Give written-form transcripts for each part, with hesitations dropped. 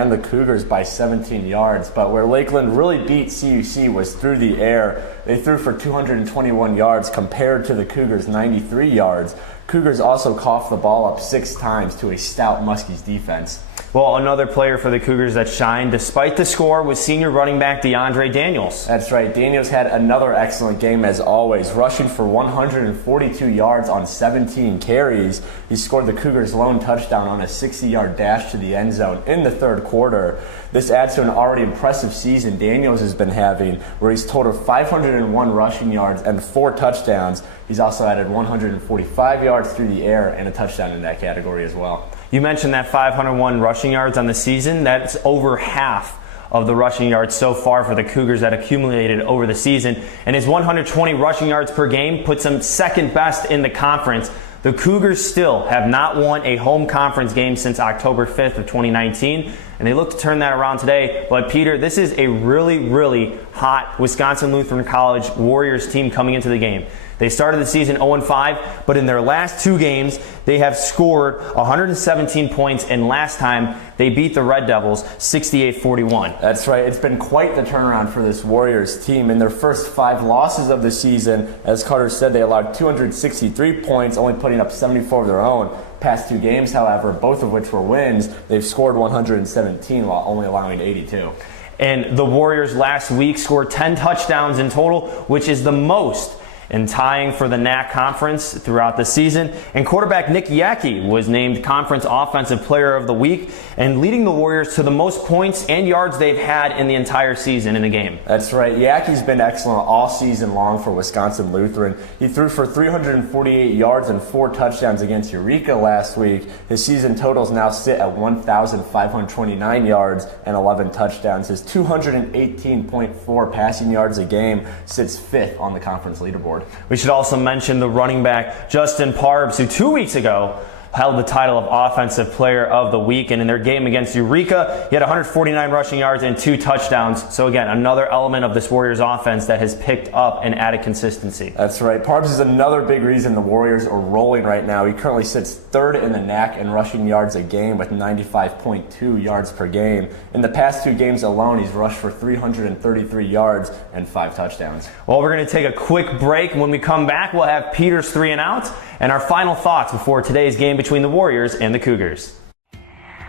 and the Cougars by 17 yards, but where Lakeland really beat CUC was through the air. They threw for 221 yards compared to the Cougars' 93 yards. Cougars also coughed the ball up 6 times to a stout Muskies defense. Well, another player for the Cougars that shined despite the score was senior running back DeAndre Daniels. That's right. Daniels had another excellent game as always, rushing for 142 yards on 17 carries. He scored the Cougars' lone touchdown on a 60-yard dash to the end zone in the third quarter. This adds to an already impressive season Daniels has been having, where he's totaled 501 rushing yards and 4 touchdowns. He's also added 145 yards through the air and a touchdown in that category as well. You mentioned that 501 rushing yards on the season. That's over half of the rushing yards so far for the Cougars that accumulated over the season. And his 120 rushing yards per game puts him second best in the conference. The Cougars still have not won a home conference game since October 5th of 2019, and they look to turn that around today. But Peter, this is a really hot Wisconsin Lutheran College Warriors team coming into the game. They started the season 0-5, but in their last 2 games, they have scored 117 points, and last time they beat the Red Devils 68-41. That's right. It's been quite the turnaround for this Warriors team. In their first 5 losses of the season, as Carter said, they allowed 263 points, only putting up 74 of their own. Past 2 games, however, both of which were wins, they've scored 117 while only allowing 82. And the Warriors last week scored 10 touchdowns in total, which is the most and tying for the NAC conference throughout the season. And quarterback Nick Yackey was named Conference Offensive Player of the Week and leading the Warriors to the most points and yards they've had in the entire season in a game. That's right. Yackey's been excellent all season long for Wisconsin Lutheran. He threw for 348 yards and 4 touchdowns against Eureka last week. His season totals now sit at 1,529 yards and 11 touchdowns. His 218.4 passing yards a game sits 5th on the conference leaderboard. We should also mention the running back Justin Parbs, who 2 weeks ago held the title of Offensive Player of the Week. And in their game against Eureka, he had 149 rushing yards and 2 touchdowns. So again, another element of this Warriors offense that has picked up and added consistency. That's right. Parbs is another big reason the Warriors are rolling right now. He currently sits 3rd in the NAC in rushing yards a game with 95.2 yards per game. In the past 2 games alone, he's rushed for 333 yards and 5 touchdowns. Well, we're going to take a quick break. When we come back, we'll have Peter's 3 and Out and our final thoughts before today's game between the Warriors and the Cougars.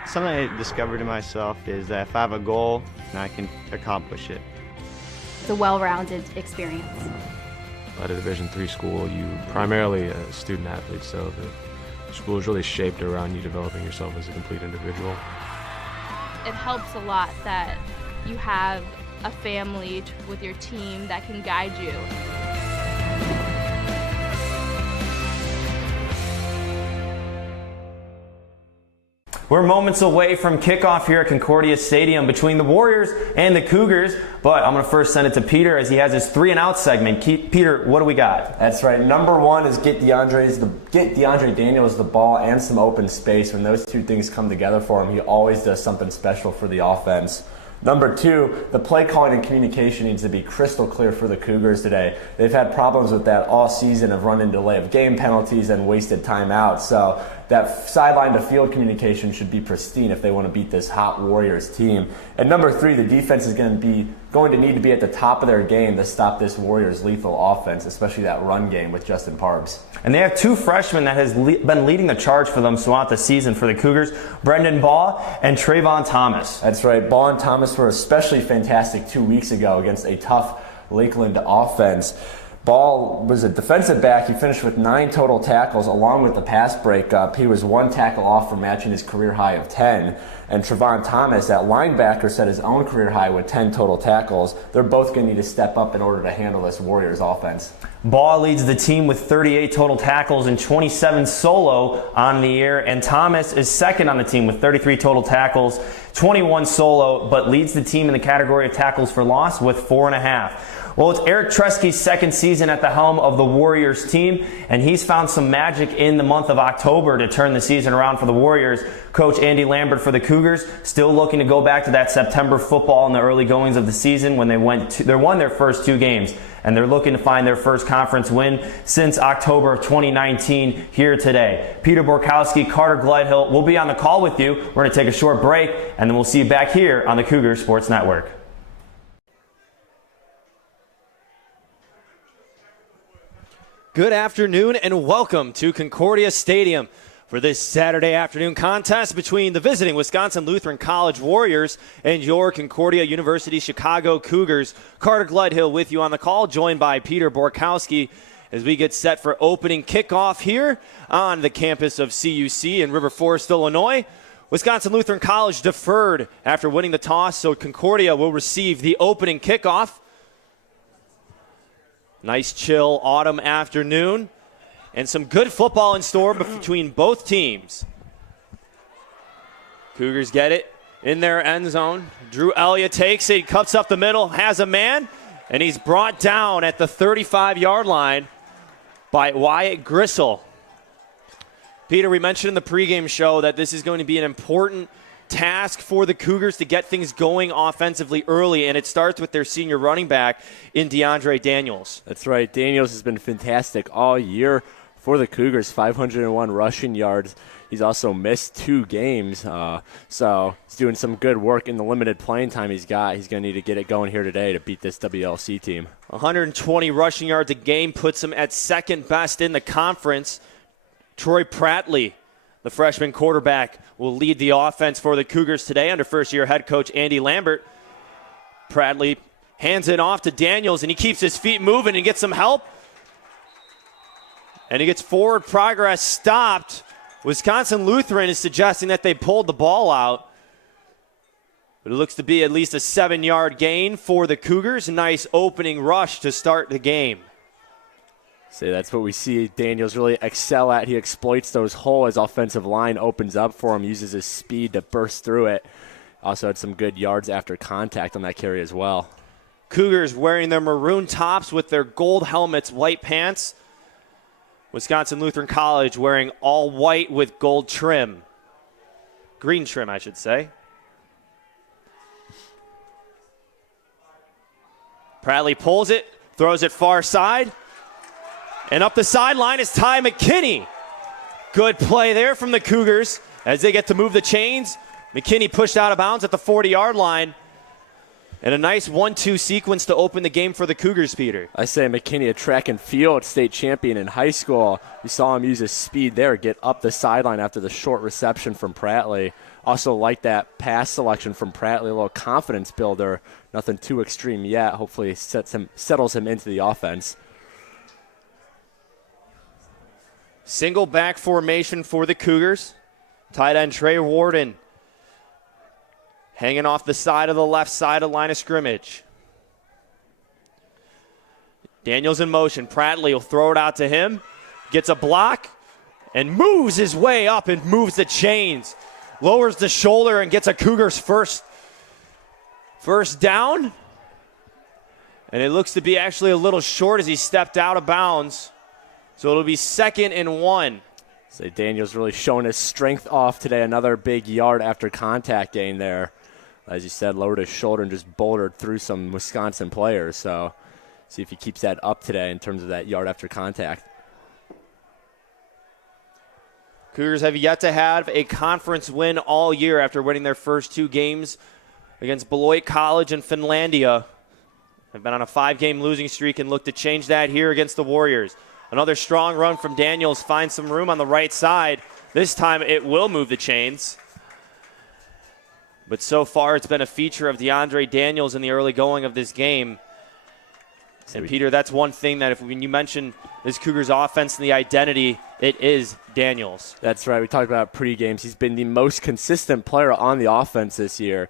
Something I discovered in myself is that if I have a goal, I can accomplish it. It's a well-rounded experience. At a Division III school, you primarily a student athlete, so the school is really shaped around you developing yourself as a complete individual. It helps a lot that you have a family with your team that can guide you. We're moments away from kickoff here at Concordia Stadium between the Warriors and the Cougars, but I'm going to first send it to Peter as he has his 3 and Out segment. Peter, what do we got? That's right. Number 1 is get DeAndre Daniels the ball and some open space. When those 2 things come together for him, he always does something special for the offense. Number 2, the play calling and communication needs to be crystal clear for the Cougars today. They've had problems with that all season of run-in delay of game penalties and wasted timeouts. So that sideline to field communication should be pristine if they want to beat this hot Warriors team. And number 3, the defense is going to need to be at the top of their game to stop this Warriors lethal offense, especially that run game with Justin Parbs. And they have 2 freshmen that has been leading the charge for them throughout the season for the Cougars, Brendan Ball and Trayvon Thomas. That's right. Ball and Thomas were especially fantastic 2 weeks ago against a tough Lakeland offense. Ball was a defensive back. He finished with 9 total tackles along with the pass breakup. He was 1 tackle off from matching his career high of 10. And Trayvon Thomas, that linebacker, set his own career high with 10 total tackles. They're both going to need to step up in order to handle this Warriors offense. Ball leads the team with 38 total tackles and 27 solo on the year. And Thomas is second on the team with 33 total tackles, 21 solo, but leads the team in the category of tackles for loss with 4.5. Well, it's Eric Tresky's second season at the helm of the Warriors team, and he's found some magic in the month of October to turn the season around for the Warriors. Coach Andy Lambert for the Cougars still looking to go back to that September football in the early goings of the season when they won their first 2 games, and they're looking to find their first conference win since October of 2019 here today. Peter Borkowski, Carter Gledhill will be on the call with you. We're going to take a short break, and then we'll see you back here on the Cougar Sports Network. Good afternoon and welcome to Concordia Stadium for this Saturday afternoon contest between the visiting Wisconsin Lutheran College Warriors and your Concordia University Chicago Cougars. Carter Gledhill with you on the call, joined by Peter Borkowski as we get set for opening kickoff here on the campus of CUC in River Forest, Illinois. Wisconsin Lutheran College deferred after winning the toss, so Concordia will receive the opening kickoff. Nice chill autumn afternoon and some good football in store between both teams. Cougars get it in their end zone. Drew Elliott takes it, he cuts up the middle, has a man, and he's brought down at the 35-yard line by Wyatt Gristle. Peter, we mentioned in the pregame show that this is going to be an important task for the Cougars to get things going offensively early, and it starts with their senior running back in DeAndre Daniels. That's right. Daniels has been fantastic all year for the Cougars, 501 rushing yards. He's also missed 2 games, so he's doing some good work in the limited playing time he's got. He's going to need to get it going here today to beat this WLC team. 120 rushing yards a game puts him at second best in the conference. Troy Prattley, the freshman quarterback, will lead the offense for the Cougars today under first-year head coach Andy Lambert. Prattley hands it off to Daniels, and he keeps his feet moving and gets some help. And he gets forward progress stopped. Wisconsin Lutheran is suggesting that they pulled the ball out. But it looks to be at least a 7-yard gain for the Cougars. A nice opening rush to start the game. So that's what we see Daniels really excel at. He exploits those holes as offensive line opens up for him, uses his speed to burst through it. Also had some good yards after contact on that carry as well. Cougars wearing their maroon tops with their gold helmets, white pants. Wisconsin Lutheran College wearing all white with gold trim. Green trim, I should say. Prattley pulls it, throws it far side. And up the sideline is Ty McKinney. Good play there from the Cougars as they get to move the chains. McKinney pushed out of bounds at the 40-yard line. And a nice 1-2 sequence to open the game for the Cougars, Peter. I say McKinney, a track and field state champion in high school. We saw him use his speed there, get up the sideline after the short reception from Prattley. Also like that pass selection from Prattley, a little confidence builder. Nothing too extreme yet. Hopefully settles him into the offense. Single back formation for the Cougars. Tight end Trey Warden hanging off the side of the left side of line of scrimmage. Daniels in motion. Prattley will throw it out to him. Gets a block and moves his way up and moves the chains. Lowers the shoulder and gets a Cougars first down. And it looks to be actually a little short as he stepped out of bounds. So it'll be 2nd and 1. So Daniels really showing his strength off today. Another big yard after contact gain there. As you said, lowered his shoulder and just bouldered through some Wisconsin players. So see if he keeps that up today in terms of that yard after contact. Cougars have yet to have a conference win all year after winning their first 2 games against Beloit College and Finlandia. They've been on a 5-game losing streak and look to change that here against the Warriors. Another strong run from Daniels finds some room on the right side. This time it will move the chains. But so far it's been a feature of DeAndre Daniels in the early going of this game. And Peter, that's one thing that when you mention this Cougars offense and the identity, it is Daniels. That's right. We talked about pre-games. He's been the most consistent player on the offense this year.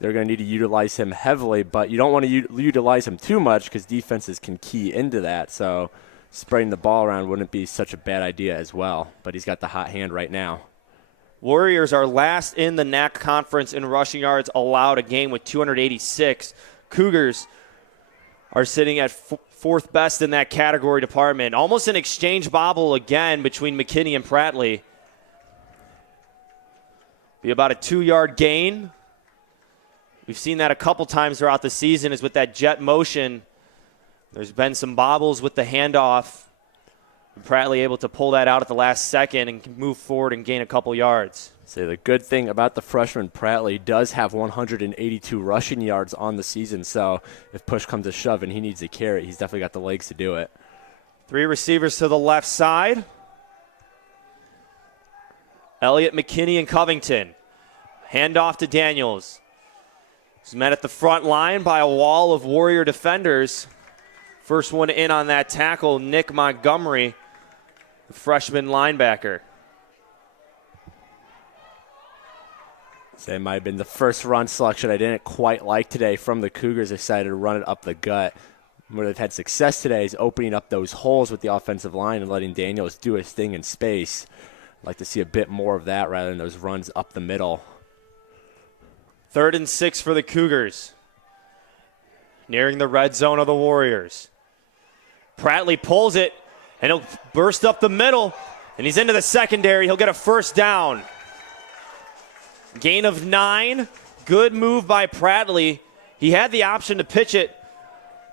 They're going to need to utilize him heavily, but you don't want to utilize him too much because defenses can key into that. So spreading the ball around wouldn't be such a bad idea as well, but he's got the hot hand right now. Warriors are last in the NAC conference in rushing yards allowed a game with 286. Cougars are sitting at fourth best in that category department. Almost an exchange bobble again between McKinney and Prattley. Be about a 2-yard gain. We've seen that a couple times throughout the season is with that jet motion. There's been some bobbles with the handoff. Prattley able to pull that out at the last second and move forward and gain a couple yards. So the good thing about the freshman Prattley does have 182 rushing yards on the season, so if push comes to shove and he needs to carry it, he's definitely got the legs to do it. 3 receivers to the left side. Elliott, McKinney, and Covington. Handoff to Daniels. He's met at the front line by a wall of Warrior defenders. First one in on that tackle, Nick Montgomery, the freshman linebacker. So it might have been the first run selection I didn't quite like today from the Cougars. They decided to run it up the gut. Where they've had success today is opening up those holes with the offensive line and letting Daniels do his thing in space. I'd like to see a bit more of that rather than those runs up the middle. 3rd and 6 for the Cougars. Nearing the red zone of the Warriors. Prattley pulls it, and he'll burst up the middle, and he's into the secondary. He'll get a first down. Gain of 9. Good move by Prattley. He had the option to pitch it,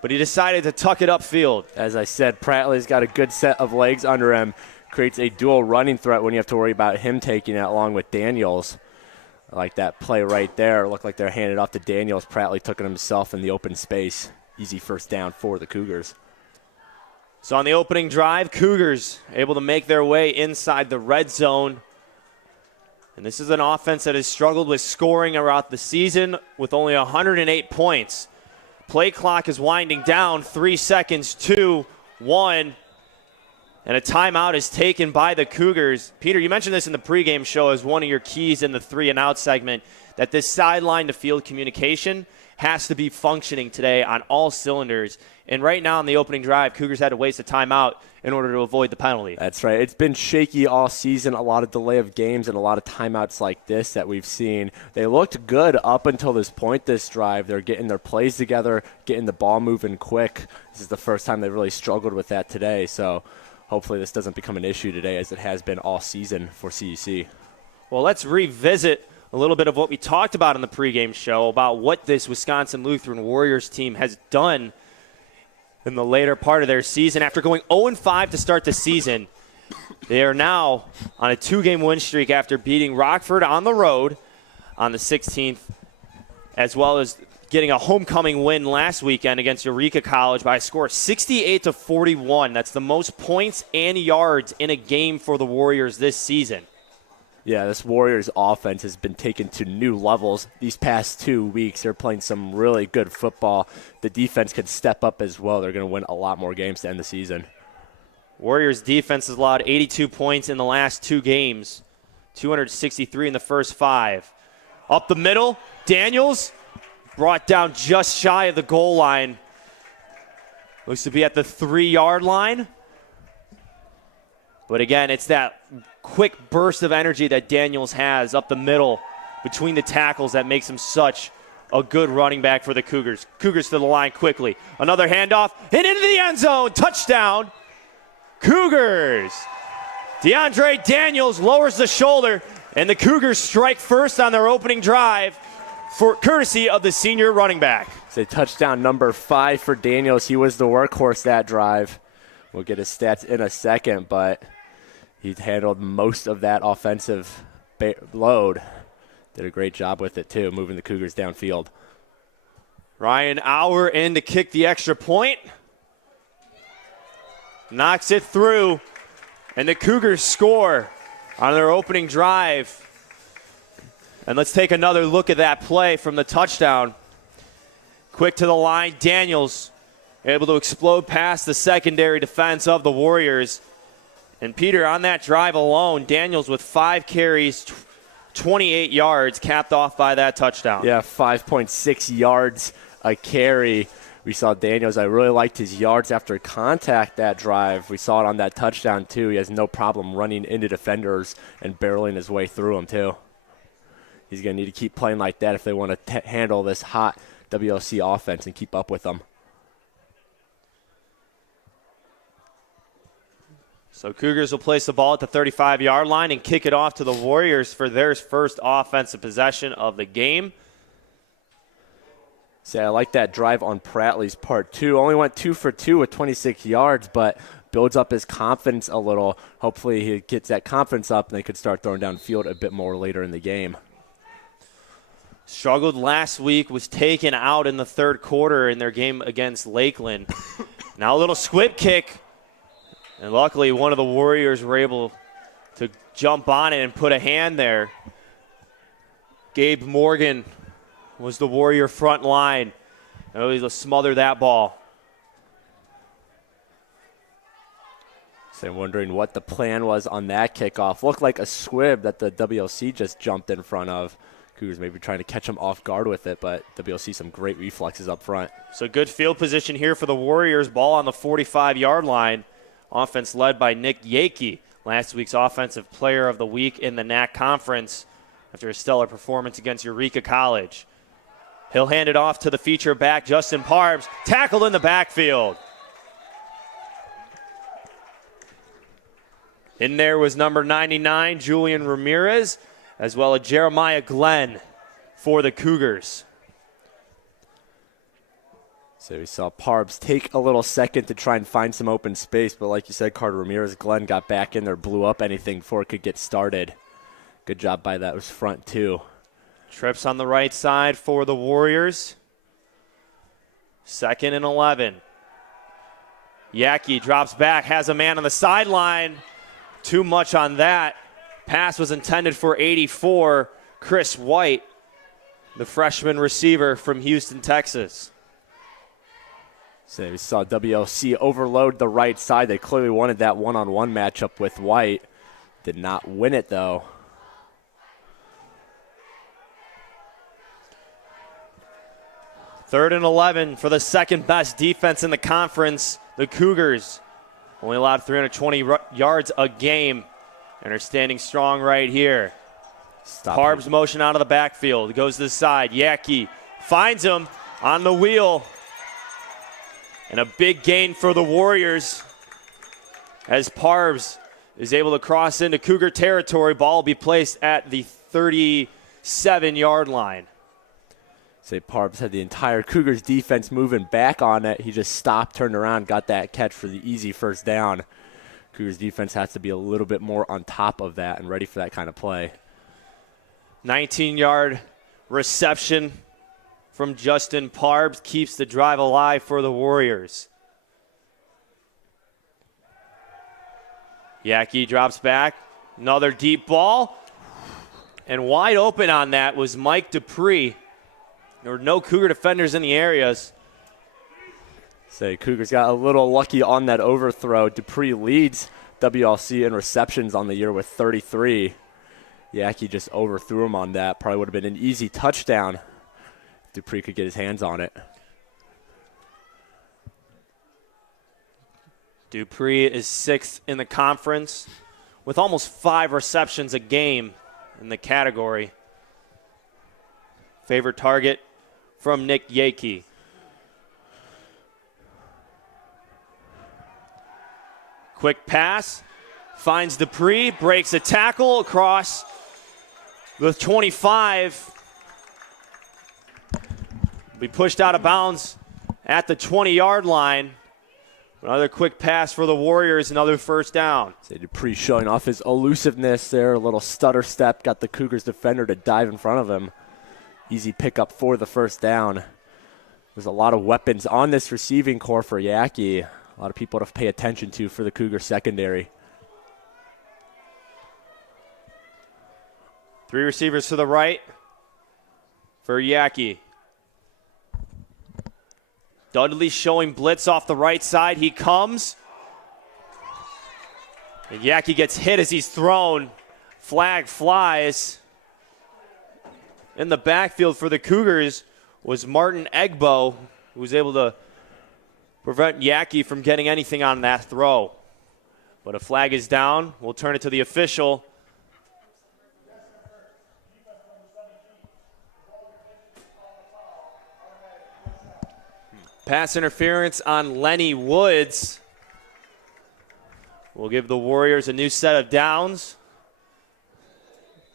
but he decided to tuck it upfield. As I said, Prattley's got a good set of legs under him. Creates a dual running threat when you have to worry about him taking it along with Daniels. I like that play right there. It looked like they're handed off to Daniels. Prattley took it himself in the open space. Easy first down for the Cougars. So on the opening drive, Cougars able to make their way inside the red zone. And this is an offense that has struggled with scoring throughout the season with only 108 points. Play clock is winding down. 3 seconds, 2, 1. And a timeout is taken by the Cougars. Peter, you mentioned this in the pregame show as one of your keys in the 3-and-out segment, that this sideline to field communication has to be functioning today on all cylinders. And right now in the opening drive, Cougars had to waste a timeout in order to avoid the penalty. That's right. It's been shaky all season, a lot of delay of games and a lot of timeouts like this that we've seen. They looked good up until this point this drive. They're getting their plays together, getting the ball moving quick. This is the first time they've really struggled with that today. So hopefully this doesn't become an issue today as it has been all season for CUC. Well, let's revisit a little bit of what we talked about in the pregame show about what this Wisconsin Lutheran Warriors team has done in the later part of their season. After going 0-5 to start the season, they are now on a 2-game win streak after beating Rockford on the road on the 16th, as well as getting a homecoming win last weekend against Eureka College by a score of 68-41. That's the most points and yards in a game for the Warriors this season. Yeah, this Warriors offense has been taken to new levels these past 2 weeks. They're playing some really good football. The defense could step up as well. They're going to win a lot more games to end the season. Warriors defense has allowed 82 points in the last 2 games, 263 in the first 5. Up the middle, Daniels brought down just shy of the goal line. Looks to be at the 3-yard line. But again, it's that quick burst of energy that Daniels has up the middle between the tackles that makes him such a good running back for the Cougars. Cougars to the line quickly. Another handoff and into the end zone. Touchdown, Cougars. DeAndre Daniels lowers the shoulder, and the Cougars strike first on their opening drive for courtesy of the senior running back. It's a touchdown number 5 for Daniels. He was the workhorse that drive. We'll get his stats in a second, but he handled most of that offensive load. Did a great job with it, too, moving the Cougars downfield. Ryan Auer in to kick the extra point. Knocks it through, and the Cougars score on their opening drive. And let's take another look at that play from the touchdown. Quick to the line, Daniels able to explode past the secondary defense of the Warriors. And Peter, on that drive alone, Daniels with 5 carries, 28 yards, capped off by that touchdown. Yeah, 5.6 yards a carry. We saw Daniels. I really liked his yards after contact that drive. We saw it on that touchdown, too. He has no problem running into defenders and barreling his way through them, too. He's going to need to keep playing like that if they want to handle this hot WLC offense and keep up with them. So Cougars will place the ball at the 35-yard line and kick it off to the Warriors for their first offensive possession of the game. See, I like that drive on Prattley's part, too. Only went 2 for 2 with 26 yards, but builds up his confidence a little. Hopefully he gets that confidence up and they could start throwing downfield a bit more later in the game. Struggled last week, was taken out in the third quarter in their game against Lakeland. Now a little squib kick. And luckily, one of the Warriors were able to jump on it and put a hand there. Gabe Morgan was the Warrior front line. And able to smother that ball. So I'm wondering what the plan was on that kickoff. Looked like a squib that the WLC just jumped in front of. Cougars maybe trying to catch him off guard with it, but WLC some great reflexes up front. So good field position here for the Warriors. Ball on the 45-yard line. Offense led by Nick Yakey, last week's Offensive Player of the Week in the NAC Conference after a stellar performance against Eureka College. He'll hand it off to the feature back, Justin Parbs, tackled in the backfield. In there was number 99, Julian Ramirez, as well as Jeremiah Glenn for the Cougars. So we saw Parbs take a little second to try and find some open space, but like you said, Carter Ramirez, Glenn got back in there, blew up anything before it could get started. Good job by that. It was front two. Trips on the right side for the Warriors. 2nd and 11. Yakey drops back, has a man on the sideline. Too much on that. Pass was intended for 84, Chris White, the freshman receiver from Houston, Texas. So we saw WLC overload the right side. They clearly wanted that one-on-one matchup with White. Did not win it, though. Third and 11 for the second best defense in the conference. The Cougars only allowed 320 yards a game and are standing strong right here. Parbs motion out of the backfield. Goes to the side. Yakey finds him on the wheel. And a big gain for the Warriors as Parbs is able to cross into Cougar territory. Ball will be placed at the 37-yard line. Say Parbs had the entire Cougars defense moving back on it. He just stopped, turned around, got that catch for the easy first down. Cougars defense has to be a little bit more on top of that and ready for that kind of play. 19-yard reception from Justin Parbs keeps the drive alive for the Warriors. Yakey drops back. Another deep ball. And wide open on that was Mike Dupree. There were no Cougar defenders in the areas. Say Cougars got a little lucky on that overthrow. Dupree leads WLC in receptions on the year with 33. Yakey just overthrew him on that. Probably would have been an easy touchdown. Dupree could get his hands on it. Dupree is 6th in the conference with almost 5 receptions a game in the category. Favorite target from Nick Yakey. Quick pass, finds Dupree, breaks a tackle across the 25. Be pushed out of bounds at the 20-yard line. Another quick pass for the Warriors, another first down. Say Dupree showing off his elusiveness there, a little stutter step, got the Cougars defender to dive in front of him. Easy pickup for the first down. There's a lot of weapons on this receiving core for Yakey. A lot of people to pay attention to for the Cougar secondary. 3 receivers to the right for Yakey. Dudley showing blitz off the right side. He comes. And Yakey gets hit as he's thrown. Flag flies. In the backfield for the Cougars was Martin Egbo, who was able to prevent Yakey from getting anything on that throw. But a flag is down. We'll turn it to the official. Pass interference on Lenny Woods. will give the Warriors a new set of downs.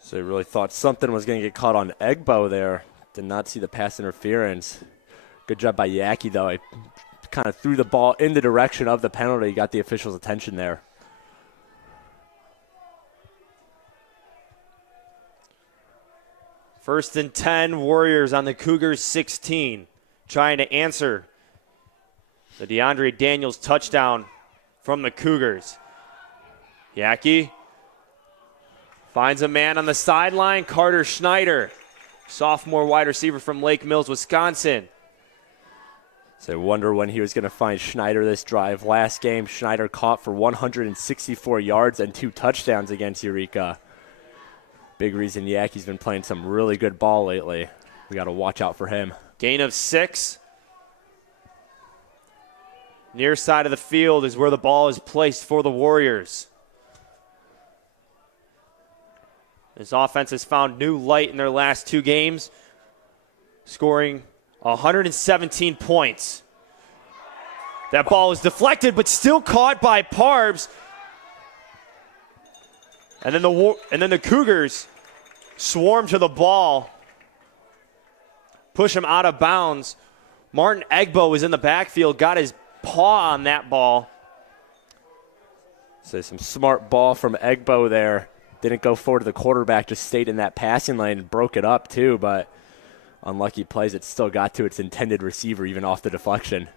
So they really thought something was going to get caught on Egbo there. Did not see the pass interference. Good job by Yaki, though. He kind of threw the ball in the direction of the penalty. Got the officials' attention there. First and 10, Warriors on the Cougars 16. Trying to answer the DeAndre Daniels touchdown from the Cougars. Yaki finds a man on the sideline, Carter Schneider, sophomore wide receiver from Lake Mills, Wisconsin. So I wonder when he was going to find Schneider this drive. Last game, Schneider caught for 164 yards and 2 touchdowns against Eureka. Big reason Yaki's been playing some really good ball lately. We got to watch out for him. Gain of 6. Near side of the field is where the ball is placed for the Warriors. This offense has found new light in their last 2 games, scoring 117 points. That ball is deflected, but still caught by Parbs. And then the Cougars swarm to the ball, push him out of bounds. Martin Egbo is in the backfield, got his paw on that ball. So some smart ball from Egbo there. Didn't go forward to the quarterback, just stayed in that passing lane and broke it up too, but unlucky plays, it still got to its intended receiver even off the deflection.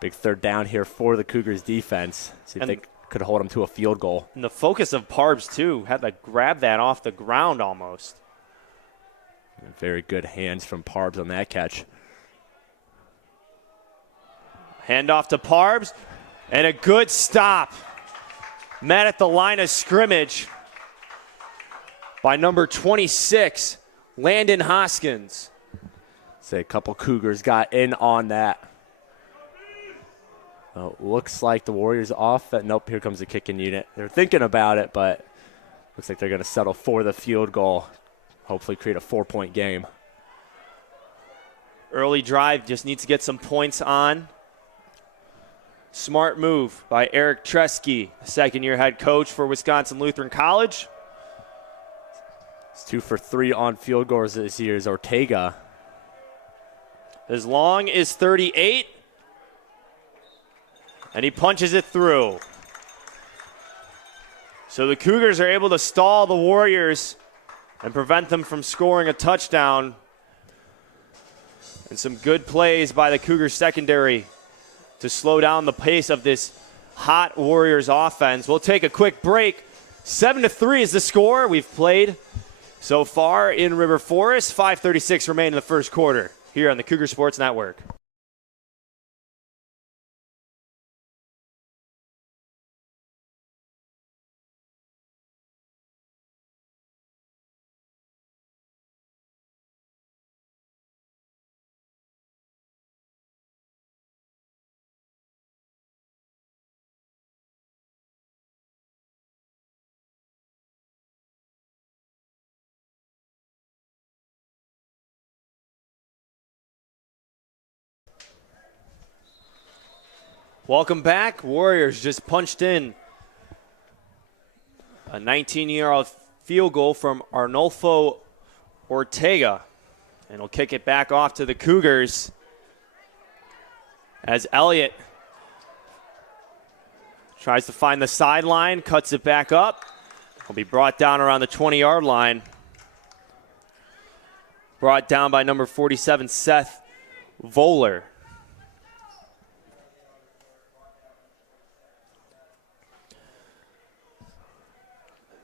Big third down here for the Cougars defense. See if they could hold them to a field goal. And the focus of Parbs too, had to grab that off the ground almost. And very good hands from Parbs on that catch. Handoff to Parbs, and a good stop. Met at the line of scrimmage by number 26, Landon Hoskins. Say a couple Cougars got in on that. Well, looks like the Warriors off. Nope, here comes the kicking unit. They're thinking about it, but looks like they're going to settle for the field goal. Hopefully create a 4-point game. Early drive, just needs to get some points on. Smart move by Eric Tresky, second-year head coach for Wisconsin Lutheran College. It's 2 for 3 on field goals this year is Ortega. As long as 38, and he punches it through. So the Cougars are able to stall the Warriors and prevent them from scoring a touchdown. And some good plays by the Cougars secondary to slow down the pace of this hot Warriors offense. We'll take a quick break. 7-3 is the score we've played so far in River Forest. 5:36 remain in the first quarter here on the Cougar Sports Network. Welcome back. Warriors just punched in a 19-year-old field goal from Arnolfo Ortega. And he'll kick it back off to the Cougars as Elliott tries to find the sideline, cuts it back up. He'll be brought down around the 20-yard line. Brought down by number 47, Seth Voller.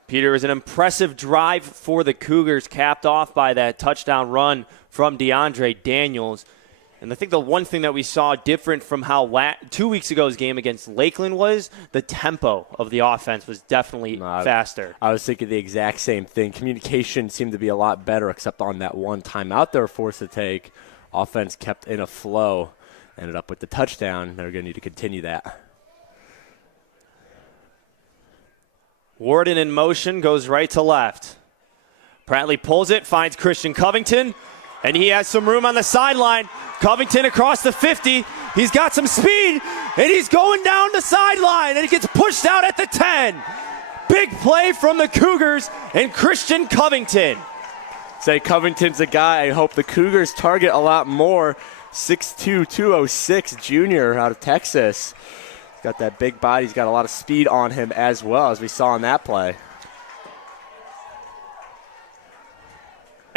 Peter, it was an impressive drive for the Cougars, capped off by that touchdown run from DeAndre Daniels. And I think the one thing that we saw different from how 2 weeks ago's game against Lakeland was the tempo of the offense was definitely faster. I was thinking the exact same thing. Communication seemed to be a lot better, except on that one timeout they were forced to take. Offense kept in a flow, ended up with the touchdown. They're going to need to continue that. Warden in motion, goes right to left. Pratley pulls it, finds Christian Covington, and he has some room on the sideline. Covington across the 50. He's got some speed. and he's going down the sideline, and he gets pushed out at the 10. Big play from the Cougars and Christian Covington. Say Covington's a guy I hope the Cougars target a lot more. 6'2", 206 junior out of Texas. He's got that big body. He's got a lot of speed on him as well, as we saw in that play.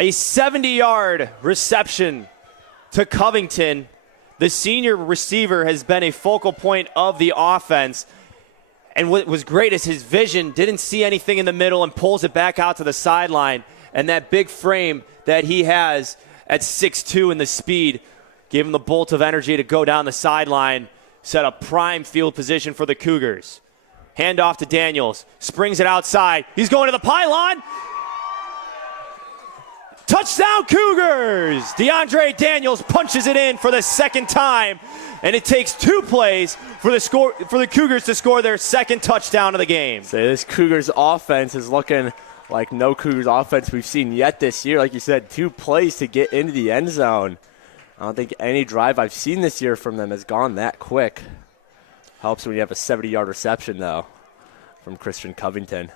A 70-yard reception to Covington. The senior receiver has been a focal point of the offense. And what was great is his vision, didn't see anything in the middle and pulls it back out to the sideline. And that big frame that he has at 6'2" in the speed gave him the bolt of energy to go down the sideline, set a prime field position for the Cougars. Hand off to Daniels, springs it outside. He's going to the pylon. Touchdown Cougars! DeAndre Daniels punches it in for the second time, and it takes 2 plays for the Cougars to score their second touchdown of the game. So this Cougars offense is looking like no Cougars offense we've seen yet this year. Like you said, 2 plays to get into the end zone. I don't think any drive I've seen this year from them has gone that quick. Helps when you have a 70-yard reception, though, from Christian Covington.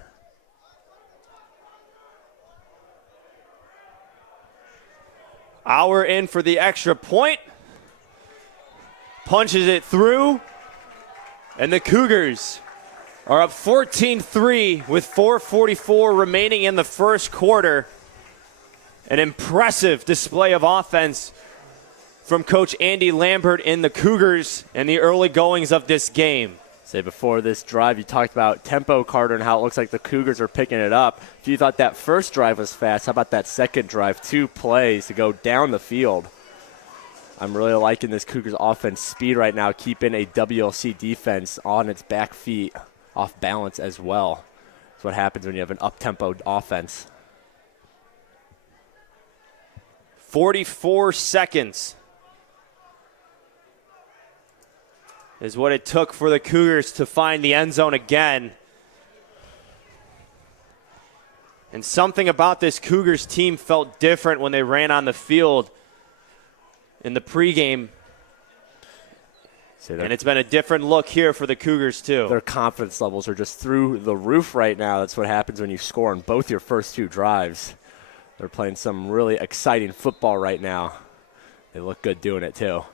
Auer in for the extra point. Punches it through. And the Cougars are up 14-3 with 4:44 remaining in the first quarter. An impressive display of offense from Coach Andy Lambert in the Cougars and the early goings of this game. Say before this drive, you talked about tempo, Carter, and how it looks like the Cougars are picking it up. If you thought that first drive was fast, how about that second drive? 2 plays to go down the field. I'm really liking this Cougars offense speed right now, keeping a WLC defense on its back feet, off balance as well. That's what happens when you have an up-tempo offense. 44 seconds is what it took for the Cougars to find the end zone again. And something about this Cougars team felt different when they ran on the field in the pregame. And it's been a different look here for the Cougars, too. Their confidence levels are just through the roof right now. That's what happens when you score on both your first 2 drives. They're playing some really exciting football right now. They look good doing it, too.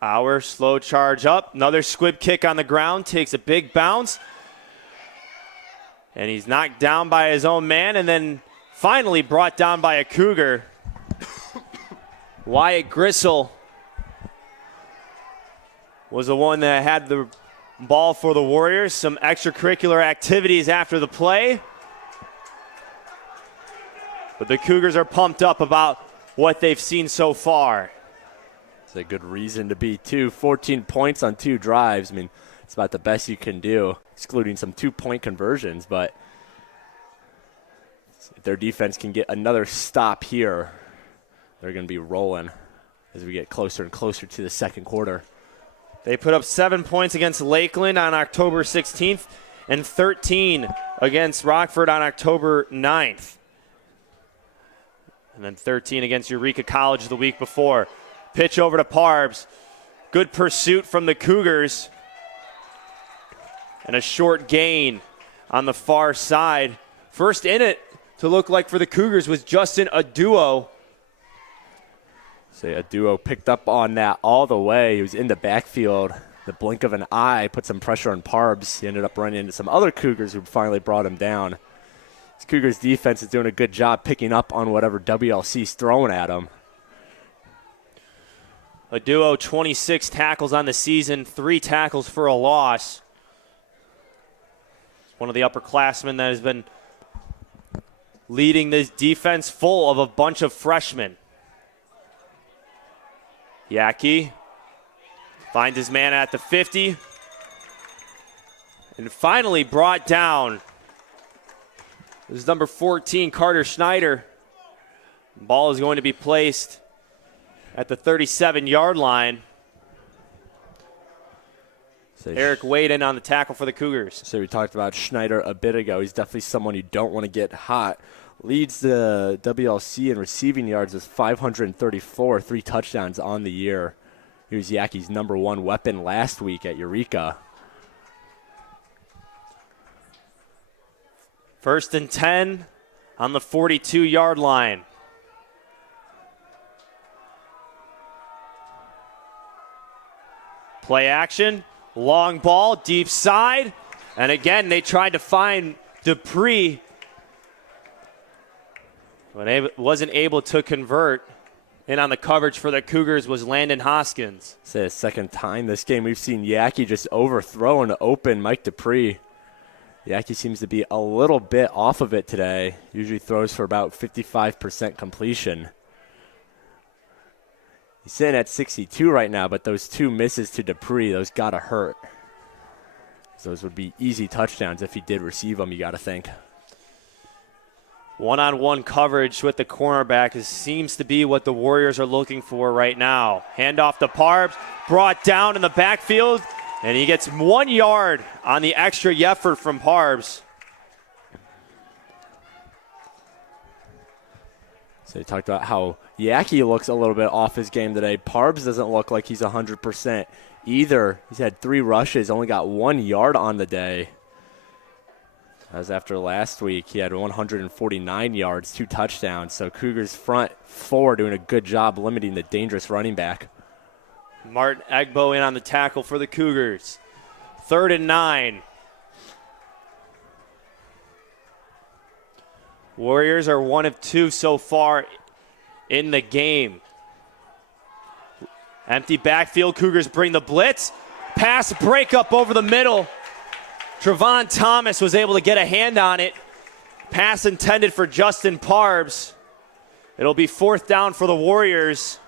Auer, slow charge up. Another squib kick on the ground. Takes a big bounce. And he's knocked down by his own man and then finally brought down by a Cougar. Wyatt Gristle was the one that had the ball for the Warriors. Some extracurricular activities after the play. But the Cougars are pumped up about what they've seen so far. It's a good reason to be, too. 14 points on 2 drives. I mean, it's about the best you can do, excluding some 2-point conversions. But if their defense can get another stop here, they're going to be rolling as we get closer and closer to the second quarter. They put up 7 points against Lakeland on October 16th and 13 against Rockford on October 9th. And then 13 against Eureka College the week before. Pitch over to Parbs. Good pursuit from the Cougars. And a short gain on the far side. First in it to look like for the Cougars was Justin Aduo. A duo picked up on that all the way. He was in the backfield. The blink of an eye put some pressure on Parbs. He ended up running into some other Cougars who finally brought him down. This Cougars defense is doing a good job picking up on whatever WLC's throwing at him. Aduo, 26 tackles on the season, 3 tackles for a loss. One of the upperclassmen that has been leading this defense full of a bunch of freshmen. Yaki finds his man at the 50 and finally brought down. This is number 14, Carter Schneider. Ball is going to be placed at the 37-yard line. Eric Wade in on the tackle for the Cougars. So we talked about Schneider a bit ago. He's definitely someone you don't want to get hot leads the WLC in receiving yards with 534, 3 touchdowns on the year. He was Yaki's #1 weapon last week at Eureka. 1st and 10 on the 42-yard line. Play action, long ball, deep side. And again, they tried to find Dupree. But wasn't able to convert. In on the coverage for the Cougars was Landon Hoskins. It's the second time this game we've seen Yaki just overthrow an open Mike Dupree. Yaki seems to be a little bit off of it today. Usually throws for about 55% completion. He's sitting at 62 right now, but those 2 misses to Dupree, those got to hurt. So those would be easy touchdowns if he did receive them, you got to think. One-on-one coverage with the cornerback seems to be what the Warriors are looking for right now. Handoff to Parbs, brought down in the backfield, and he gets 1 yard on the extra effort from Parbs. So they talked about how Yaki looks a little bit off his game today. Parbs doesn't look like he's 100% either. He's had 3 rushes, only got 1 yard on the day. As after last week, he had 149 yards, 2 touchdowns. So Cougars front 4 doing a good job limiting the dangerous running back. Martin Egbo in on the tackle for the Cougars. 3rd and 9. Warriors are 1 of 2 so far in the game. Empty backfield. Cougars bring the blitz. Pass breakup over the middle. Trevon Thomas was able to get a hand on it. Pass intended for Justin Parbs. It'll be 4th down for the Warriors.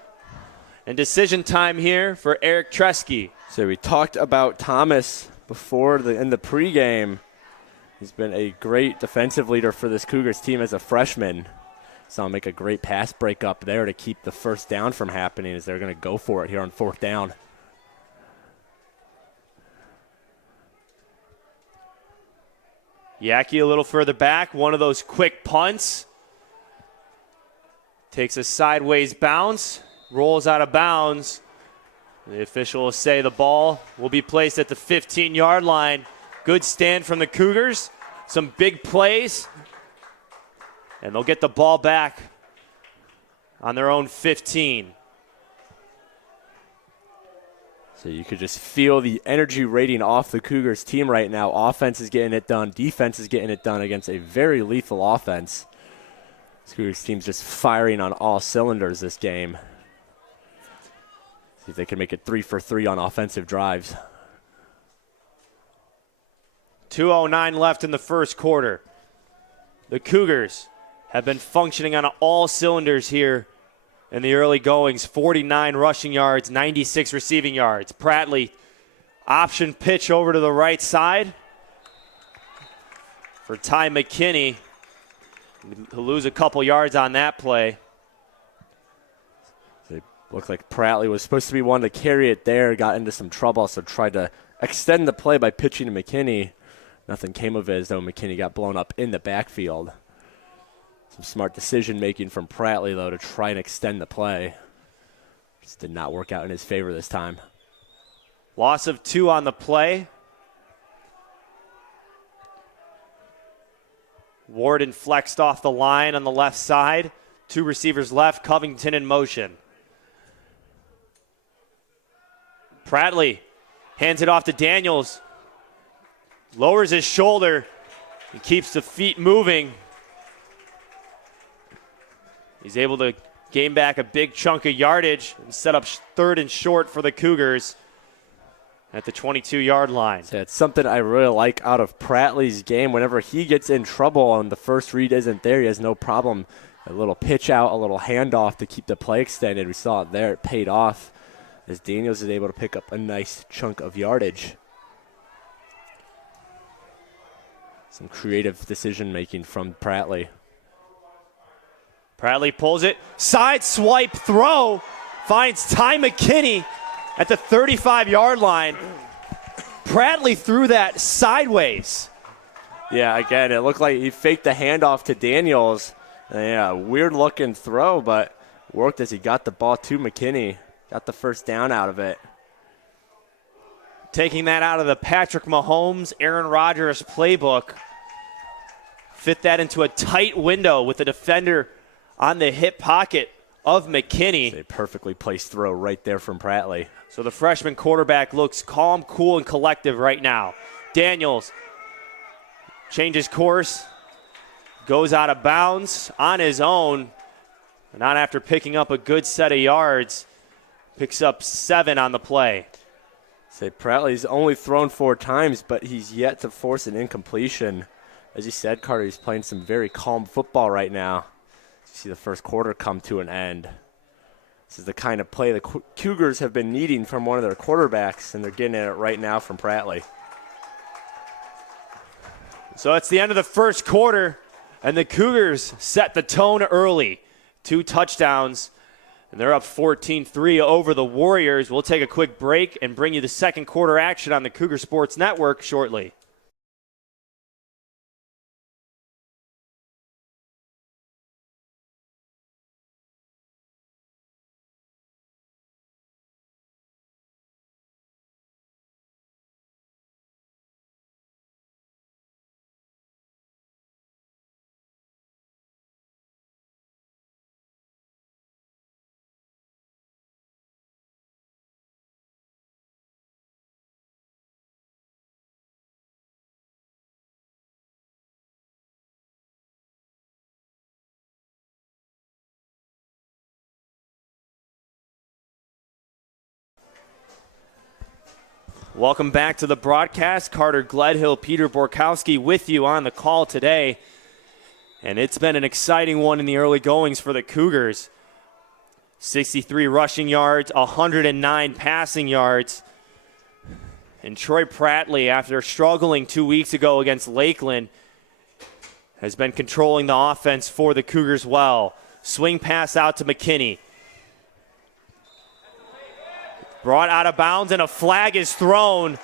And decision time here for Eric Tresky. So we talked about Thomas before in the pregame. He's been a great defensive leader for this Cougars team as a freshman. Saw him make a great pass breakup there to keep the 1st down from happening as they're going to go for it here on 4th down. Yaki a little further back. One of those quick punts. Takes a sideways bounce. Rolls out of bounds. The official will say the ball will be placed at the 15-yard line. Good stand from the Cougars. Some big plays. And they'll get the ball back on their own 15. So you could just feel the energy rating off the Cougars team right now. Offense is getting it done. Defense is getting it done against a very lethal offense. This Cougars team's just firing on all cylinders this game. See if they can make it 3 for 3 on offensive drives. 2:09 left in the first quarter. The Cougars have been functioning on all cylinders here in the early goings. 49 rushing yards, 96 receiving yards. Prattley, option pitch over to the right side for Ty McKinney. He'll lose a couple yards on that play. It looked like Prattley was supposed to be one to carry it there, got into some trouble, so tried to extend the play by pitching to McKinney. Nothing came of it as though McKinney got blown up in the backfield. Some smart decision-making from Prattley, though, to try and extend the play. Just did not work out in his favor this time. Loss of 2 on the play. Warden flexed off the line on the left side. 2 receivers left, Covington in motion. Prattley hands it off to Daniels. Lowers his shoulder and keeps the feet moving. He's able to gain back a big chunk of yardage and set up 3rd and short for the Cougars at the 22-yard line. So it's something I really like out of Prattley's game. Whenever he gets in trouble and the first read isn't there, he has no problem. A little pitch out, a little handoff to keep the play extended. We saw it there. It paid off as Daniels is able to pick up a nice chunk of yardage. Some creative decision-making from Prattley. Prattley pulls it. Side swipe throw. Finds Ty McKinney at the 35-yard line. Prattley threw that sideways. Yeah, again, it looked like he faked the handoff to Daniels. Yeah, weird looking throw, but worked as he got the ball to McKinney. Got the first down out of it. Taking that out of the Patrick Mahomes, Aaron Rodgers playbook. Fit that into a tight window with the defender on the hip pocket of McKinney. It's a perfectly placed throw right there from Prattley. So the freshman quarterback looks calm, cool, and collective right now. Daniels changes course, goes out of bounds on his own, not after picking up a good set of yards. Picks up 7 on the play. Say Prattley's only thrown 4 times, but he's yet to force an incompletion. As you said, Carter, he's playing some very calm football right now. You see the first quarter come to an end. This is the kind of play the Cougars have been needing from one of their quarterbacks, and they're getting it right now from Prattley. So it's the end of the first quarter, and the Cougars set the tone early. 2 touchdowns, and they're up 14-3 over the Warriors. We'll take a quick break and bring you the second quarter action on the Cougar Sports Network shortly. Welcome back to the broadcast. Carter Gledhill, Peter Borkowski with you on the call today. And it's been an exciting one in the early goings for the Cougars. 63 rushing yards, 109 passing yards. And Troy Prattley, after struggling 2 weeks ago against Lakeland, has been controlling the offense for the Cougars well. Swing pass out to McKinney. Brought out of bounds, and a flag is thrown.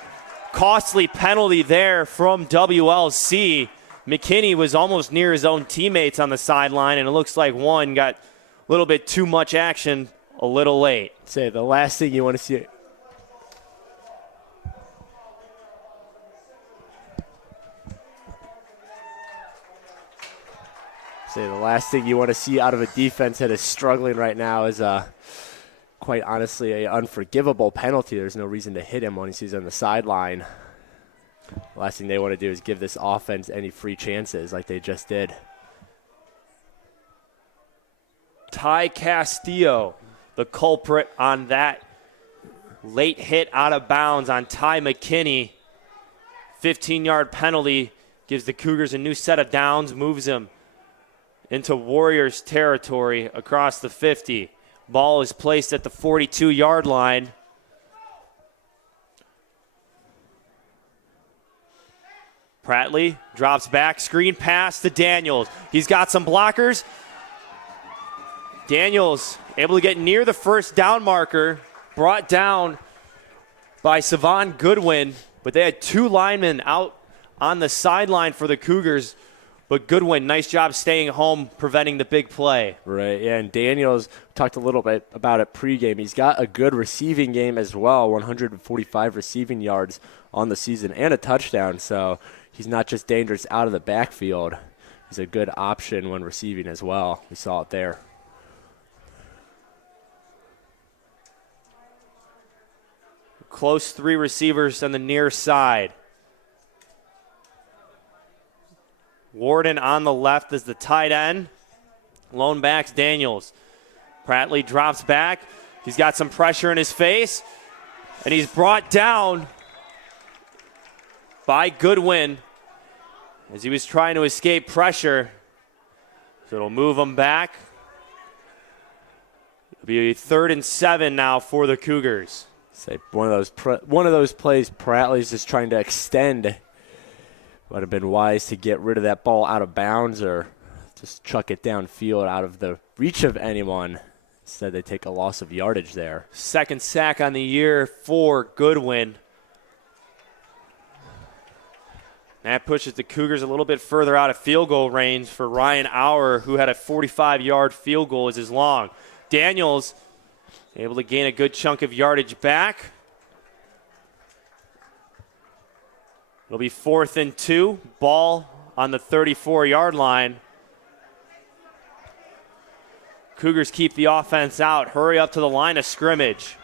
Costly penalty there from WLC. McKinney was almost near his own teammates on the sideline, and it looks like one got a little bit too much action a little late. Say the last thing you want to see. Say the last thing you want to see out of a defense that is struggling right now is quite honestly, an unforgivable penalty. There's no reason to hit him when he's on the sideline. The last thing they want to do is give this offense any free chances like they just did. Ty Castillo, the culprit on that late hit out of bounds on Ty McKinney. 15-yard penalty gives the Cougars a new set of downs, moves them into Warriors territory across the 50. Ball is placed at the 42-yard line. Prattley drops back, screen pass to Daniels. He's got some blockers. Daniels able to get near the first down marker, brought down by Savon Goodwin, but they had 2 linemen out on the sideline for the Cougars. But Goodwin, nice job staying home, preventing the big play. Right, yeah, and Daniels talked a little bit about it pregame. He's got a good receiving game as well, 145 receiving yards on the season and a touchdown. So he's not just dangerous out of the backfield. He's a good option when receiving as well. We saw it there. Close 3 receivers on the near side. Warden on the left is the tight end. Lone backs Daniels. Prattley drops back. He's got some pressure in his face. And he's brought down by Goodwin as he was trying to escape pressure. So it'll move him back. It'll be 3rd and 7 now for the Cougars. Say one of those plays Prattley's just trying to extend. Would have been wise to get rid of that ball out of bounds or just chuck it downfield out of the reach of anyone. Instead, they take a loss of yardage there. Second sack on the year for Goodwin. That pushes the Cougars a little bit further out of field goal range for Ryan Auer, who had a 45-yard field goal as his long. Daniels able to gain a good chunk of yardage back. It'll be 4th and 2. Ball on the 34-yard line. Cougars keep the offense out. Hurry up to the line of scrimmage.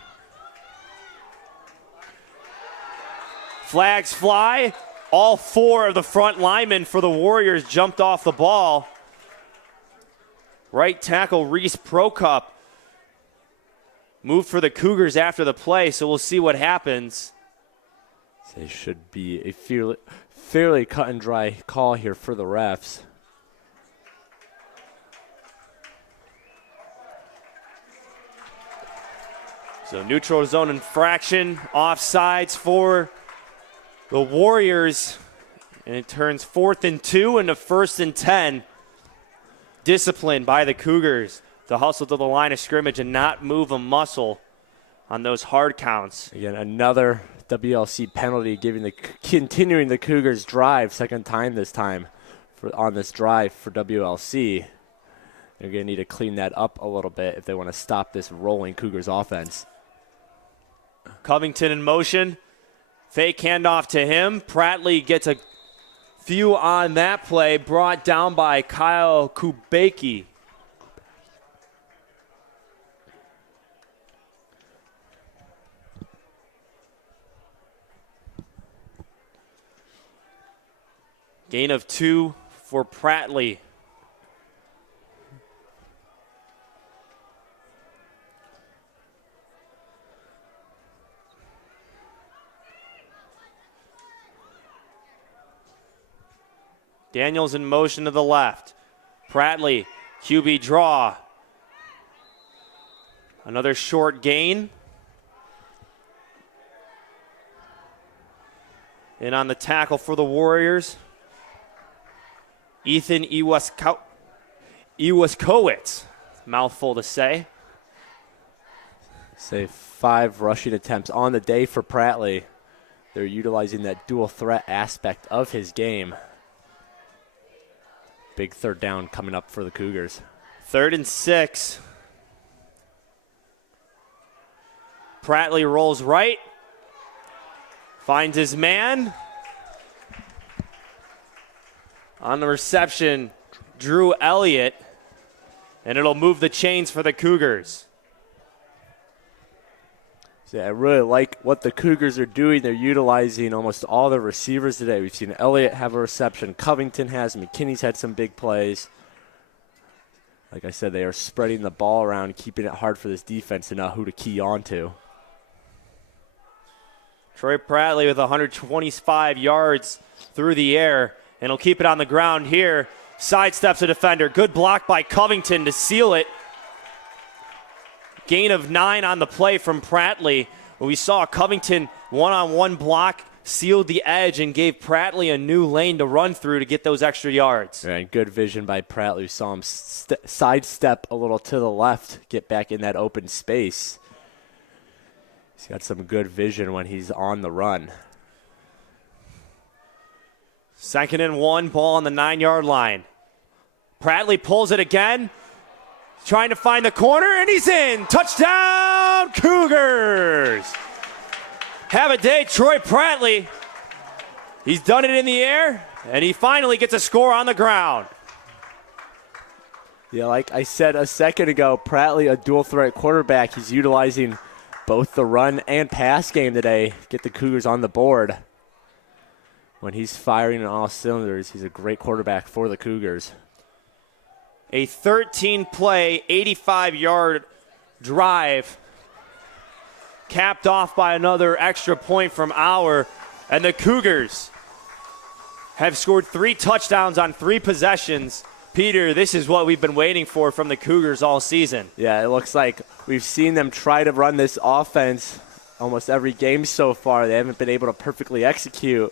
Flags fly. All 4 of the front linemen for the Warriors jumped off the ball. Right tackle Reese Prokup moved for the Cougars after the play, so we'll see what happens. It should be a fairly cut and dry call here for the refs. So neutral zone infraction, offsides for the Warriors. And it turns 4th and 2 into 1st and 10. Disciplined by the Cougars to hustle to the line of scrimmage and not move a muscle on those hard counts. Again, another WLC penalty continuing the Cougars' drive, second time this time on this drive for WLC. They're going to need to clean that up a little bit if they want to stop this rolling Cougars offense. Covington in motion. Fake handoff to him. Prattley gets a few on that play, brought down by Kyle Kubacki. Gain of 2 for Prattley. Daniels in motion to the left. Prattley, QB draw. Another short gain. And on the tackle for the Warriors, Ethan Iwaskowitz. Mouthful to say. Say 5 rushing attempts on the day for Prattley. They're utilizing that dual threat aspect of his game. Big third down coming up for the Cougars. 3rd and 6. Prattley rolls right. Finds his man. On the reception, Drew Elliott. And it'll move the chains for the Cougars. Yeah, I really like what the Cougars are doing. They're utilizing almost all the receivers today. We've seen Elliott have a reception. Covington has. McKinney's had some big plays. Like I said, they are spreading the ball around, keeping it hard for this defense to know who to key on to. Troy Prattley with 125 yards through the air, and he'll keep it on the ground here. Sidesteps a defender. Good block by Covington to seal it. Gain of 9 on the play from Prattley. We saw Covington one-on-one block, sealed the edge, and gave Prattley a new lane to run through to get those extra yards. And good vision by Prattley. We saw him sidestep a little to the left, get back in that open space. He's got some good vision when he's on the run. 2nd and 1, ball on the 9-yard line. Prattley pulls it again. Trying to find the corner, and he's in. Touchdown, Cougars. Have a day, Troy Prattley. He's done it in the air, and he finally gets a score on the ground. Yeah, like I said a second ago, Prattley, a dual threat quarterback. He's utilizing both the run and pass game today. Get the Cougars on the board. When he's firing on all cylinders, he's a great quarterback for the Cougars. A 13-play, 85-yard drive capped off by another extra point from Auer. And the Cougars have scored 3 touchdowns on 3 possessions. Peter, this is what we've been waiting for from the Cougars all season. Yeah, it looks like we've seen them try to run this offense almost every game so far. They haven't been able to perfectly execute.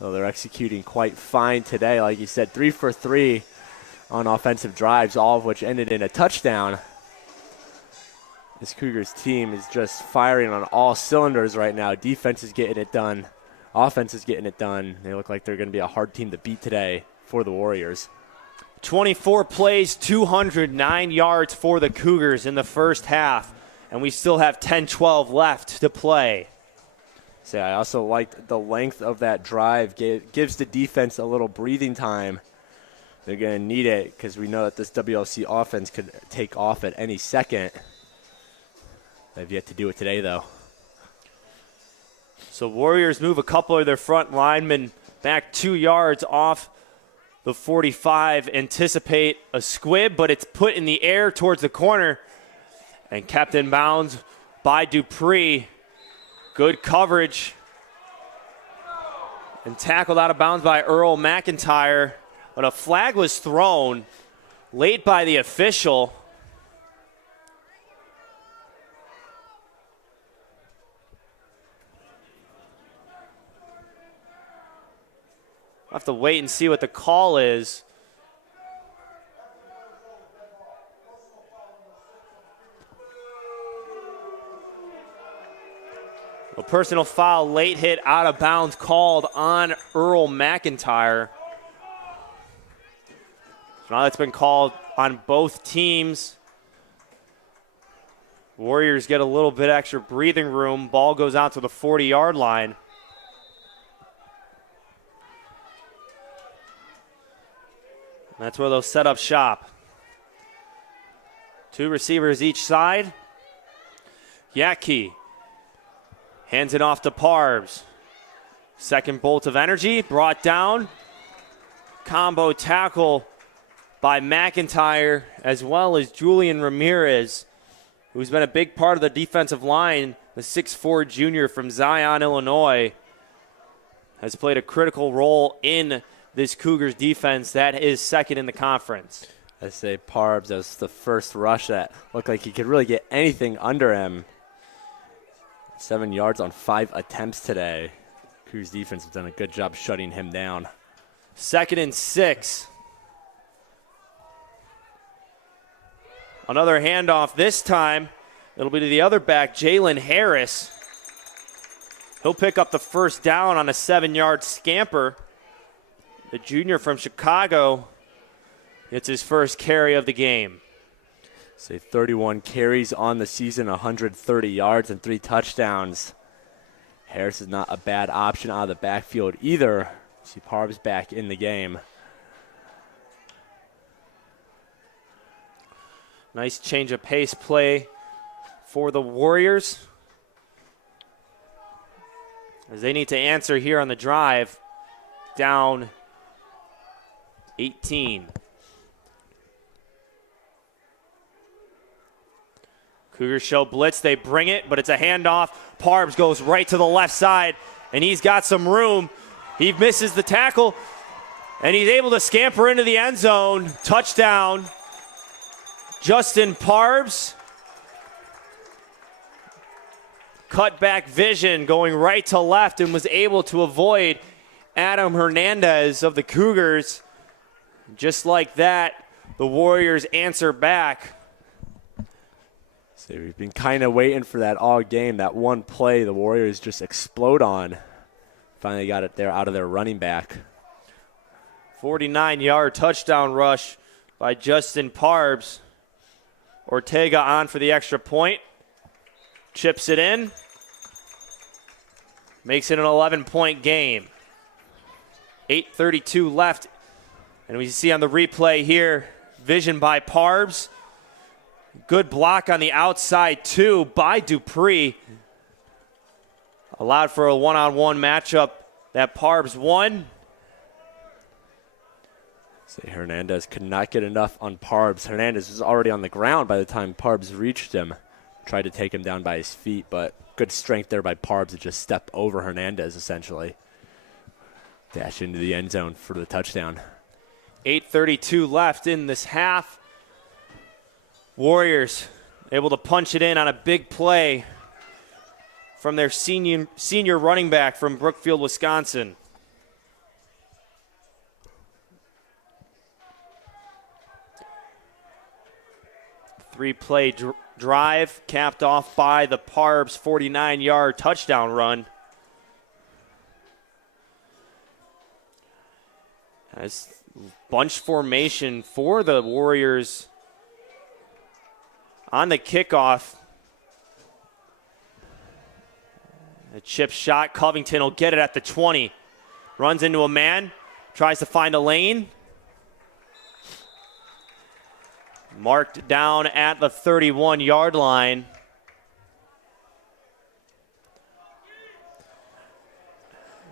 Well, they're executing quite fine today. Like you said, 3 for 3 on offensive drives, all of which ended in a touchdown. This Cougars team is just firing on all cylinders right now. Defense is getting it done. offense is getting it done. They look like they're going to be a hard team to beat today for the Warriors. 24 plays, 209 yards for the Cougars in the first half, and we still have 10-12 left to play. So I also liked the length of that drive. Gives the defense a little breathing time. They're going to need it because we know that this WLC offense could take off at any second. They've yet to do it today, though. So Warriors move a couple of their front linemen back 2 yards off the 45. Anticipate a squib, but it's put in the air towards the corner and kept in bounds by Dupree. Good coverage. And tackled out of bounds by Earl McIntyre. But a flag was thrown late by the official. I'll have to wait and see what the call is. A personal foul, late hit, out of bounds called on Earl McIntyre. So now that's been called on both teams. Warriors get a little bit extra breathing room. Ball goes out to the 40-yard line. That's where they'll set up shop. 2 receivers each side. Yaki hands it off to Parbs. Second bolt of energy brought down. Combo tackle by McIntyre as well as Julian Ramirez, who's been a big part of the defensive line. The 6'4" junior from Zion, Illinois, has played a critical role in this Cougars defense that is second in the conference. I say Parbs as the first rush that looked like he could really get anything under him. 7 yards on 5 attempts today. Cougars defense has done a good job shutting him down. 2nd and 6. Another handoff this time. It'll be to the other back, Jalen Harris. He'll pick up the first down on a 7-yard scamper. The junior from Chicago gets his first carry of the game. Say 31 carries on the season, 130 yards and 3 touchdowns. Harris is not a bad option out of the backfield either. See Parbs back in the game. Nice change of pace play for the Warriors, as they need to answer here on the drive. Down 18. Cougars show blitz. They bring it, but it's a handoff. Parbs goes right to the left side, and he's got some room. He misses the tackle, and he's able to scamper into the end zone. Touchdown, Justin Parbs. Cut back vision going right to left and was able to avoid Adam Hernandez of the Cougars. Just like that, the Warriors answer back. So we've been kind of waiting for that all game. That one play the Warriors just explode on. Finally got it there out of their running back. 49-yard touchdown rush by Justin Parbs. Ortega on for the extra point. Chips it in. Makes it an 11-point game. 8:32 left. And we see on the replay here, vision by Parbs. Good block on the outside, too, by Dupree. Allowed for a one-on-one matchup that Parbs won. Say Hernandez could not get enough on Parbs. Hernandez was already on the ground by the time Parbs reached him. Tried to take him down by his feet, but good strength there by Parbs to just step over Hernandez, essentially. Dash into the end zone for the touchdown. 8:32 left in this half. Warriors able to punch it in on a big play from their senior running back from Brookfield, Wisconsin. Three-play drive capped off by the Parbs 49-yard touchdown run. As bunch formation for the Warriors on the kickoff. A chip shot. Covington will get it at the 20. Runs into a man. Tries to find a lane. Marked down at the 31-yard line.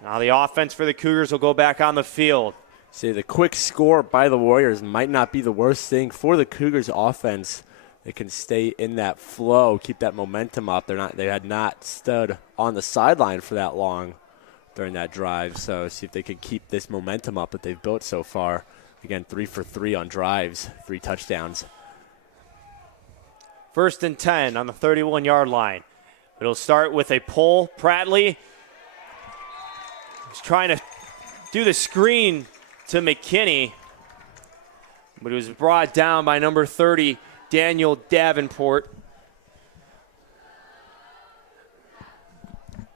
Now the offense for the Cougars will go back on the field. See, the quick score by the Warriors might not be the worst thing for the Cougars offense. They can stay in that flow, keep that momentum up. They had not stood on the sideline for that long during that drive. So see if they can keep this momentum up that they've built so far. Again, 3 for 3 on drives, 3 touchdowns. 1st and 10 on the 31-yard line. It'll start with a pull. Prattley is trying to do the screen to McKinney, but it was brought down by number 30, Daniel Davenport.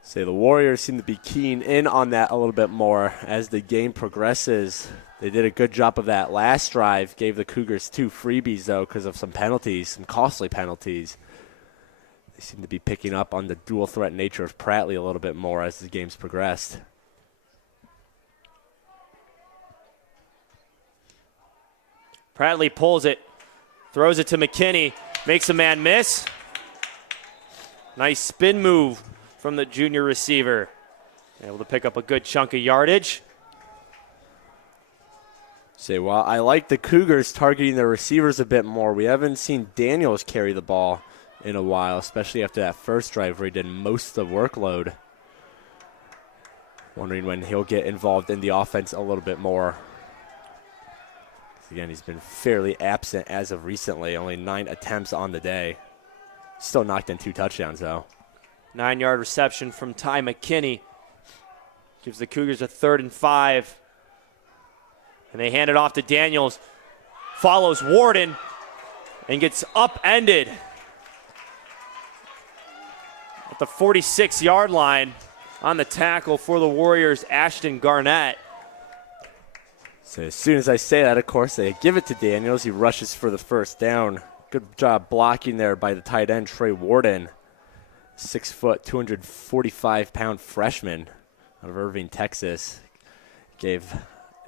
Say the Warriors seem to be keying in on that a little bit more as the game progresses. They did a good job of that last drive, gave the Cougars 2 freebies, though, because of some penalties, some costly penalties. They seem to be picking up on the dual threat nature of Prattley a little bit more as the game's progressed. Prattley pulls it, throws it to McKinney, makes a man miss. Nice spin move from the junior receiver. Able to pick up a good chunk of yardage. Say, well, I like the Cougars targeting their receivers a bit more. We haven't seen Daniels carry the ball in a while, especially after that first drive where he did most of the workload. Wondering when he'll get involved in the offense a little bit more. Again, he's been fairly absent as of recently, only 9 attempts on the day. Still knocked in 2 touchdowns, though. 9-yard reception from Ty McKinney. Gives the Cougars a 3rd and 5. And they hand it off to Daniels. Follows Warden and gets upended at the 46-yard line on the tackle for the Warriors, Ashton Garnett. So as soon as I say that, of course, they give it to Daniels. He rushes for the first down. Good job blocking there by the tight end, Trey Warden. 6 foot, 245-pound freshman out of Irving, Texas. Gave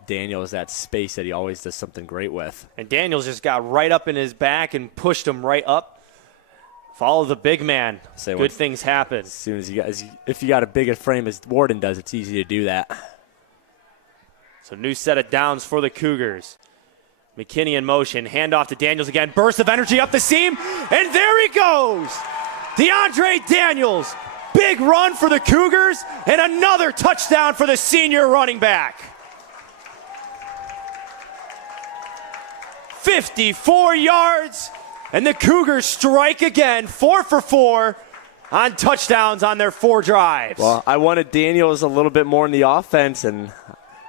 Daniels that space that he always does something great with. And Daniels just got right up in his back and pushed him right up. Follow the big man. Good things happen. As soon as if you got a bigger frame as Warden does, it's easy to do that. So new set of downs for the Cougars. McKinney in motion. Handoff to Daniels again. Burst of energy up the seam. And there he goes. DeAndre Daniels. Big run for the Cougars. And another touchdown for the senior running back. 54 yards. And the Cougars strike again. 4 for 4 on touchdowns on their 4 drives. Well, I wanted Daniels a little bit more in the offense, and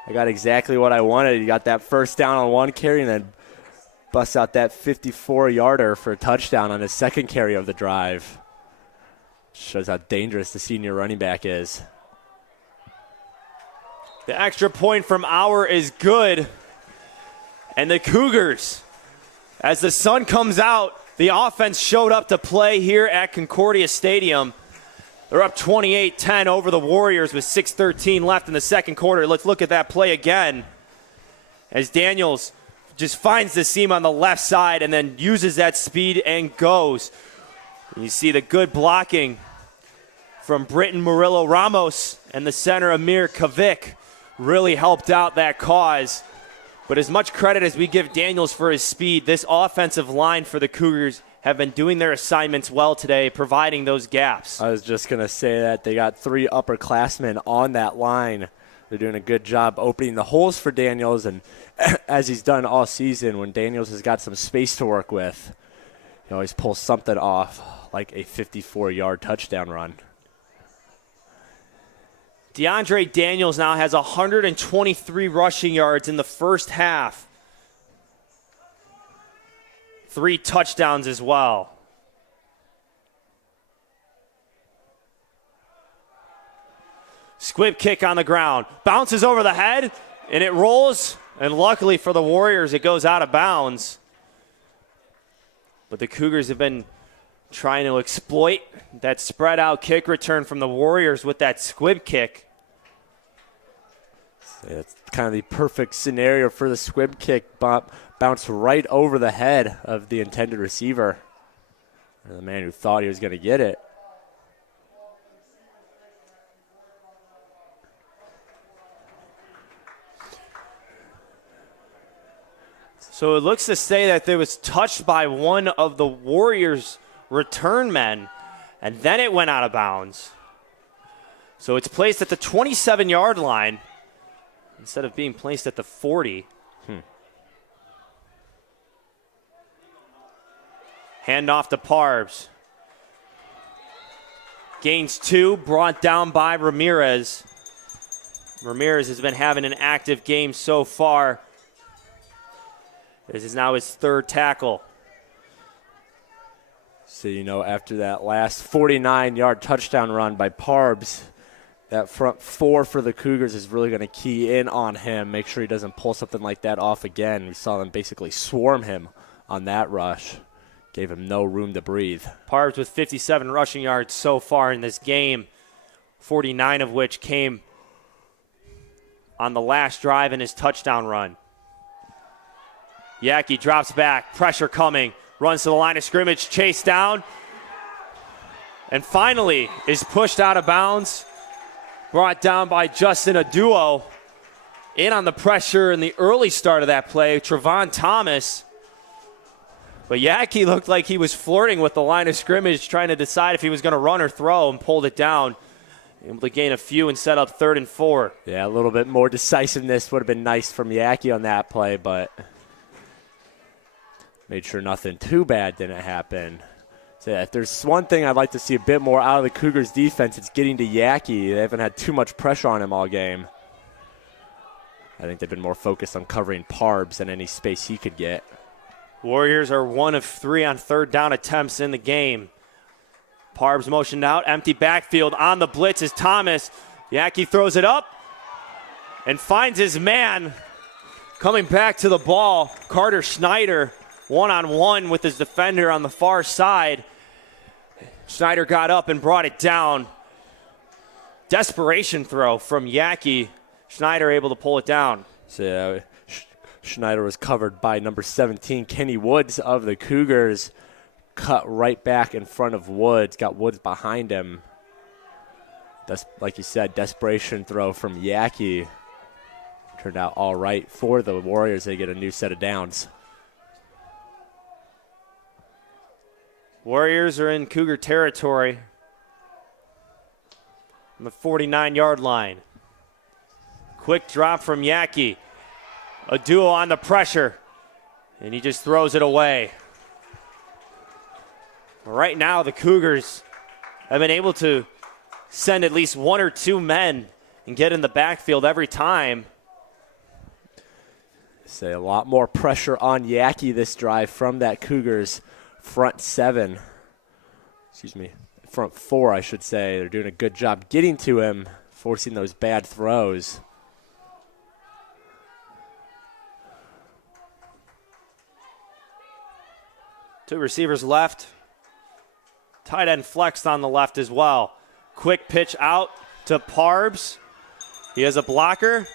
I got exactly what I wanted. He got that first down on 1 carry and then busts out that 54-yarder for a touchdown on his 2nd carry of the drive. Shows how dangerous the senior running back is. The extra point from Auer is good. And the Cougars, as the sun comes out, the offense showed up to play here at Concordia Stadium. They're up 28-10 over the Warriors with 6:13 left in the second quarter. Let's look at that play again as Daniels just finds the seam on the left side and then uses that speed and goes. You see the good blocking from Britton Murillo Ramos and the center Amir Kavik really helped out that cause. But as much credit as we give Daniels for his speed, this offensive line for the Cougars have been doing their assignments well today, providing those gaps. I was just going to say that they got 3 upperclassmen on that line. They're doing a good job opening the holes for Daniels, and as he's done all season, when Daniels has got some space to work with, he always pulls something off, like a 54-yard touchdown run. DeAndre Daniels now has 123 rushing yards in the first half. 3 touchdowns as well. Squib kick on the ground. Bounces over the head, and it rolls And luckily for the Warriors, it goes out of bounds. But the Cougars have been trying to exploit that spread out kick return from the Warriors with that squib kick. It's kind of the perfect scenario for the squib kick. Bounce right over the head of the intended receiver. And the man who thought he was going to get it. So it looks to say that it was touched by one of the Warriors' return men, and then it went out of bounds. So it's placed at the 27-yard line instead of being placed at the 40. Hand off to Parbs. Gains 2, brought down by Ramirez. Ramirez has been having an active game so far. This is now his 3rd tackle. So, after that last 49-yard touchdown run by Parbs, that front 4 for the Cougars is really going to key in on him, make sure he doesn't pull something like that off again. We saw them basically swarm him on that rush. Gave him no room to breathe. Parbs with 57 rushing yards so far in this game, 49 of which came on the last drive in his touchdown run. Yaki drops back, pressure coming, runs to the line of scrimmage, chased down, and finally is pushed out of bounds, brought down by Justin Aduo. In on the pressure in the early start of that play, Trevon Thomas. But Yaki looked like he was flirting with the line of scrimmage, trying to decide if he was going to run or throw, and pulled it down. Able to gain a few and set up 3rd and 4. Yeah, a little bit more decisiveness would have been nice from Yaki on that play, but made sure nothing too bad didn't happen. So if there's one thing I'd like to see a bit more out of the Cougars defense, it's getting to Yaki. They haven't had too much pressure on him all game. I think they've been more focused on covering Parbs than any space he could get. Warriors are 1 of 3 on 3rd down attempts in the game. Parbs motioned out, empty backfield on the blitz is Thomas. Yaki throws it up and finds his man coming back to the ball. Carter Schneider one-on-one with his defender on the far side. Schneider got up and brought it down. Desperation throw from Yaki. Schneider able to pull it down. So yeah, Schneider was covered by number 17, Kenny Woods of the Cougars. Cut right back in front of Woods. Got Woods behind him. Like you said, desperation throw from Yaki. Turned out all right for the Warriors. They get a new set of downs. Warriors are in Cougar territory on the 49-yard line. Quick drop from Yaki. A duo on the pressure, and he just throws it away. Right now, the Cougars have been able to send at least 1 or 2 men and get in the backfield every time. Say a lot more pressure on Yaki this drive from that Cougars front 7. Front 4, I should say. They're doing a good job getting to him, forcing those bad throws. Two receivers left. Tight end flexed on the left as well. Quick pitch out to Parbs. He has a blocker.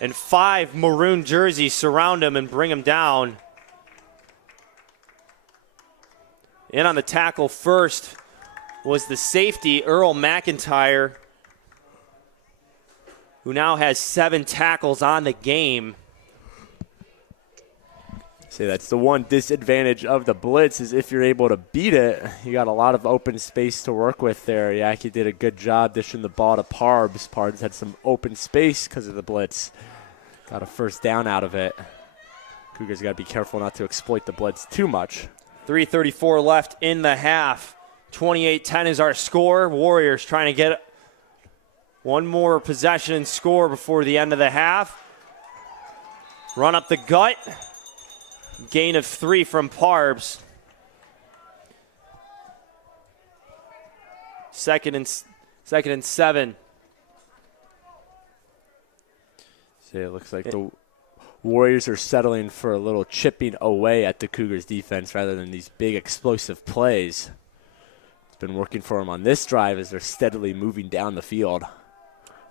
And 5 maroon jerseys surround him and bring him down. In on the tackle first was the safety, Earl McIntyre, who now has 7 tackles on the game. See, that's the one disadvantage of the blitz is if you're able to beat it, you got a lot of open space to work with there. Yaki did a good job dishing the ball to Parbs. Parbs had some open space because of the blitz. Got a first down out of it. Cougars got to be careful not to exploit the blitz too much. 3:34 left in the half. 28-10 is our score. Warriors trying to get one more possession and score before the end of the half. Run up the gut. Gain of 3 from Parbs. Second and 7. See, it looks like the Warriors are settling for a little chipping away at the Cougars defense rather than these big explosive plays. It's been working for them on this drive as they're steadily moving down the field,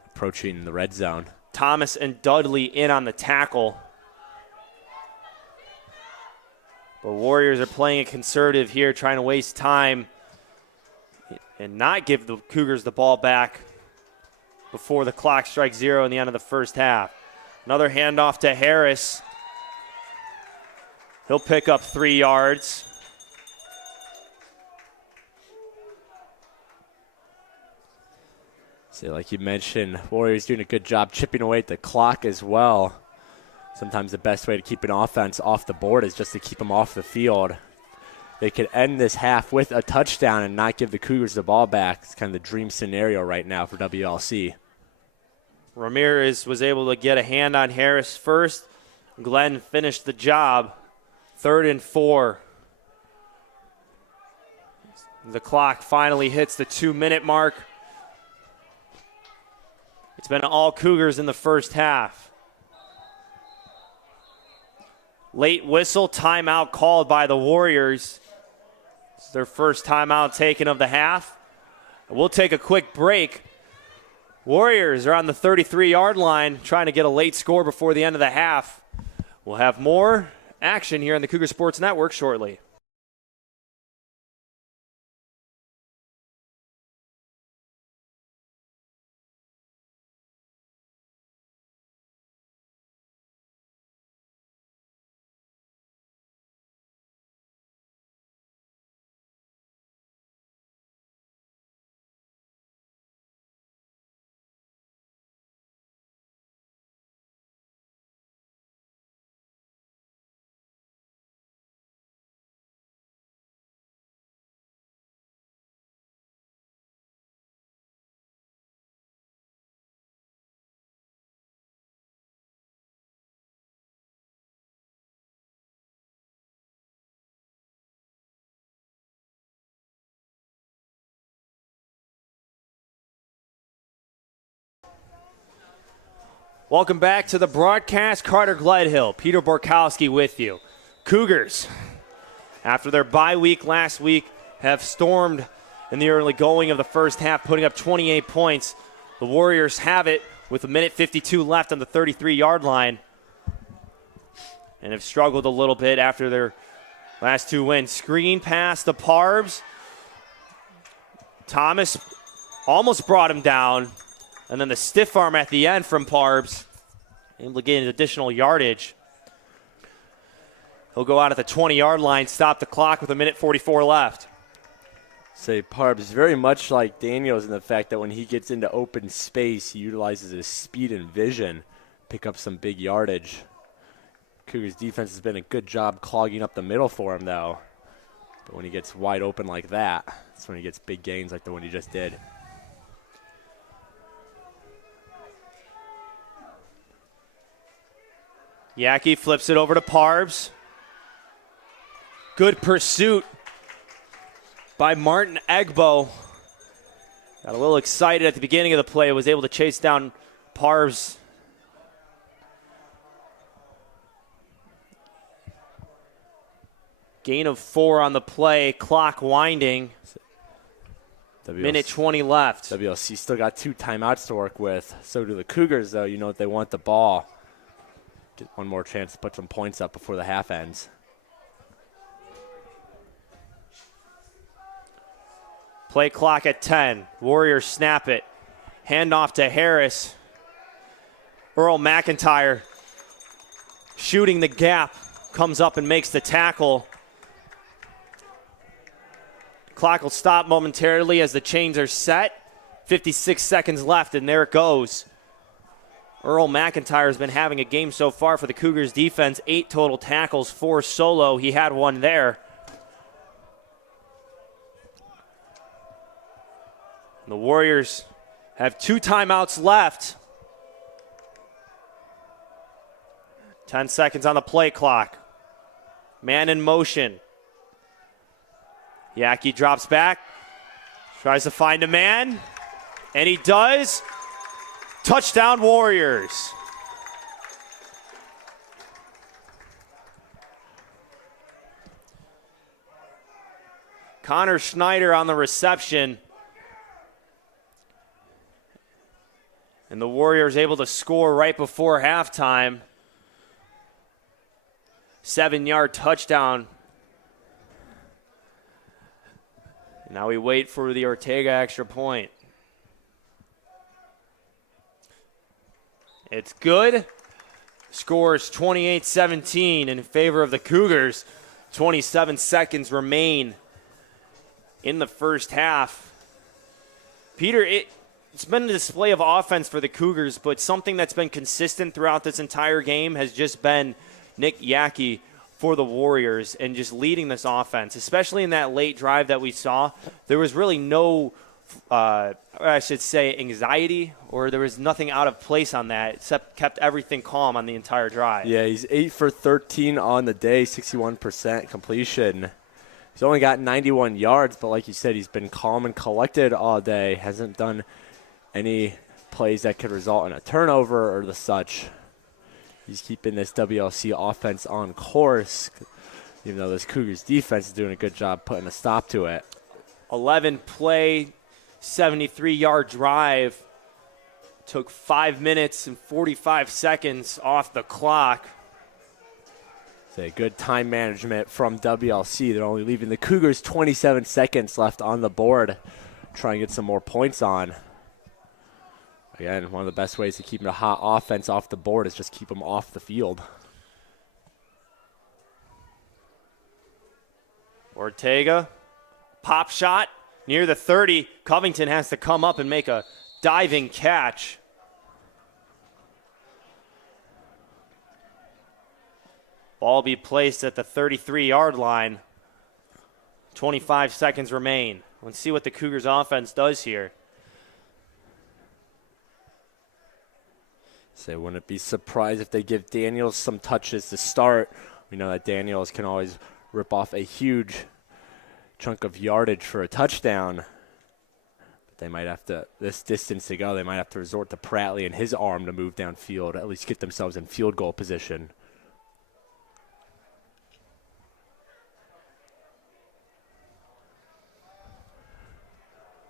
approaching the red zone. Thomas and Dudley in on the tackle. But Warriors are playing it conservative here, trying to waste time and not give the Cougars the ball back before the clock strikes 0 in the end of the first half. Another handoff to Harris. He'll pick up 3 yards. So like you mentioned, Warriors doing a good job chipping away at the clock as well. Sometimes the best way to keep an offense off the board is just to keep them off the field. They could end this half with a touchdown and not give the Cougars the ball back. It's kind of the dream scenario right now for WLC. Ramirez was able to get a hand on Harris first. Glenn finished the job. 3rd and 4. The clock finally hits the 2-minute mark. It's been all Cougars in the first half. Late whistle, timeout called by the Warriors. It's their first timeout taken of the half. We'll take a quick break. Warriors are on the 33-yard line trying to get a late score before the end of the half. We'll have more action here on the Cougar Sports Network shortly. Welcome back to the broadcast. Carter Gledhill, Peter Borkowski with you. Cougars, after their bye week last week, have stormed in the early going of the first half, putting up 28 points. The Warriors have it with 1:52 left on the 33-yard line and have struggled a little bit after their last 2 wins. Screen pass to Parbs. Thomas almost brought him down. And then the stiff arm at the end from Parbs, able to gain additional yardage. He'll go out at the 20-yard line, stop the clock with 1:44 left. Say Parbs is very much like Daniels in the fact that when he gets into open space, he utilizes his speed and vision, pick up some big yardage. Cougars defense has been a good job clogging up the middle for him, though. But when he gets wide open like that, that's when he gets big gains like the one he just did. Yaki flips it over to Parbs. Good pursuit by Martin Egbo. Got a little excited at the beginning of the play, was able to chase down Parbs. Gain of 4 on the play, clock winding. Minute 20 left. WLC still got 2 timeouts to work with. So do the Cougars, though. You know they want the ball. Get one more chance to put some points up before the half ends. Play clock at 10. Warriors snap it. Handoff to Harris. Earl McIntyre shooting the gap. Comes up and makes the tackle. Clock will stop momentarily as the chains are set. 56 seconds left, and there it goes. Earl McIntyre has been having a game so far for the Cougars defense. 8 total tackles, 4 solo. He had 1 there. The Warriors have 2 timeouts left. 10 seconds on the play clock. Man in motion. Yaki drops back. Tries to find a man. And he does. Touchdown Warriors. Connor Schneider on the reception. And the Warriors able to score right before halftime. 7-yard touchdown. Now we wait for the Ortega extra point. It's good. Scores 28-17 in favor of the Cougars. 27 seconds remain in the first half. Peter, it's been a display of offense for the Cougars, but something that's been consistent throughout this entire game has just been Nick Yackey for the Warriors and just leading this offense, especially in that late drive that we saw. There was really no, I should say, anxiety, or there was nothing out of place on that, except kept everything calm on the entire drive. Yeah, he's 8 for 13 on the day, 61% completion. He's only got 91 yards, but like you said, he's been calm and collected all day. Hasn't done any plays that could result in a turnover or the such. He's keeping this WLC offense on course, even though this Cougars defense is doing a good job putting a stop to it. 11-play, 73-yard drive. Took 5 minutes and 45 seconds off the clock. Say good time management from WLC. They're only leaving the Cougars 27 seconds left on the board. Try and get some more points on. Again, one of the best ways to keep a hot offense off the board is just keep them off the field. Ortega, pop shot near the 30. Covington has to come up and make a diving catch. Ball be placed at the 33-yard line. 25 seconds remain. Let's see what the Cougars offense does here. So wouldn't be surprised if they give Daniels some touches to start. We know that Daniels can always rip off a huge chunk of yardage for a touchdown. But they might have to, this distance to go, they might have to resort to Pratley and his arm to move downfield, at least get themselves in field goal position.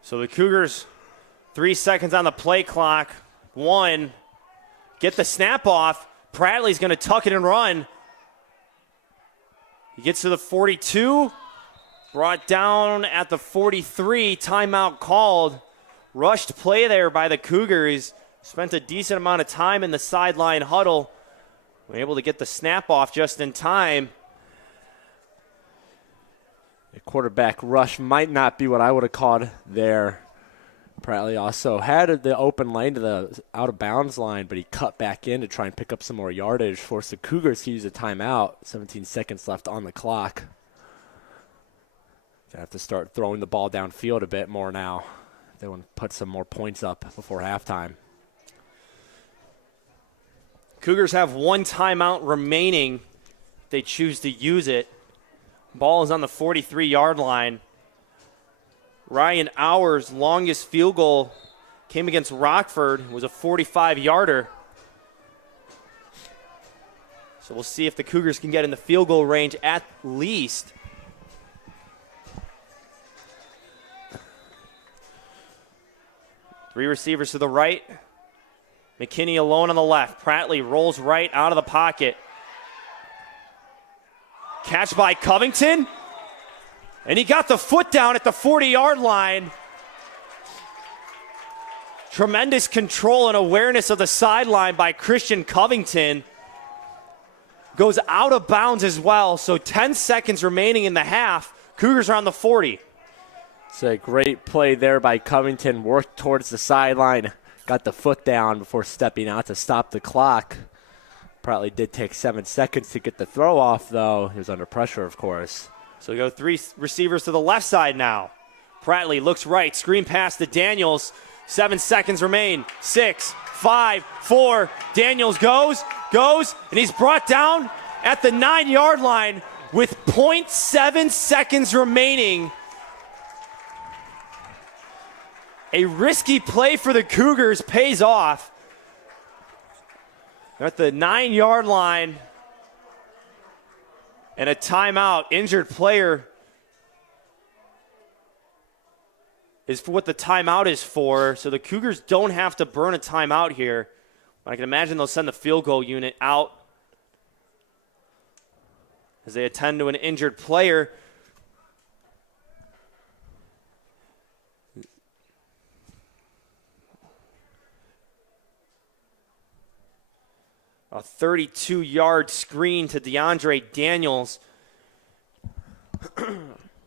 So the Cougars, 3 seconds on the play clock. 1. Get the snap off. Pratley's going to tuck it and run. He gets to the 42. Brought down at the 43. Timeout called. Rushed play there by the Cougars. Spent a decent amount of time in the sideline huddle. Were able to get the snap off just in time. The quarterback rush might not be what I would have called there. Pratley also had the open lane to the out-of-bounds line, but he cut back in to try and pick up some more yardage, forced the Cougars to use a timeout. 17 seconds left on the clock. They have to start throwing the ball downfield a bit more now. They want to put some more points up before halftime. Cougars have 1 timeout remaining. They choose to use it. Ball is on the 43-yard line. Ryan Hour's longest field goal came against Rockford. It was a 45-yarder. So we'll see if the Cougars can get in the field goal range at least. Three receivers to the right. McKinney alone on the left. Pratley rolls right out of the pocket. Catch by Covington. And he got the foot down at the 40-yard line. Tremendous control and awareness of the sideline by Christian Covington. Goes out of bounds as well, so 10 seconds remaining in the half. Cougars are on the 40. It's a great play there by Covington. Worked towards the sideline. Got the foot down before stepping out to stop the clock. Probably did take 7 seconds to get the throw off, though. He was under pressure, of course. So we go 3 receivers to the left side now. Pratley looks right, screen pass to Daniels. 7 seconds remain. 6, 5, 4. Daniels goes, and he's brought down at the 9-yard line with 0.7 seconds remaining. A risky play for the Cougars pays off. They're at the 9-yard line. And a timeout. Injured player is for what the timeout is for, so the Cougars don't have to burn a timeout here. I can imagine they'll send the field goal unit out as they attend to an injured player. A 32-yard screen to DeAndre Daniels.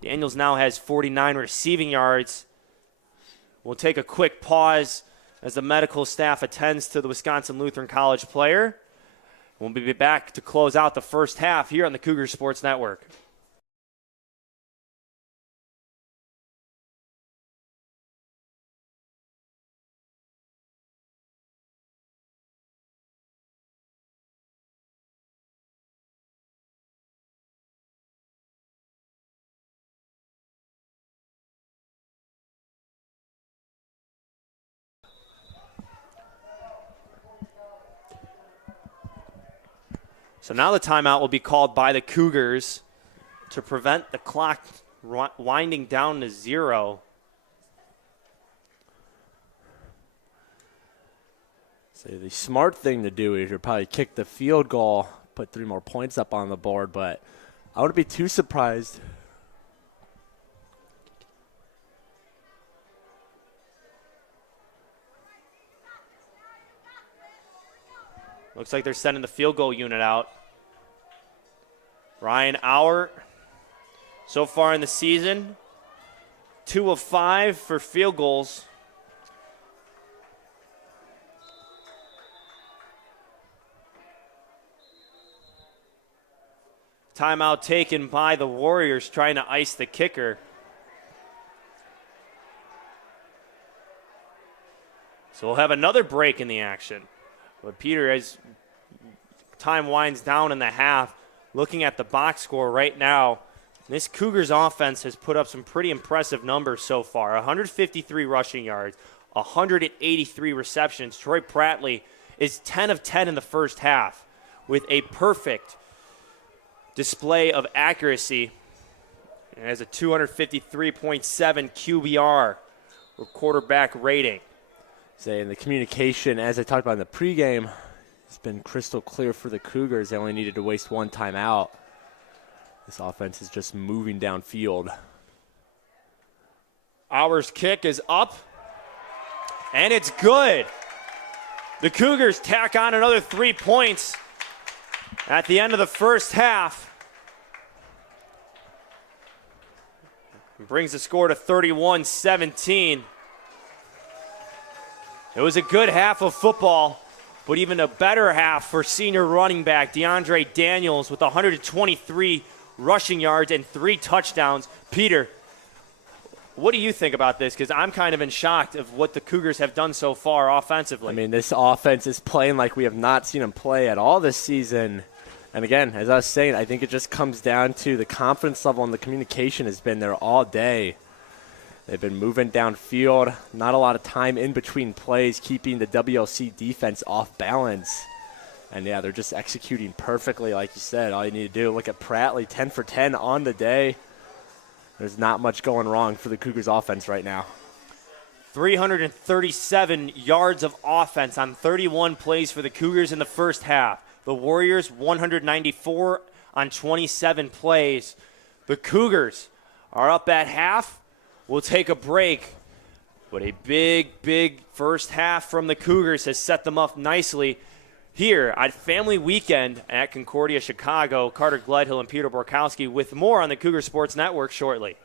Daniels now has 49 receiving yards. We'll take a quick pause as the medical staff attends to the Wisconsin Lutheran College player. We'll be back to close out the first half here on the Cougar Sports Network. So now the timeout will be called by the Cougars to prevent the clock winding down to 0. So the smart thing to do is you'll probably kick the field goal, put 3 more points up on the board, but I wouldn't be too surprised. Looks like they're sending the field goal unit out. Ryan Auer, so far in the season, 2 of 5 for field goals. Timeout taken by the Warriors trying to ice the kicker. So we'll have another break in the action. But Peter, as time winds down in the half, looking at the box score right now, this Cougars offense has put up some pretty impressive numbers so far. 153 rushing yards, 183 receptions. Troy Prattley is 10 of 10 in the first half with a perfect display of accuracy and has a 253.7 QBR or quarterback rating. Saying the communication, as I talked about in the pregame, has been crystal clear for the Cougars. They only needed to waste 1 timeout. This offense is just moving downfield. Auer's kick is up, and it's good. The Cougars tack on another 3 points at the end of the first half. Brings the score to 31-17. It was a good half of football, but even a better half for senior running back DeAndre Daniels with 123 rushing yards and 3 touchdowns. Peter, what do you think about this? Because I'm kind of in shock of what the Cougars have done so far offensively. I mean, this offense is playing like we have not seen them play at all this season. And again, as I was saying, I think it just comes down to the confidence level and the communication has been there all day. They've been moving downfield, not a lot of time in between plays, keeping the WLC defense off balance. And, yeah, they're just executing perfectly, like you said. All you need to do, look at Prattley, 10 for 10 on the day. There's not much going wrong for the Cougars offense right now. 337 yards of offense on 31 plays for the Cougars in the first half. The Warriors, 194 on 27 plays. The Cougars are up at half. We'll take a break, but a big first half from the Cougars has set them up nicely here at Family Weekend at Concordia, Chicago. Carter Gledhill and Peter Borkowski with more on the Cougar Sports Network shortly.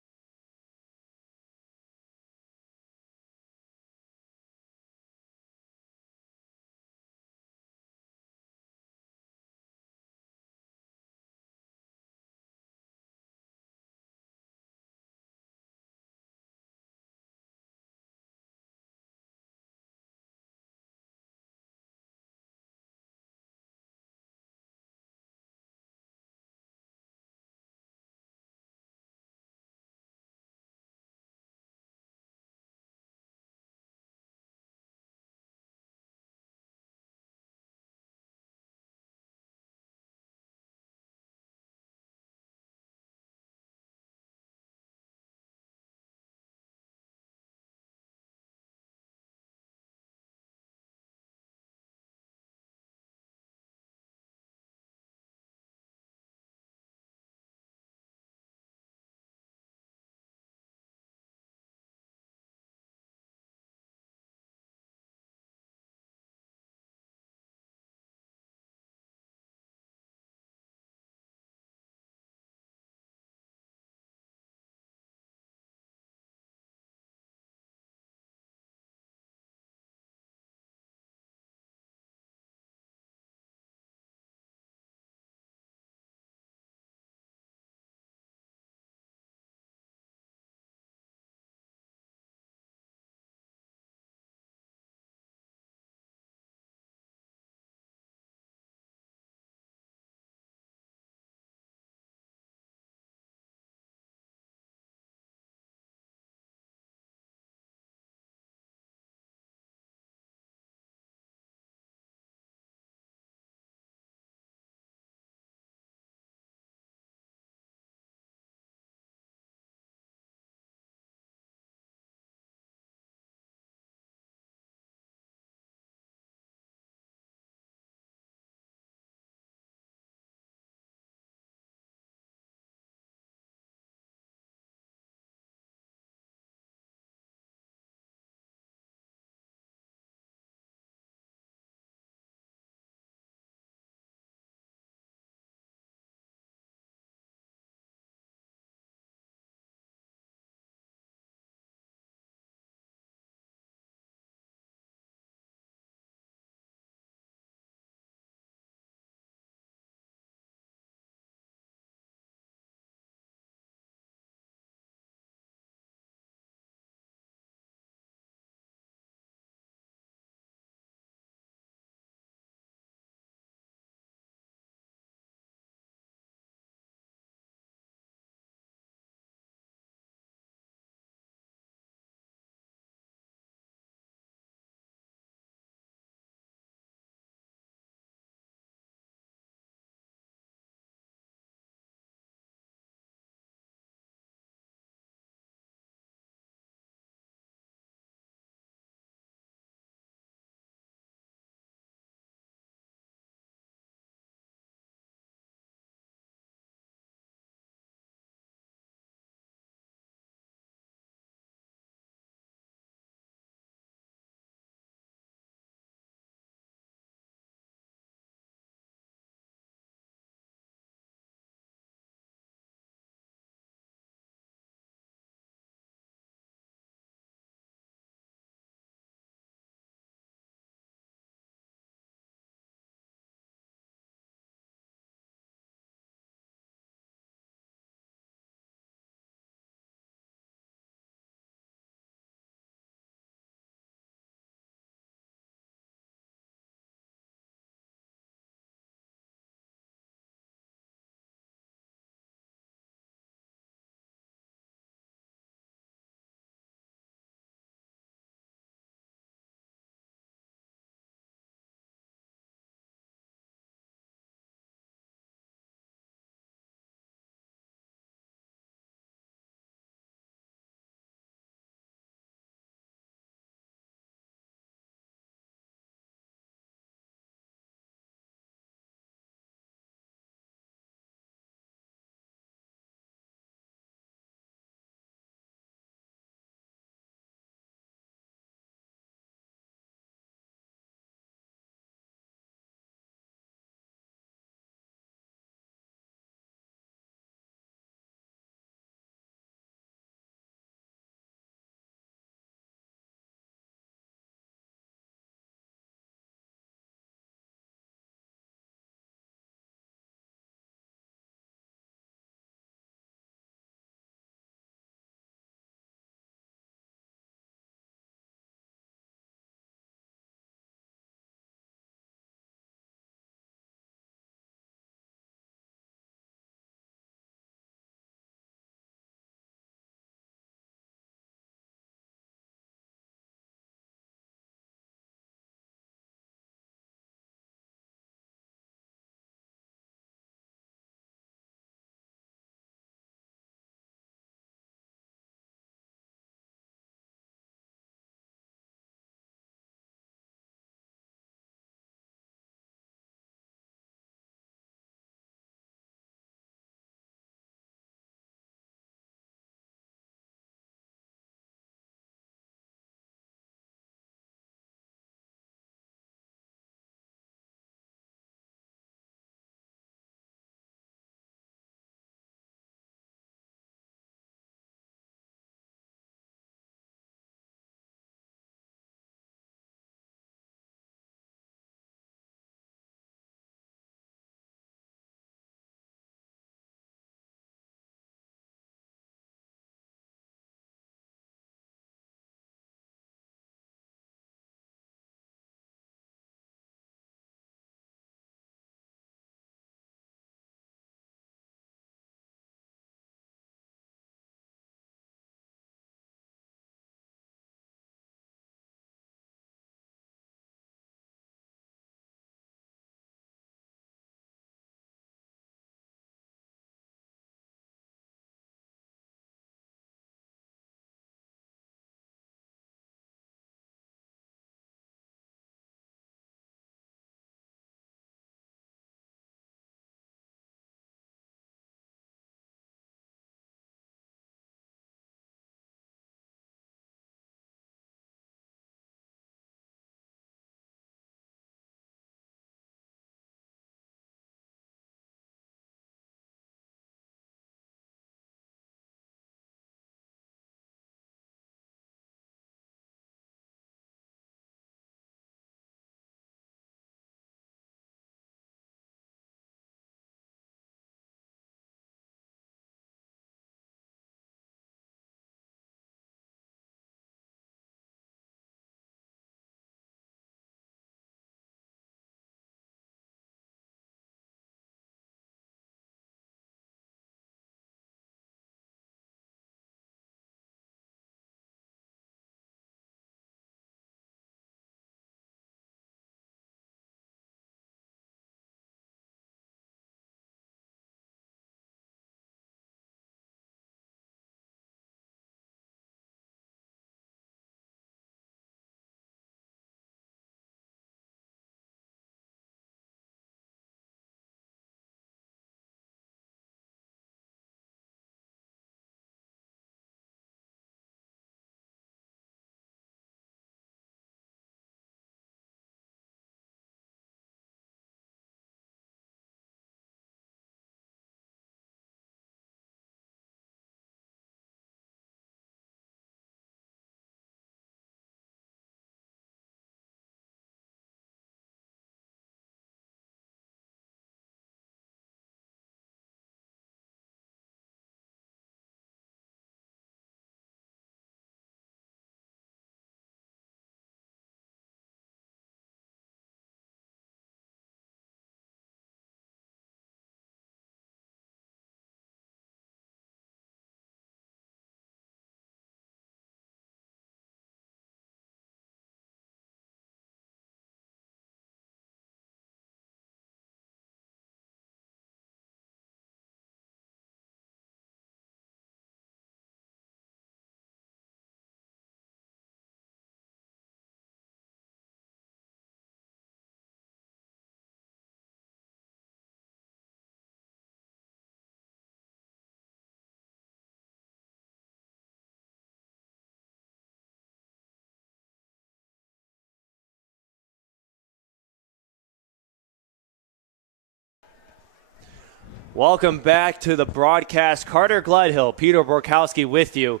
Welcome back to the broadcast. Carter Gledhill, Peter Borkowski with you.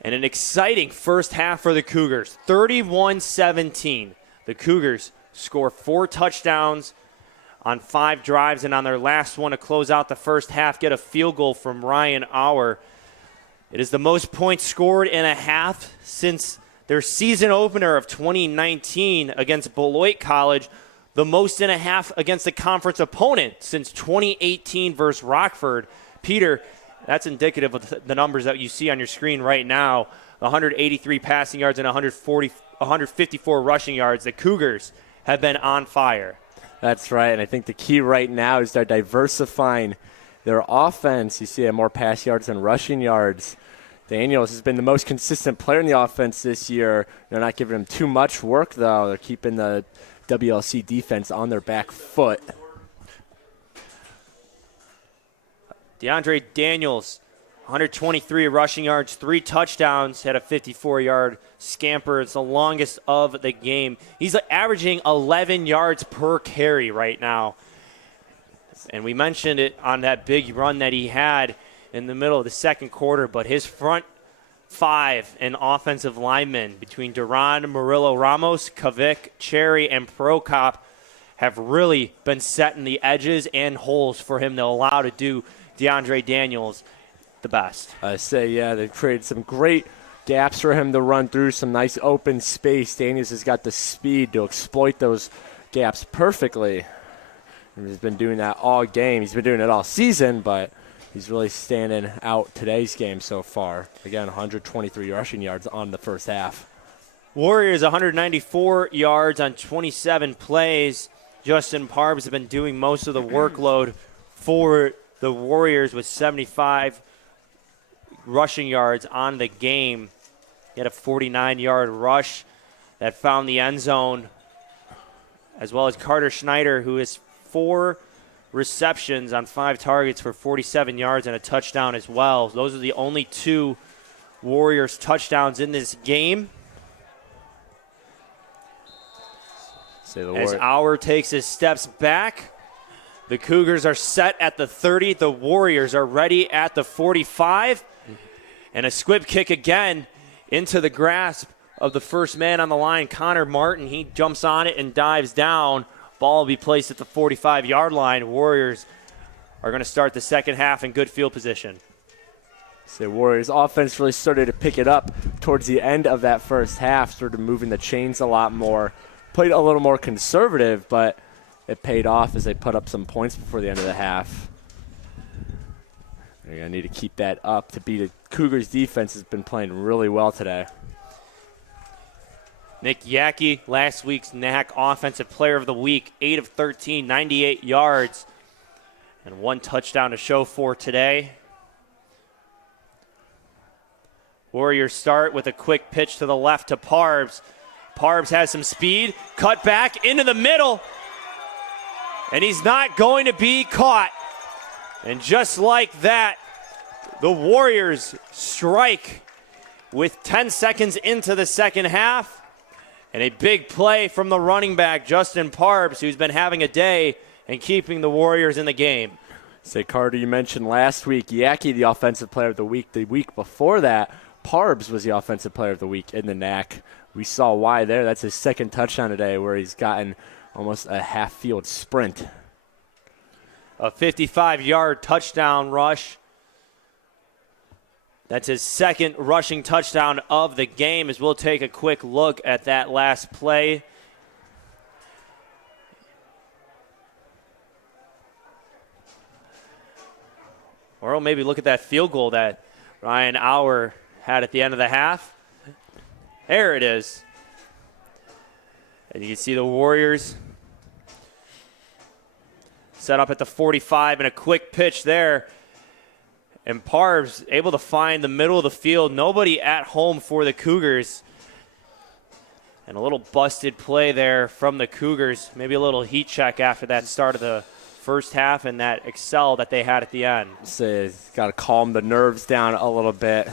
And an exciting first half for the Cougars. 31-17. The Cougars score 4 touchdowns on 5 drives, and on their last one to close out the first half, get a field goal from Ryan Auer. It is the most points scored in a half since their season opener of 2019 against Beloit College, the most in a half against a conference opponent since 2018 versus Rockford. Peter, that's indicative of the numbers that you see on your screen right now. 183 passing yards and 154 rushing yards. The Cougars have been on fire. That's right, and I think the key right now is they're diversifying their offense. You see more pass yards and rushing yards. Daniels has been the most consistent player in the offense this year. They're not giving him too much work, though. They're keeping the WLC defense on their back foot. DeAndre Daniels, 123 rushing yards, 3 touchdowns, had a 54-yard scamper. It's the longest of the game. He's averaging 11 yards per carry right now. And we mentioned it on that big run that he had in the middle of the second quarter, but his front 5 and offensive linemen between Duran, Murillo Ramos, Kavik, Cherry, and Prokop have really been setting the edges and holes for him to allow to do DeAndre Daniels the best. I say, yeah, they've created some great gaps for him to run through, some nice open space. Daniels has got the speed to exploit those gaps perfectly. And he's been doing that all game. He's been doing it all season, but he's really standing out today's game so far. Again, 123 rushing yards on the first half. Warriors 194 yards on 27 plays. Justin Parbs has been doing most of the workload for the Warriors with 75 rushing yards on the game. He had a 49-yard rush that found the end zone, as well as Carter Schneider, who has 4 receptions on 5 targets for 47 yards and a touchdown as well. Those are the only 2 Warriors touchdowns in this game. As Auer takes his steps back, the Cougars are set at the 30. The Warriors are ready at the 45. And a squib kick again into the grasp of the first man on the line, Connor Martin. He jumps on it and dives down. Ball will be placed at the 45-yard line. Warriors are going to start the second half in good field position. So Warriors offense really started to pick it up towards the end of that first half, started moving the chains a lot more, played a little more conservative, but it paid off as they put up some points before the end of the half. They're going to need to keep that up to beat it. Cougars defense has been playing really well today. Nick Yackey, last week's NAC Offensive Player of the Week, 8 of 13, 98 yards, and 1 touchdown to show for today. Warriors start with a quick pitch to the left to Parbs. Parbs has some speed, cut back into the middle, and he's not going to be caught. And just like that, the Warriors strike with 10 seconds into the second half. And a big play from the running back, Justin Parbs, who's been having a day and keeping the Warriors in the game. Say, Carter, you mentioned last week, Yackey, the Offensive Player of the Week. The week before that, Parbs was the Offensive Player of the Week in the NAC. We saw why there. That's his second touchdown today, where he's gotten almost a half-field sprint. A 55-yard touchdown rush. That's his second rushing touchdown of the game, as we'll take a quick look at that last play. Or we'll maybe look at that field goal that Ryan Auer had at the end of the half. There it is. And you can see the Warriors set up at the 45 and a quick pitch there. And Parbs able to find the middle of the field. Nobody at home for the Cougars. And a little busted play there from the Cougars. Maybe a little heat check after that start of the first half and that excel that they had at the end. So got to calm the nerves down a little bit.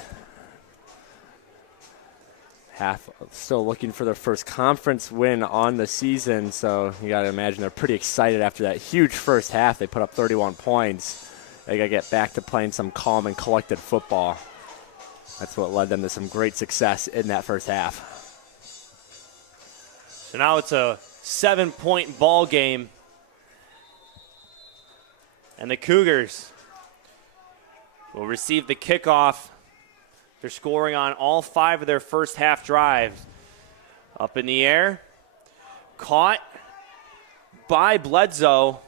Half still looking for their first conference win on the season, so you got to imagine they're pretty excited after that huge first half. They put up 31 points. They got to get back to playing some calm and collected football. That's what led them to some great success in that first half. So now it's a 7-point ball game. And the Cougars will receive the kickoff. They're scoring on all 5 of their first half drives. Up in the air. Caught by Bledsoe.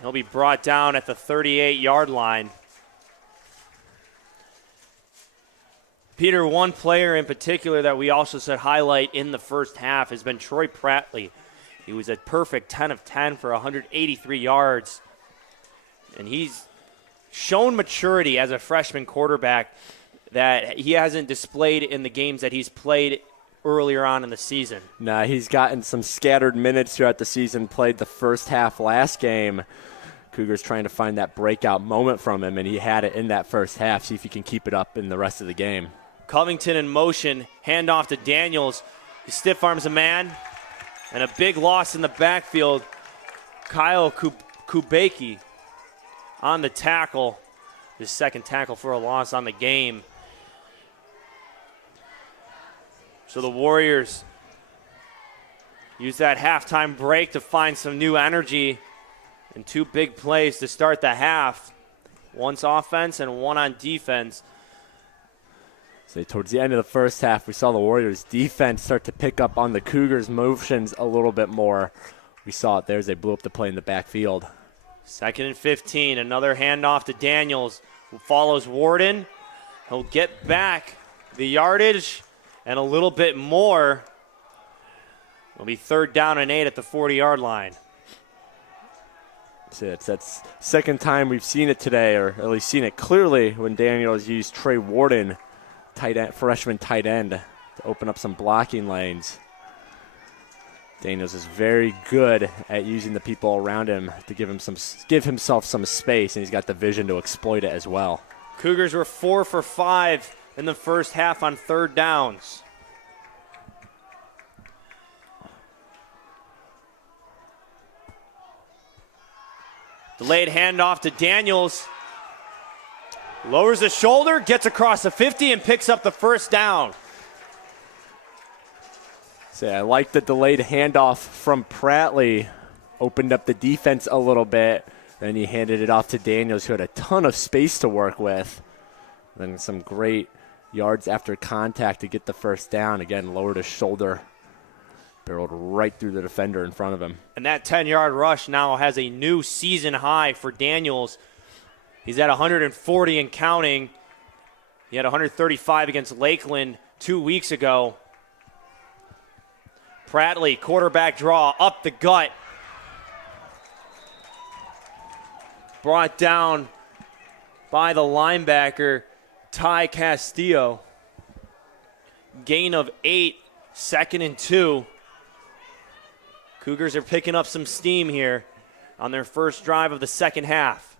He'll be brought down at the 38-yard line. Peter, one player in particular that we also said highlight in the first half has been Troy Prattley. He was a perfect 10 of 10 for 183 yards. And he's shown maturity as a freshman quarterback that he hasn't displayed in the games that he's played earlier on in the season. Nah, he's gotten some scattered minutes throughout the season, played the first half last game. Cougars trying to find that breakout moment from him, and he had it in that first half. See if he can keep it up in the rest of the game. Covington in motion, handoff to Daniels. He stiff arms a man, and a big loss in the backfield. Kyle Kubeki on the tackle. His second tackle for a loss on the game. So the Warriors use that halftime break to find some new energy and 2 big plays to start the half. One's offense and one on defense. So towards the end of the first half, we saw the Warriors' defense start to pick up on the Cougars' motions a little bit more. We saw it there as they blew up the play in the backfield. 2nd and 15, another handoff to Daniels, who follows Warden. He'll get back the yardage and a little bit more. It'll be 3rd down and 8 at the 40-yard line. That's second time we've seen it today, or at least seen it clearly when Daniels used Trey Warden, freshman tight end, to open up some blocking lanes. Daniels is very good at using the people around him to give himself some space, and he's got the vision to exploit it as well. Cougars were 4 for 5 in the first half on 3rd downs. Delayed handoff to Daniels. Lowers the shoulder, gets across the 50, and picks up the first down. So I like the delayed handoff from Prattley. Opened up the defense a little bit. Then he handed it off to Daniels, who had a ton of space to work with. Then some great yards after contact to get the first down. Again, lowered his shoulder. Barreled right through the defender in front of him. And that 10-yard rush now has a new season high for Daniels. He's at 140 and counting. He had 135 against Lakeland 2 weeks ago. Prattley, quarterback draw, up the gut. Brought down by the linebacker, Ty Castillo. Gain of 8, 2nd and 2. Cougars are picking up some steam here on their first drive of the second half.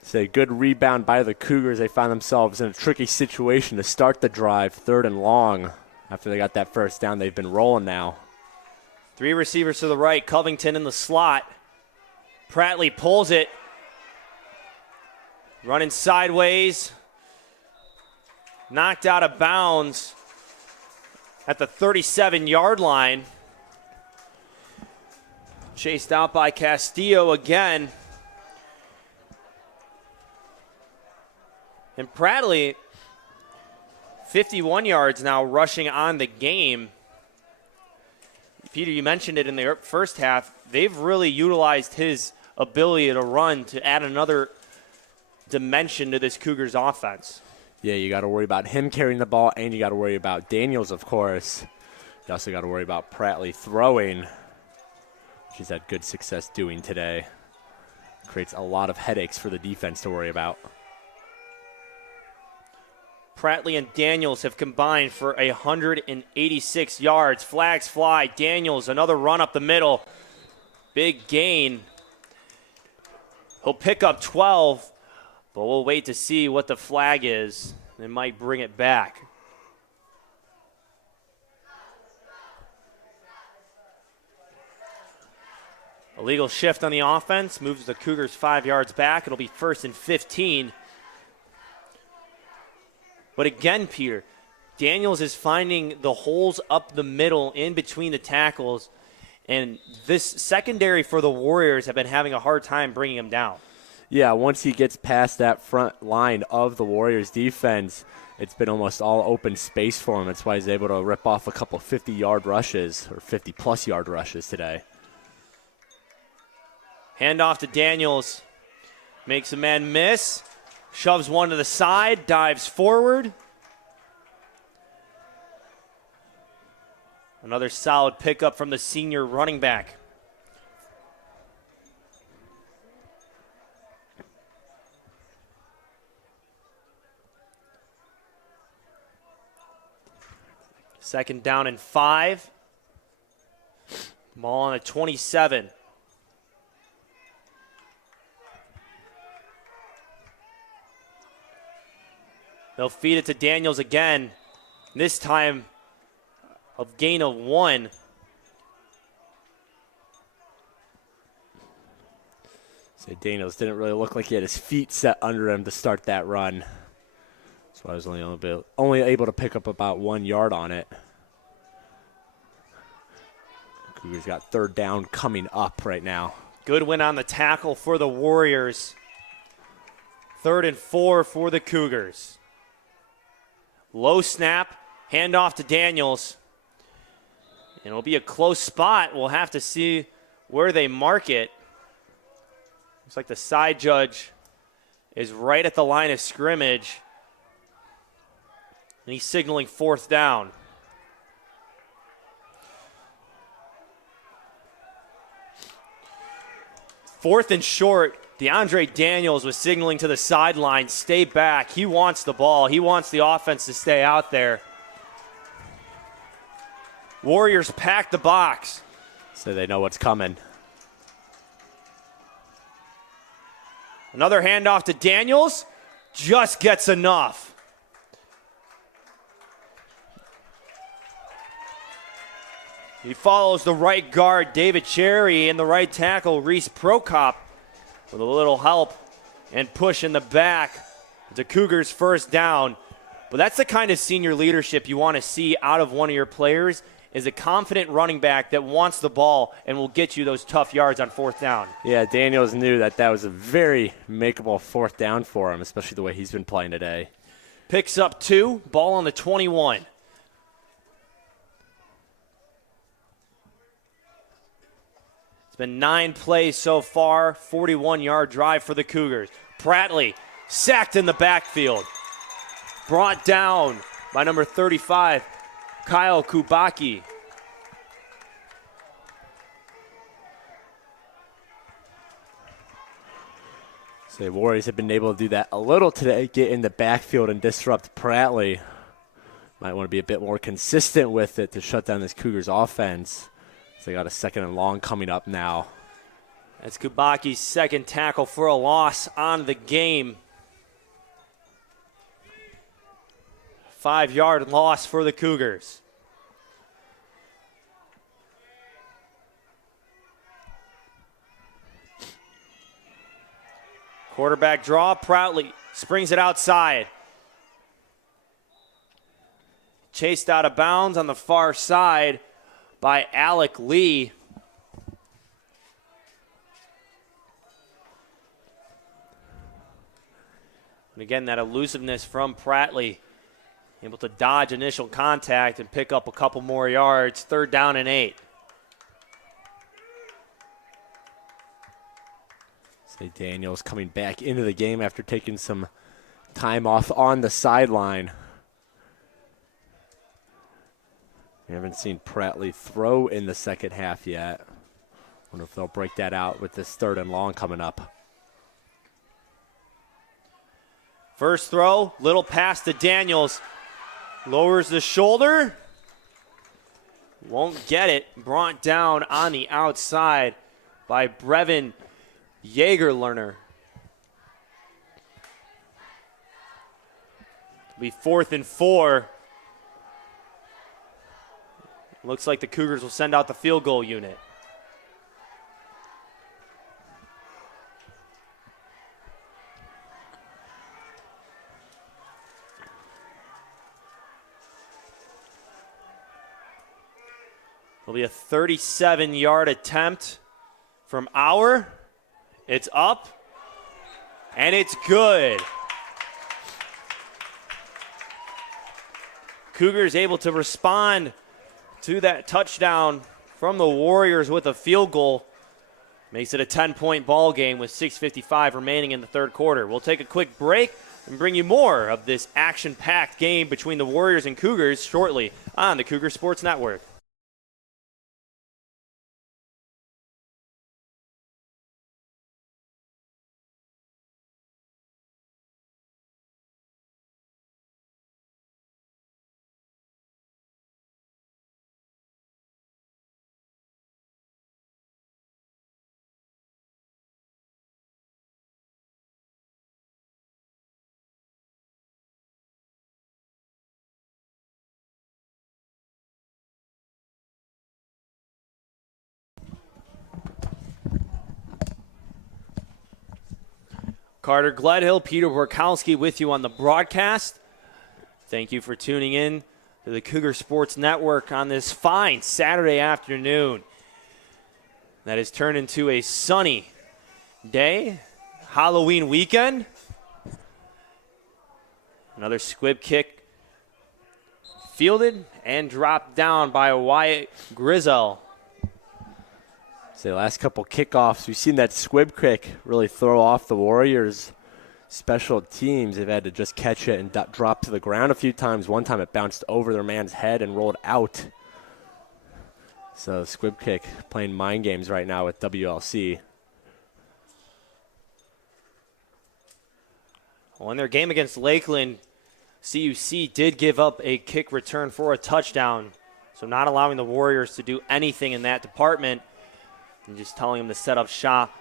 It's a good rebound by the Cougars. They found themselves in a tricky situation to start the drive, 3rd and long. After they got that first down, they've been rolling now. 3 receivers to the right, Covington in the slot. Prattley pulls it. Running sideways. Knocked out of bounds at the 37-yard line. Chased out by Castillo again. And Prattley, 51 yards now rushing on the game. Peter, you mentioned it in the first half. They've really utilized his ability to run to add another dimension to this Cougars offense. Yeah, you got to worry about him carrying the ball, and you got to worry about Daniels, of course. You also got to worry about Prattley throwing, which he's had good success doing today. Creates a lot of headaches for the defense to worry about. Prattley and Daniels have combined for 186 yards. Flags fly. Daniels, another run up the middle. Big gain. He'll pick up 12, but we'll wait to see what the flag is. They might bring it back. Illegal shift on the offense, moves the Cougars 5 yards back. It'll be 1st and 15. But again, Peter, Daniels is finding the holes up the middle in between the tackles, and this secondary for the Warriors have been having a hard time bringing him down. Yeah, once he gets past that front line of the Warriors defense, it's been almost all open space for him. That's why he's able to rip off a couple 50-yard rushes or 50-plus yard rushes today. Handoff to Daniels. Makes a man miss. Shoves one to the side. Dives forward. Another solid pickup from the senior running back. Second down and 5. Ball on a 27. They'll feed it to Daniels again. This time a gain of 1. So Daniels didn't really look like he had his feet set under him to start that run. So I was only able to pick up about 1 yard on it. Cougars got 3rd down coming up right now. Good win on the tackle for the Warriors. 3rd and 4 for the Cougars. Low snap, handoff to Daniels. And it'll be a close spot. We'll have to see where they mark it. Looks like the side judge is right at the line of scrimmage. And he's signaling 4th down. Fourth and short. DeAndre Daniels was signaling to the sideline, stay back. He wants the ball. He wants the offense to stay out there. Warriors pack the box. So they know what's coming. Another handoff to Daniels. Just gets enough. He follows the right guard, David Cherry, and the right tackle, Reese Prokop, with a little help and push in the back. It's a Cougars 1st down. But that's the kind of senior leadership you want to see out of one of your players, is a confident running back that wants the ball and will get you those tough yards on 4th down. Yeah, Daniels knew that was a very makeable 4th down for him, especially the way he's been playing today. Picks up 2, ball on the 21. It's been 9 plays so far, 41-yard drive for the Cougars. Prattley sacked in the backfield. Brought down by number 35, Kyle Kubaki. So the Warriors have been able to do that a little today, get in the backfield and disrupt Prattley. Might want to be a bit more consistent with it to shut down this Cougars offense. So they got a 2nd and long coming up now. That's Kubaki's 2nd tackle for a loss on the game. 5-yard loss for the Cougars. Quarterback draw, Proutley springs it outside. Chased out of bounds on the far side by Alec Lee. And again, that elusiveness from Prattley. Able to dodge initial contact and pick up a couple more yards. 3rd down and 8. Say Daniels coming back into the game after taking some time off on the sideline. We haven't seen Prattley throw in the second half yet. Wonder if they'll break that out with this 3rd and long coming up. First throw, little pass to Daniels. Lowers the shoulder. Won't get it. Brought down on the outside by Brevin Jaegerlerner. It'll be 4th and 4. Looks like the Cougars will send out the field goal unit. It'll be a 37-yard attempt from Auer. It's up, and it's good. Cougars able to respond to that touchdown from the Warriors with a field goal. Makes it a 10-point ball game with 6:55 remaining in the third quarter. We'll take a quick break and bring you more of this action-packed game between the Warriors and Cougars shortly on the Cougar Sports Network. Carter Gledhill, Peter Borkowski with you on the broadcast. Thank you for tuning in to the Cougar Sports Network on this fine Saturday afternoon. That has turned into a sunny day, Halloween weekend. Another squib kick fielded and dropped down by Wyatt Grizel. The last couple kickoffs, we've seen that squib kick really throw off the Warriors' special teams. They've had to just catch it and drop to the ground a few times. One time it bounced over their man's head and rolled out. So squib kick playing mind games right now with WLC. Well, in their game against Lakeland, CUC did give up a kick return for a touchdown, so not allowing the Warriors to do anything in that department. And just telling them to set up shop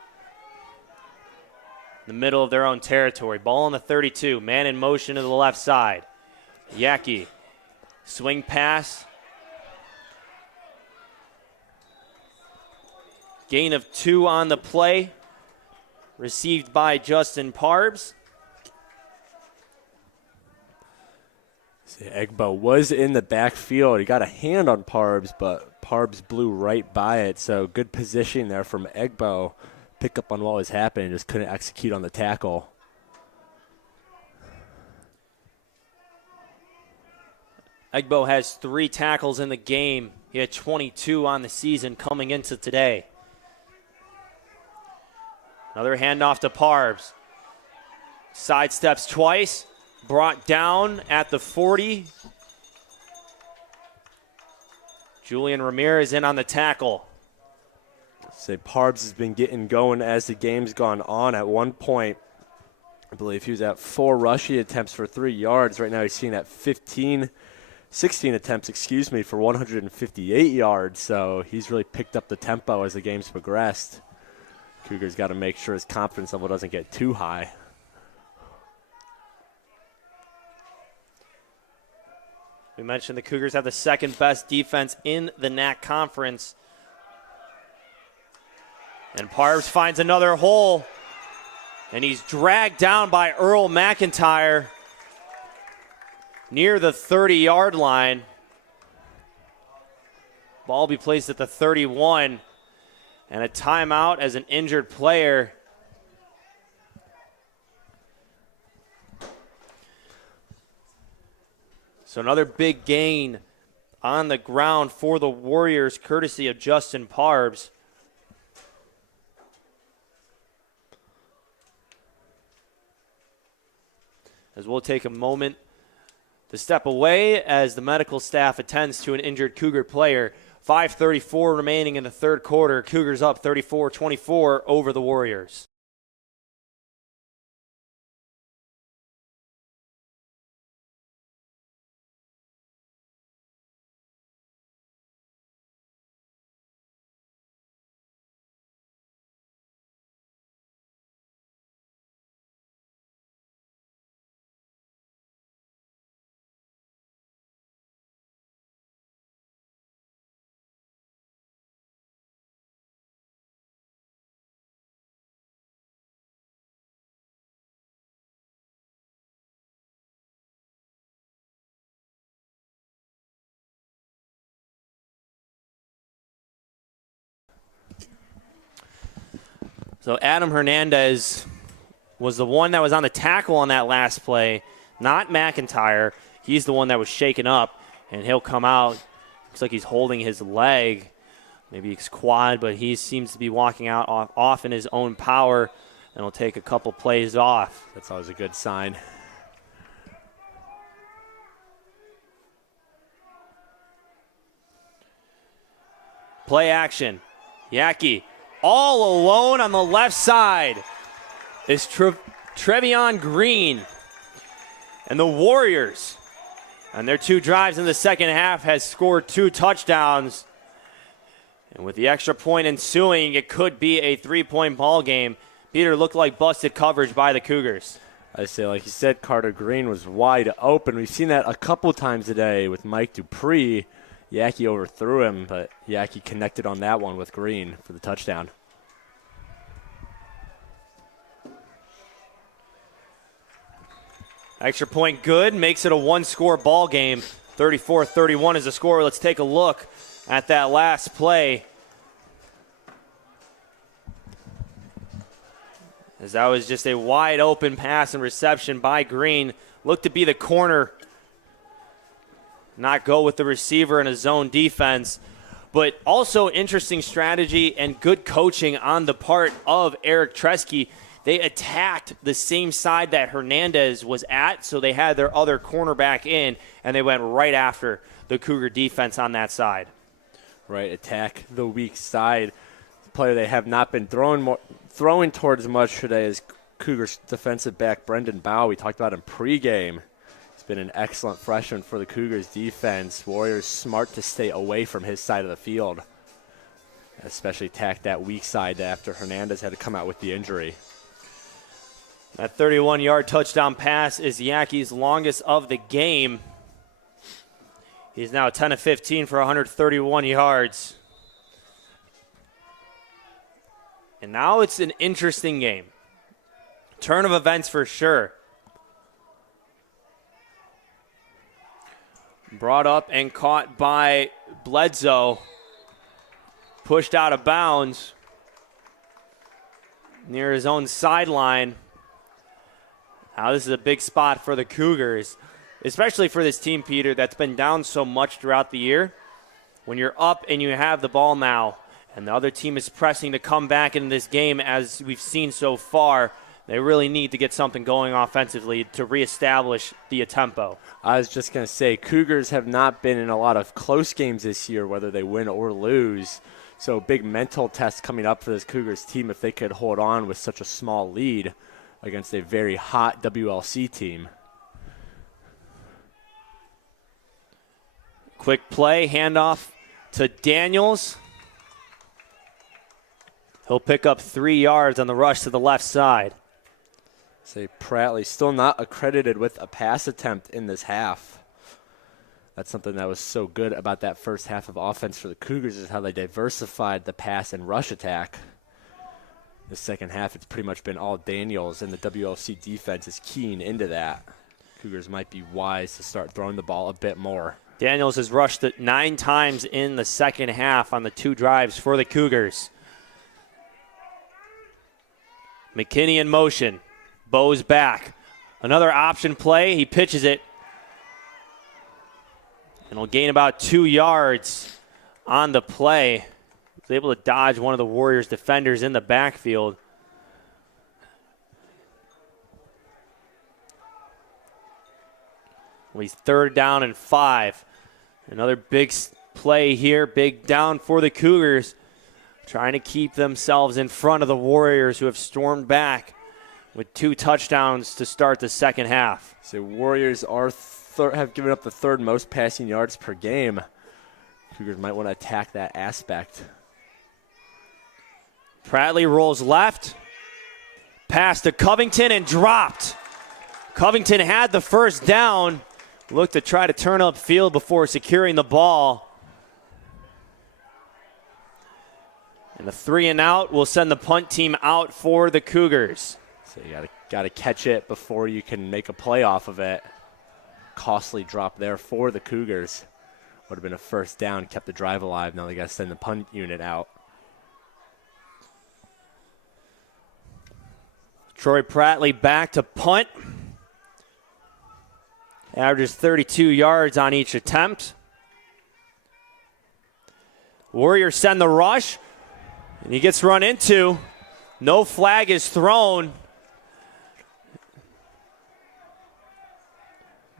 in the middle of their own territory. Ball on the 32. Man in motion to the left side. Yaki. Swing pass. Gain of 2 on the play. Received by Justin Parbs. Egbo was in the backfield. He got a hand on Parbs, but Parbs blew right by it. So good positioning there from Egbo. Pick up on what was happening, just couldn't execute on the tackle. Egbo has 3 tackles in the game. He had 22 on the season coming into today. Another handoff to Parbs. Sidesteps twice. Brought down at the 40. Julian Ramirez in on the tackle. Parbs has been getting going as the game's gone on. At one point, I believe he was at 4 rushing attempts for 3 yards. Right now he's seeing at 16 attempts, for 158 yards. So he's really picked up the tempo as the game's progressed. Cougars got to make sure his confidence level doesn't get too high. We mentioned the Cougars have the second best defense in the NAC conference. And Parbs finds another hole. And he's dragged down by Earl McIntyre near the 30-yard line. Ball be placed at the 31. And a timeout as an injured player. So another big gain on the ground for the Warriors, courtesy of Justin Parbs. As we'll take a moment to step away as the medical staff attends to an injured Cougar player. 5:34 remaining in the third quarter. Cougars up 34-24 over the Warriors. So Adam Hernandez was the one that was on the tackle on that last play, not McIntyre. He's the one that was shaken up, and he'll come out. Looks like he's holding his leg, maybe his quad, but he seems to be walking out off in his own power, and will take a couple plays off. That's always a good sign. Play action. Yaki all alone on the left side is Trevion Green. And the Warriors, on their 2 drives in the second half, has scored 2 touchdowns. And with the extra point ensuing, it could be a 3-point ball game. Peter, looked like busted coverage by the Cougars. I say, like you said, Carter Green was wide open. We've seen that a couple times today with Mike Dupree. Yaki overthrew him, but Yaki connected on that one with Green for the touchdown. Extra point good, makes it a 1-score ball game. 34-31 is the score. Let's take a look at that last play. As that was just a wide open pass and reception by Green. Looked to be the corner, not go with the receiver in a zone defense. But also interesting strategy and good coaching on the part of Eric Tresky. They attacked the same side that Hernandez was at, so they had their other cornerback in, and they went right after the Cougar defense on that side. Right, attack the weak side. The player they have not been throwing towards much today is Cougars defensive back Brendan Bow. We talked about him pregame. He's been an excellent freshman for the Cougars defense. Warriors smart to stay away from his side of the field, especially attack that weak side after Hernandez had to come out with the injury. That 31-yard touchdown pass is Yaki's longest of the game. He's now 10 of 15 for 131 yards. And now it's an interesting game. Turn of events for sure. Brought up and caught by Bledsoe. Pushed out of bounds near his own sideline. Now this is a big spot for the Cougars, especially for this team, Peter, that's been down so much throughout the year. When you're up and you have the ball now, and the other team is pressing to come back in this game, as we've seen so far, they really need to get something going offensively to reestablish the tempo. I was just going to say, Cougars have not been in a lot of close games this year, whether they win or lose. So big mental test coming up for this Cougars team if they could hold on with such a small lead against a very hot WLC team. Quick play, handoff to Daniels. He'll pick up 3 yards on the rush to the left side. Say Prattley still not accredited with a pass attempt in this half. That's something that was so good about that first half of offense for the Cougars, is how they diversified the pass and rush attack. The second half, it's pretty much been all Daniels, and the WLC defense is keying into that. Cougars might be wise to start throwing the ball a bit more. Daniels has rushed it 9 times in the second half on the 2 drives for the Cougars. McKinney in motion. Bows back. Another option play. He pitches it. And will gain about 2 yards on the play. He's able to dodge one of the Warriors defenders in the backfield. Well, he's 3rd down and 5. Another big play here, big down for the Cougars, trying to keep themselves in front of the Warriors, who have stormed back with 2 touchdowns to start the second half. So Warriors are have given up the 3rd most passing yards per game. Cougars might want to attack that aspect. Prattley rolls left, pass to Covington and dropped. Covington had the first down, looked to try to turn upfield before securing the ball. And the 3 and out will send the punt team out for the Cougars. So you got to catch it before you can make a play off of it. Costly drop there for the Cougars. Would have been a first down, kept the drive alive. Now they got to send the punt unit out. Troy Prattley back to punt. Averages 32 yards on each attempt. Warriors send the rush, and he gets run into. No flag is thrown.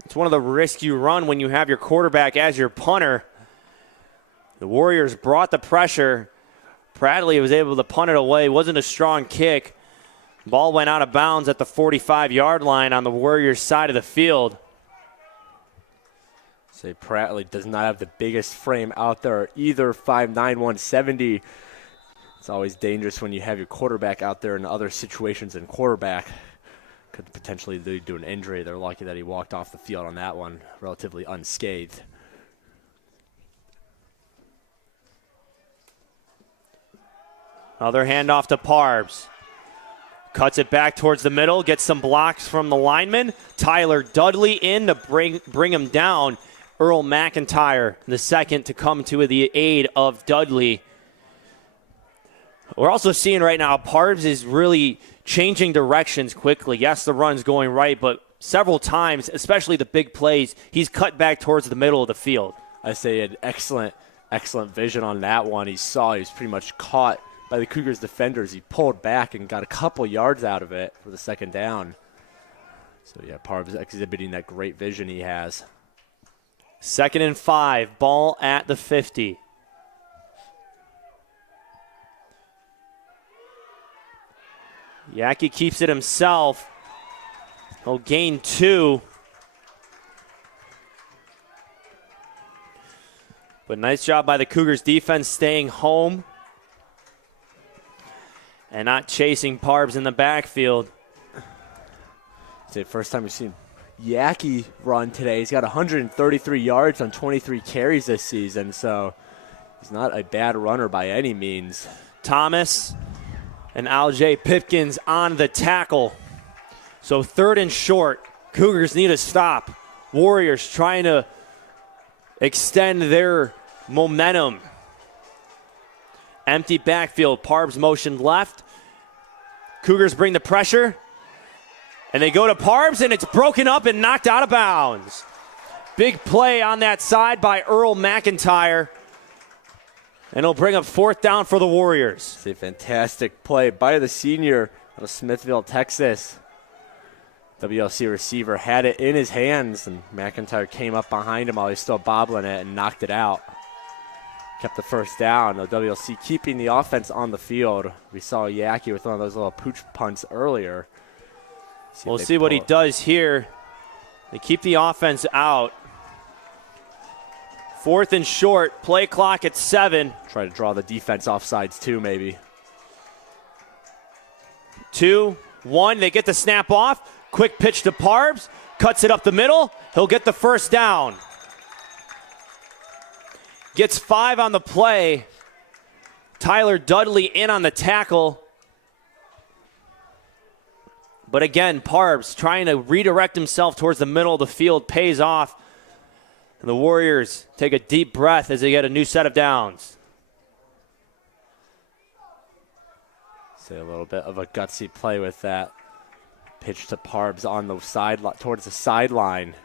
It's one of the risks you run when you have your quarterback as your punter. The Warriors brought the pressure. Prattley was able to punt it away. It wasn't a strong kick. Ball went out of bounds at the 45-yard line on the Warriors' side of the field. Say Prattley does not have the biggest frame out there either, 5'9", 170. It's always dangerous when you have your quarterback out there in other situations than quarterback. Could potentially lead to an injury. They're lucky that he walked off the field on that one relatively unscathed. Another handoff to Parbs. Cuts it back towards the middle, gets some blocks from the lineman. Tyler Dudley in to bring him down. Earl McIntyre, the second to come to the aid of Dudley. We're also seeing right now Parbs is really changing directions quickly. Yes, the run's going right, but several times, especially the big plays, he's cut back towards the middle of the field. I say he had excellent vision on that one. He saw he was pretty much caught by the Cougars defenders. He pulled back and got a couple yards out of it for the second down. So, yeah, Parbs exhibiting that great vision he has. 2nd and 5, ball at the 50. Yaki keeps it himself. He'll gain 2. But nice job by the Cougars defense staying home and not chasing Parbs in the backfield. It's the first time we've seen Yaki run today. He's got 133 yards on 23 carries this season, so he's not a bad runner by any means. Thomas and Aljay Pipkins on the tackle. So 3rd and short. Cougars need a stop. Warriors trying to extend their momentum. Empty backfield. Parbs motioned left. Cougars bring the pressure. And they go to Parbs, and it's broken up and knocked out of bounds. Big play on that side by Earl McIntyre. And it'll bring up 4th down for the Warriors. It's a fantastic play by the senior out of Smithville, Texas. WLC receiver had it in his hands, and McIntyre came up behind him while he's still bobbling it and knocked it out. Kept the 1st down. The WLC keeping the offense on the field. We saw Yaki with one of those little pooch punts earlier. We'll see what he does here. They keep the offense out. 4th and short, play clock at 7. Try to draw the defense off sides too, maybe. 2, 1, they get the snap off. Quick pitch to Parbs, cuts it up the middle. He'll get the 1st down. Gets 5 on the play. Tyler Dudley in on the tackle. But again, Parbs trying to redirect himself towards the middle of the field, pays off. And the Warriors take a deep breath as they get a new set of downs. Say a little bit of a gutsy play with that pitch to Parbs on the side, towards the sideline.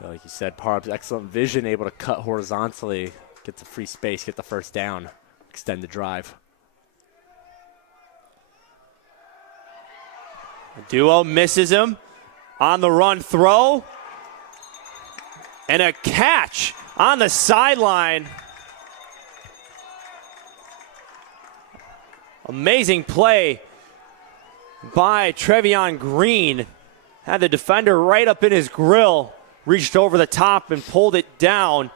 But like you said, Parbs, excellent vision, able to cut horizontally, get the free space, get the 1st down, extend the drive. Duo misses him on the run throw. And a catch on the sideline. Amazing play by Trevion Green. Had the defender right up in his grill. Reached over the top and pulled it down.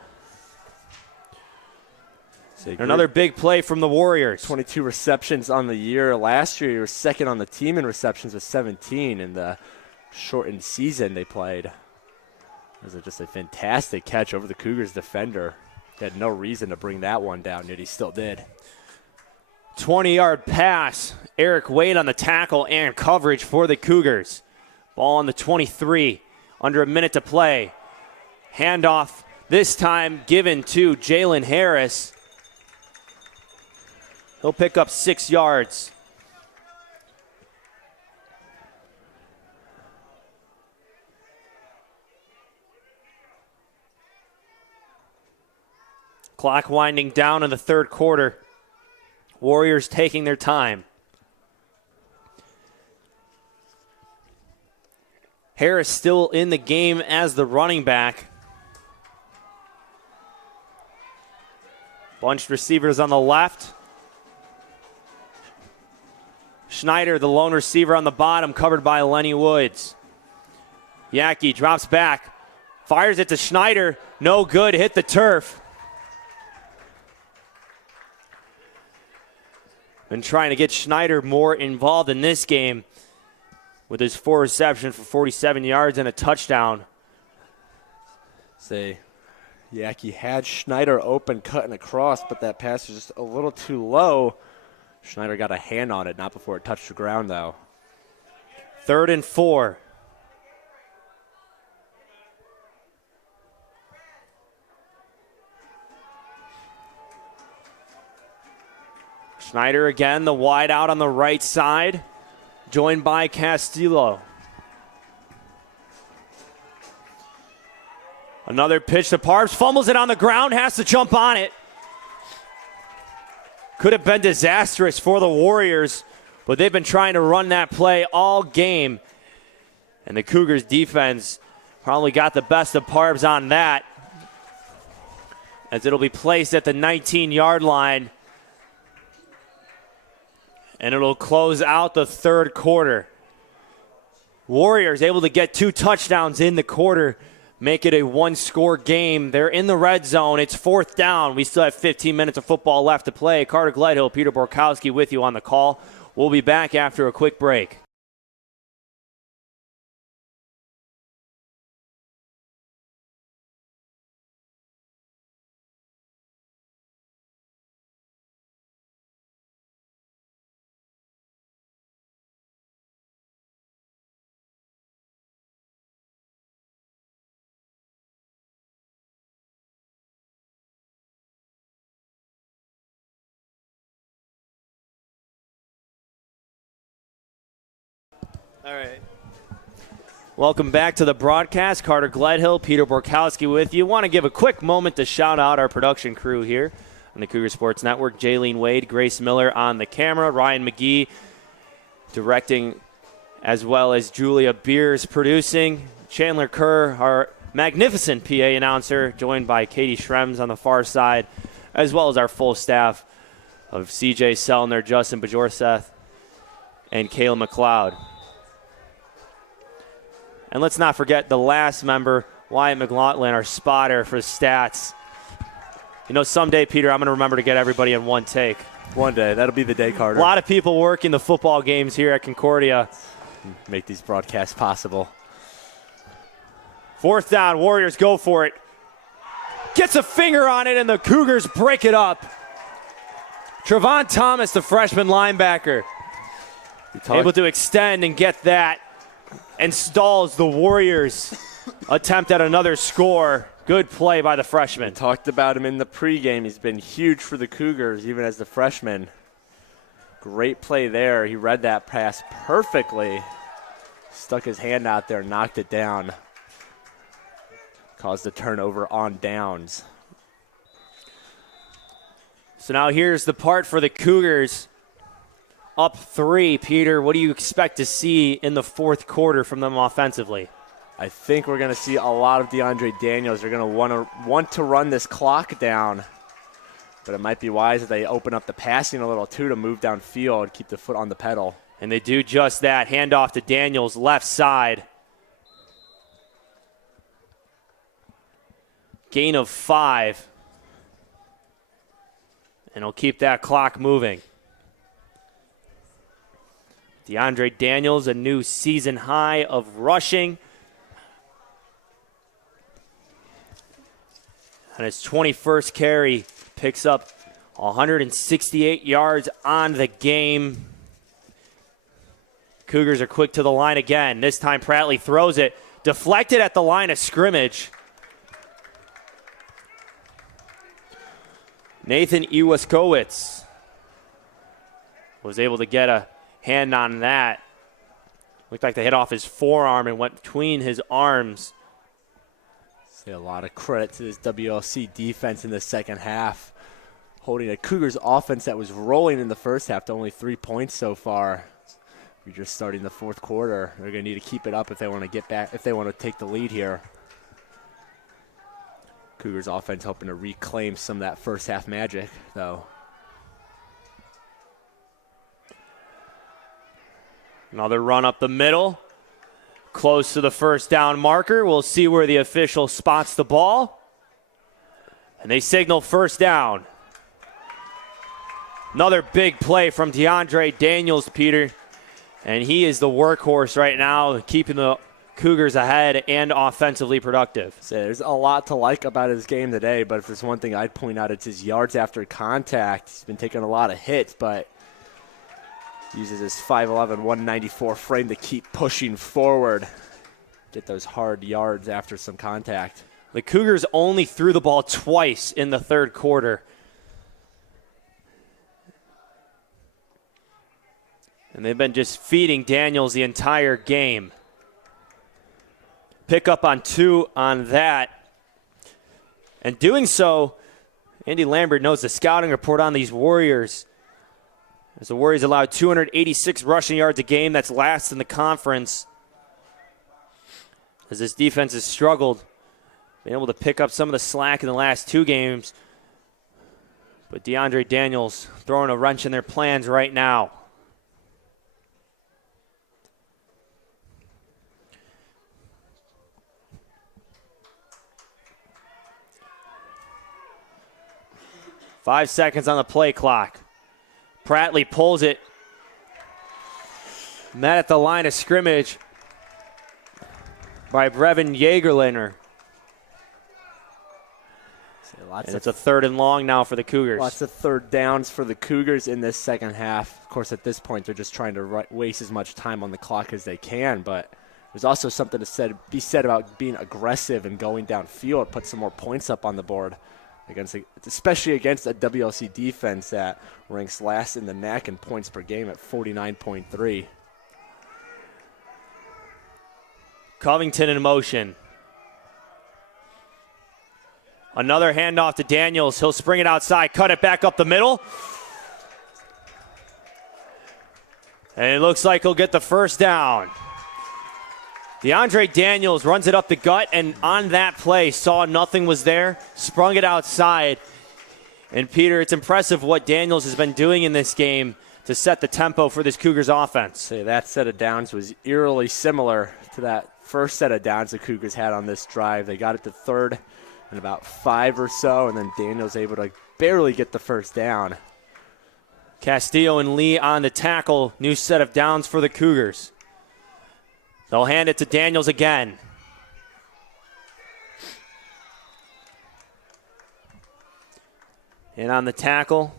Another big play from the Warriors. 22 receptions on the year. Last year, he was 2nd on the team in receptions with 17 in the shortened season they played. It was just a fantastic catch over the Cougars defender. He had no reason to bring that one down, yet he still did. 20-yard pass. Eric Wade on the tackle and coverage for the Cougars. Ball on the 23. Under a minute to play. Handoff this time given to Jalen Harris. He'll pick up 6 yards. Clock winding down in the third quarter. Warriors taking their time. Harris still in the game as the running back. Bunched receivers on the left. Schneider, the lone receiver on the bottom, covered by Lenny Woods. Yackey drops back, fires it to Schneider. No good, hit the turf. Been trying to get Schneider more involved in this game with his 4 receptions for 47 yards and a touchdown. Yackey had Schneider open, cutting across, but that pass was just a little too low. Schneider got a hand on it, not before it touched the ground, though. 3rd and 4. Schneider again, the wide out on the right side, joined by Castillo. Another pitch to Parps, fumbles it on the ground, has to jump on it. Could have been disastrous for the Warriors, but they've been trying to run that play all game. And the Cougars defense probably got the best of Parps on that, as it'll be placed at the 19-yard line. And it'll close out the third quarter. Warriors able to get 2 touchdowns in the quarter, make it a 1-score game. They're in the red zone. It's 4th down. We still have 15 minutes of football left to play. Carter Gledhill, Peter Borkowski with you on the call. We'll be back after a quick break. All right. Welcome back to the broadcast. Carter Gledhill, Peter Borkowski with you. Want to give a quick moment to shout out our production crew here on the Cougar Sports Network. Jaylene Wade, Grace Miller on the camera, Ryan McGee directing, as well as Julia Beers producing. Chandler Kerr, our magnificent PA announcer, joined by Katie Schrems on the far side, as well as our full staff of CJ Sellner, Justin Bajorseth, and Kayla McLeod. And let's not forget the last member, Wyatt McLaughlin, our spotter for stats. You know, someday, Peter, I'm going to remember to get everybody in one take. One day. That'll be the day, Carter. A lot of people working the football games here at Concordia. Make these broadcasts possible. 4th down, Warriors go for it. Gets a finger on it, and the Cougars break it up. Trevon Thomas, the freshman linebacker, able to extend and get that, and stalls the Warriors' attempt at another score. Good play by the freshman. Talked about him in the pregame. He's been huge for the Cougars, even as the freshman. Great play there. He read that pass perfectly. Stuck his hand out there, knocked it down. Caused a turnover on downs. So now here's the part for the Cougars. Up 3, Peter. What do you expect to see in the 4th quarter from them offensively? I think we're going to see a lot of DeAndre Daniels. They're going to want to run this clock down, but it might be wise if they open up the passing a little too to move downfield, keep the foot on the pedal. And they do just that. Handoff to Daniels, left side. Gain of 5. And he'll keep that clock moving. DeAndre Daniels, a new season high of rushing. On his 21st carry, picks up 168 yards on the game. Cougars are quick to the line again. This time Pratley throws it, deflected at the line of scrimmage. Nathan Iwaskowitz was able to get a hand on that. Looked like they hit off his forearm and went between his arms. A lot of credit to this WLC defense in the second half, holding a Cougars offense that was rolling in the first half to only 3 points so far. We're just starting the fourth quarter. They're going to need to keep it up if they want to get back, if they want to take the lead here. Cougars offense hoping to reclaim some of that first half magic, though. Another run up the middle. Close to the first down marker. We'll see where the official spots the ball. And they signal first down. Another big play from DeAndre Daniels, Peter. And he is the workhorse right now, keeping the Cougars ahead and offensively productive. So there's a lot to like about his game today, but if there's one thing I'd point out, it's his yards after contact. He's been taking a lot of hits, but uses his 5'11", 194 frame to keep pushing forward, get those hard yards after some contact. The Cougars only threw the ball twice in the third quarter. And they've been just feeding Daniels the entire game. Pick up on 2 on that. And doing so, Andy Lambert knows the scouting report on these Warriors. As the Warriors allowed 286 rushing yards a game, that's last in the conference. As this defense has struggled, been able to pick up some of the slack in the last 2 games. But DeAndre Daniels throwing a wrench in their plans right now. Five seconds on the play clock. Prattley pulls it. Met at the line of scrimmage by Brevin Jagerliner. And it's a 3rd and long now for the Cougars. Lots of third downs for the Cougars in this second half. Of course, at this point, they're just trying to waste as much time on the clock as they can, but there's also something to be said about being aggressive and going downfield, put some more points up on the board, especially against a WLC defense that ranks last in the MAC in points per game at 49.3. Covington in motion. Another handoff to Daniels. He'll spring it outside, cut it back up the middle. And it looks like he'll get the first down. DeAndre Daniels runs it up the gut, and on that play, saw nothing was there, sprung it outside. And Peter, it's impressive what Daniels has been doing in this game to set the tempo for this Cougars offense. That set of downs was eerily similar to that first set of downs the Cougars had on this drive. They got it to 3rd and about 5 or so, and then Daniels able to barely get the first down. Castillo and Lee on the tackle. New set of downs for the Cougars. They'll hand it to Daniels again. And on the tackle,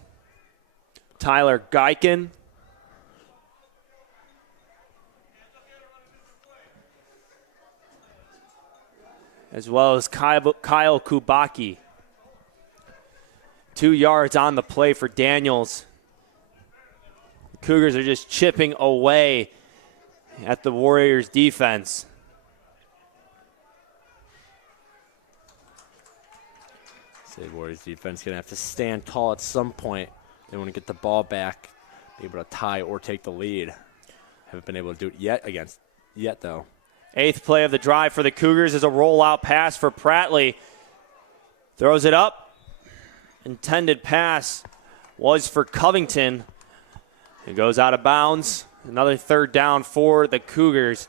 Tyler Geiken. As well as Kyle Kubaki. 2 yards on the play for Daniels. The Cougars are just chipping away at the Warriors' defense. Warriors defense going to have to stand tall at some point. They want to get the ball back, be able to tie or take the lead. Haven't been able to do it yet though. 8th play of the drive for the Cougars is a rollout pass for Prattley. Throws it up. Intended pass was for Covington. It goes out of bounds. Another 3rd down for the Cougars.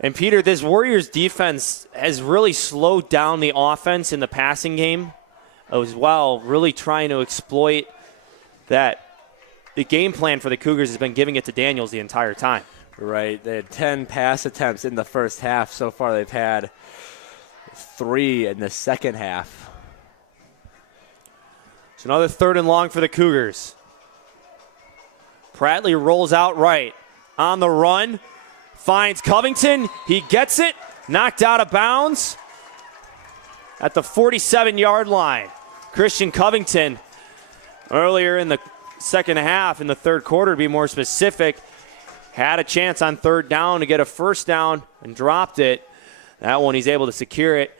And Peter, this Warriors defense has really slowed down the offense in the passing game as well, really trying to exploit that. The game plan for the Cougars has been giving it to Daniels the entire time. Right. They had 10 pass attempts in the first half. So far they've had 3 in the second half. So another 3rd and long for the Cougars. Prattley rolls out right. On the run. Finds Covington. He gets it. Knocked out of bounds at the 47-yard line. Christian Covington, earlier in the second half, in the third quarter to be more specific, had a chance on 3rd down to get a first down and dropped it. That one, he's able to secure it.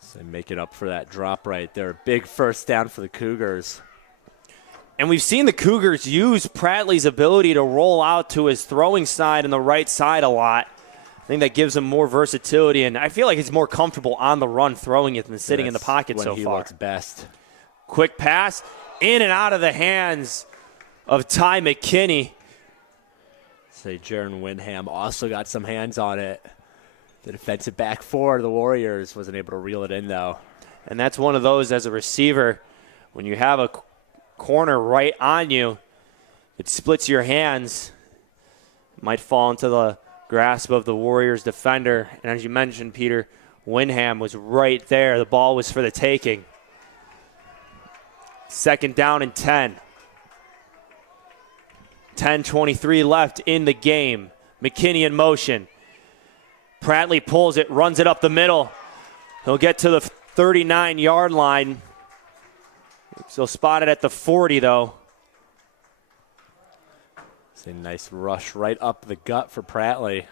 So make it up for that drop right there. Big first down for the Cougars. And we've seen the Cougars use Prattley's ability to roll out to his throwing side and the right side a lot. I think that gives him more versatility, and I feel like he's more comfortable on the run throwing it than sitting in the pocket so far. When he looks best. Quick pass, in and out of the hands of Ty McKinney. Say Jaron Windham also got some hands on it. The defensive back for the Warriors wasn't able to reel it in, though. And that's one of those as a receiver. When you have a corner right on you, it splits your hands. It might fall into the grasp of the Warriors defender. And as you mentioned, Peter, Windham was right there. The ball was for the taking. 2nd down and 10. 10:23 left in the game. McKinney in motion. Prattley pulls it, runs it up the middle. He'll get to the 39-yard line. Still spotted at the 40, though. It's a nice rush right up the gut for Prattley.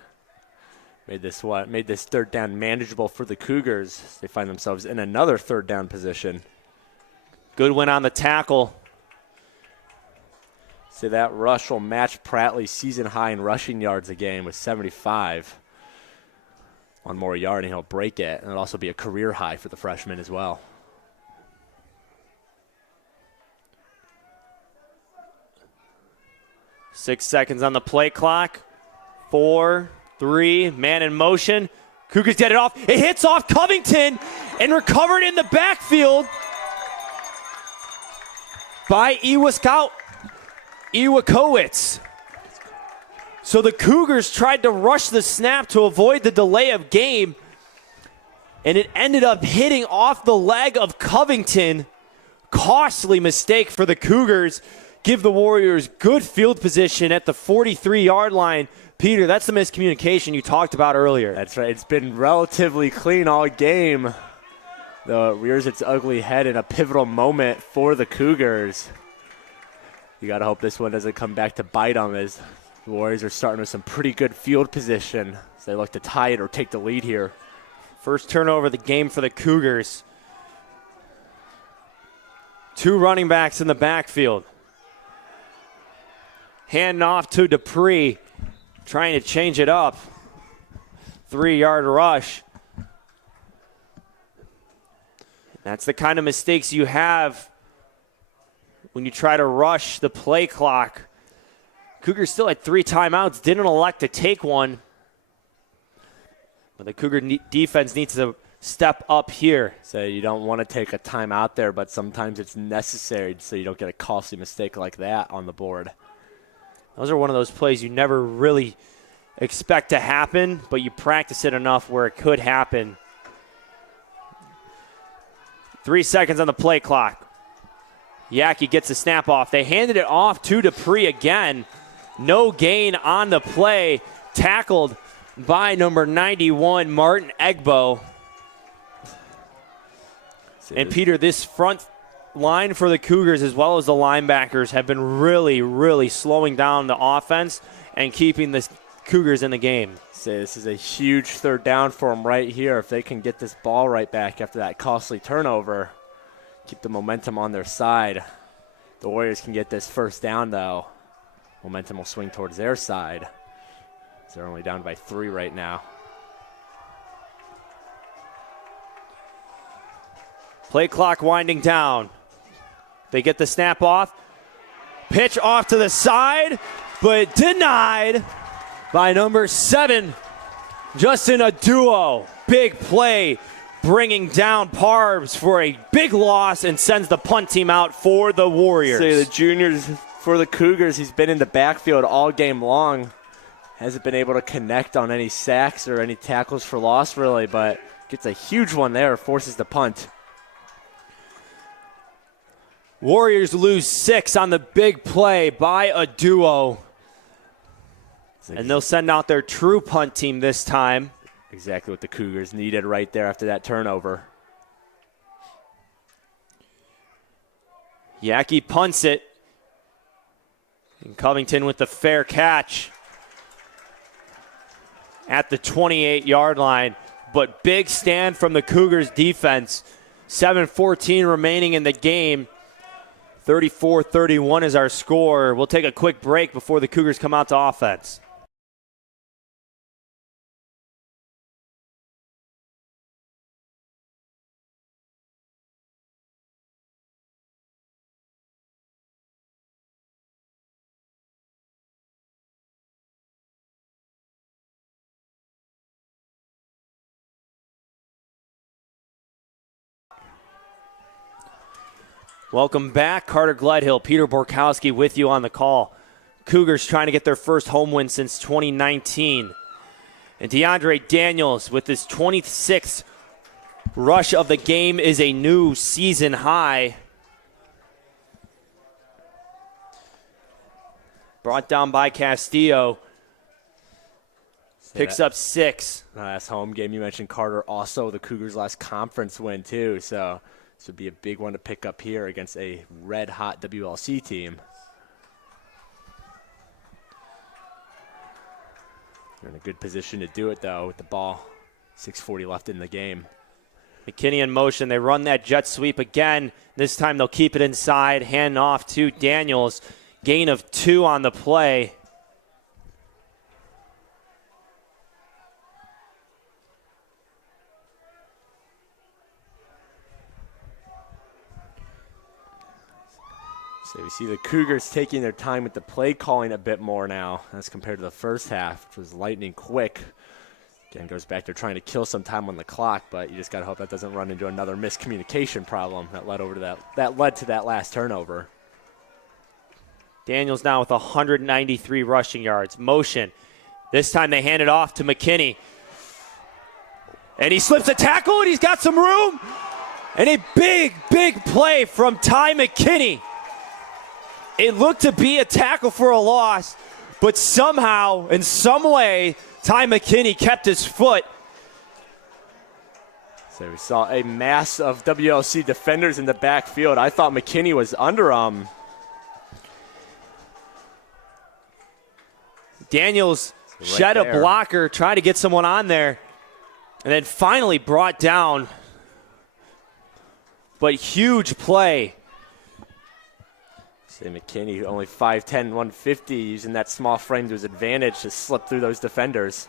Made this 3rd down manageable for the Cougars. They find themselves in another 3rd down position. Good win on the tackle. So that rush will match Prattley's season high in rushing yards a game with 75. One more yard and he'll break it. And it'll also be a career high for the freshman as well. Six seconds on the play clock. 4, 3, man in motion. Cougars get it off. It hits off Covington and recovered in the backfield by Iwakowicz. So the Cougars tried to rush the snap to avoid the delay of game, and it ended up hitting off the leg of Covington. Costly mistake for the Cougars. Give the Warriors good field position at the 43-yard line. Peter, that's the miscommunication you talked about earlier. That's right. It's been relatively clean all game, though it rears its ugly head in a pivotal moment for the Cougars. You got to hope this one doesn't come back to bite them, as the Warriors are starting with some pretty good field position as they look to tie it or take the lead here. First turnover of the game for the Cougars. 2 running backs in the backfield. Hand off to Dupree, trying to change it up. 3-yard rush. That's the kind of mistakes you have when you try to rush the play clock. Cougars still had 3 timeouts, didn't elect to take one. But the Cougar defense needs to step up here. So you don't want to take a timeout there, but sometimes it's necessary so you don't get a costly mistake like that on the board. Those are one of those plays you never really expect to happen, but you practice it enough where it could happen. 3 seconds on the play clock. Yaki gets the snap off. They handed it off to Dupree again. No gain on the play. Tackled by number 91, Martin Egbo. And Peter, this front line for the Cougars as well as the linebackers have been really, really slowing down the offense and keeping the Cougars in the game. So this is a huge 3rd down for them right here. If they can get this ball right back after that costly turnover, keep the momentum on their side. The Warriors can get this 1st down, though. Momentum will swing towards their side. So they're only down by 3 right now. Play clock winding down. They get the snap off. Pitch off to the side, but denied by number 7, Justin Aduo. Big play, bringing down Parbs for a big loss and sends the punt team out for the Warriors. So the juniors for the Cougars, he's been in the backfield all game long. Hasn't been able to connect on any sacks or any tackles for loss, really, but gets a huge one there, forces the punt. Warriors lose 6 on the big play by a duo. And they'll send out their true punt team this time. Exactly what the Cougars needed right there after that turnover. Yaki punts it. And Covington with the fair catch at the 28-yard line. but big stand from the Cougars defense. 7:14 remaining in the game. 34-31 is our score. We'll take a quick break before the Cougars come out to offense. Welcome back. Carter Gledhill, Peter Borkowski with you on the call. Cougars trying to get their first home win since 2019. And DeAndre Daniels with his 26th rush of the game is a new season high. Brought down by Castillo. Picks up 6. Last home game you mentioned, Carter, also the Cougars' last conference win too, so this would be a big one to pick up here against a red-hot WLC team. They're in a good position to do it, though, with the ball. 6:40 left in the game. McKinney in motion. They run that jet sweep again. This time they'll keep it inside. Hand off to Daniels. Gain of 2 on the play. So we see the Cougars taking their time with the play calling a bit more now as compared to the first half, which was lightning quick. Again, goes back to trying to kill some time on the clock, but you just got to hope that doesn't run into another miscommunication problem that led to that last turnover. Daniels now with 193 rushing yards. Motion. This time they hand it off to McKinney. And he slips a tackle and he's got some room. And a big, big play from Ty McKinney. It looked to be a tackle for a loss, but somehow, in some way, Ty McKinney kept his foot. So we saw a mass of WLC defenders in the backfield. I thought McKinney was under him. Daniels shed a blocker, trying to get someone on there, and then finally brought down. But huge play. Say McKinney, only 5'10", 150, using that small frame to his advantage to slip through those defenders.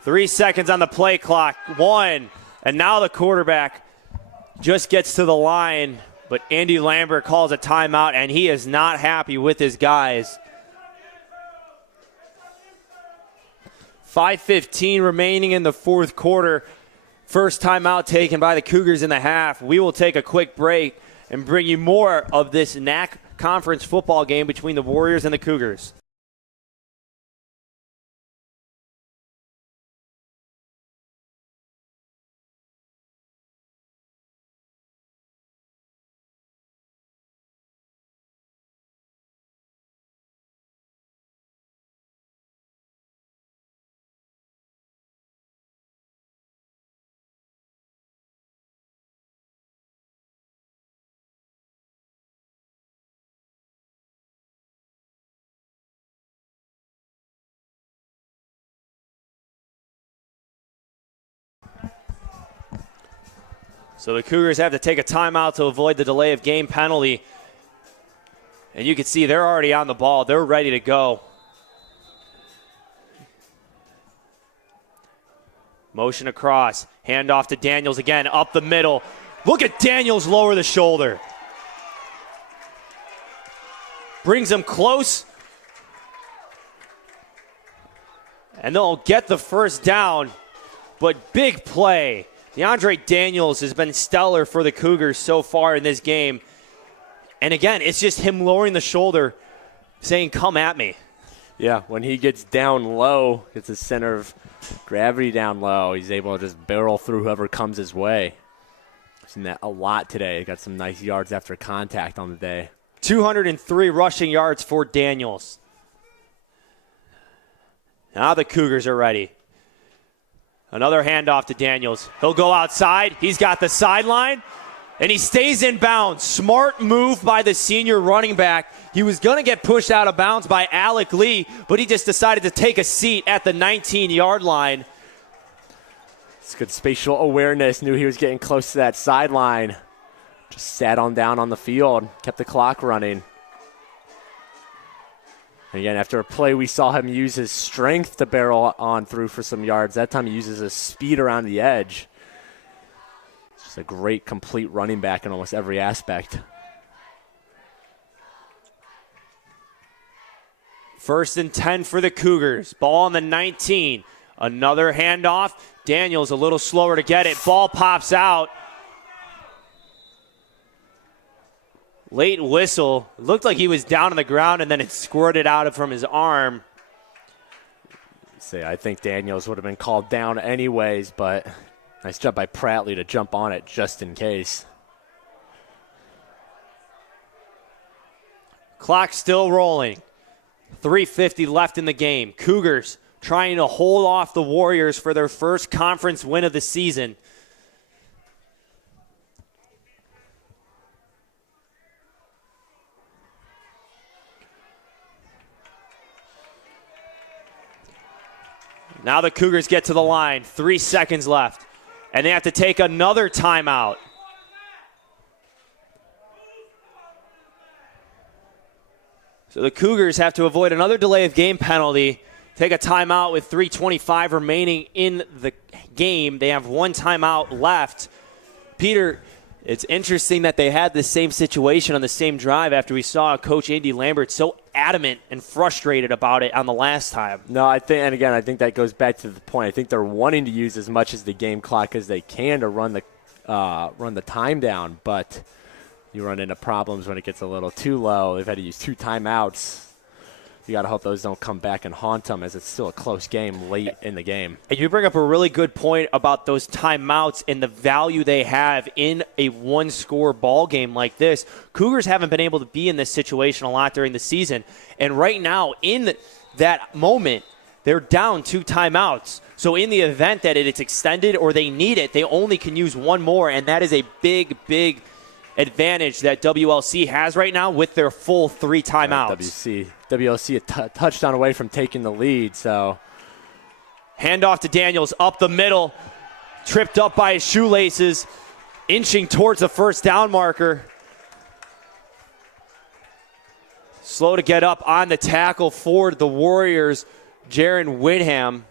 3 seconds on the play clock. 1. And now the quarterback just gets to the line, but Andy Lambert calls a timeout, and he is not happy with his guys. 5:15 remaining in the fourth quarter. First timeout taken by the Cougars in the half. We will take a quick break and bring you more of this NAC conference football game between the Warriors and the Cougars. So the Cougars have to take a timeout to avoid the delay of game penalty. And you can see they're already on the ball. They're ready to go. Motion across. Hand off to Daniels again, up the middle. Look at Daniels lower the shoulder. Brings him close. And they'll get the first down. But big play. DeAndre Daniels has been stellar for the Cougars so far in this game. And again, it's just him lowering the shoulder, saying, come at me. Yeah, when he gets down low, gets his center of gravity down low, he's able to just barrel through whoever comes his way. I've seen that a lot today. Got some nice yards after contact on the day. 203 rushing yards for Daniels. Now the Cougars are ready. Another handoff to Daniels. He'll go outside. He's got the sideline. And he stays in bounds. Smart move by the senior running back. He was going to get pushed out of bounds by Alec Lee, but he just decided to take a seat at the 19-yard line. It's good spatial awareness. Knew he was getting close to that sideline. Just sat on down on the field. Kept the clock running. And again, after a play, we saw him use his strength to barrel on through for some yards. That time he uses his speed around the edge. Just a great, complete running back in almost every aspect. 1st and 10 for the Cougars. Ball on the 19. Another handoff. Daniels a little slower to get it. Ball pops out. Late whistle. Looked like he was down on the ground, and then it squirted out from his arm. I think Daniels would have been called down anyways, but nice job by Prattley to jump on it just in case. Clock still rolling. 3:50 left in the game. Cougars trying to hold off the Warriors for their first conference win of the season. Now the Cougars get to the line. 3 seconds left. And they have to take another timeout. So the Cougars have to avoid another delay of game penalty. Take a timeout with 3:25 remaining in the game. They have one timeout left. Peter, it's interesting that they had the same situation on the same drive after we saw Coach Andy Lambert so adamant and frustrated about it on the last time. No, I think that goes back to the point. I think they're wanting to use as much as the game clock as they can to run the time down, but you run into problems when it gets a little too low. They've had to use 2 timeouts. You got to hope those don't come back and haunt them, as it's still a close game late in the game. And you bring up a really good point about those timeouts and the value they have in a one-score ball game like this. Cougars haven't been able to be in this situation a lot during the season. And right now, in that moment, they're down 2 timeouts. So in the event that it's extended or they need it, they only can use one more, and that is a big, big advantage that WLC has right now with their full 3 timeouts. WLC a touchdown away from taking the lead. So handoff to Daniels up the middle, tripped up by his shoelaces, inching towards the first down marker. Slow to get up on the tackle for the Warriors, Jaron Whitham.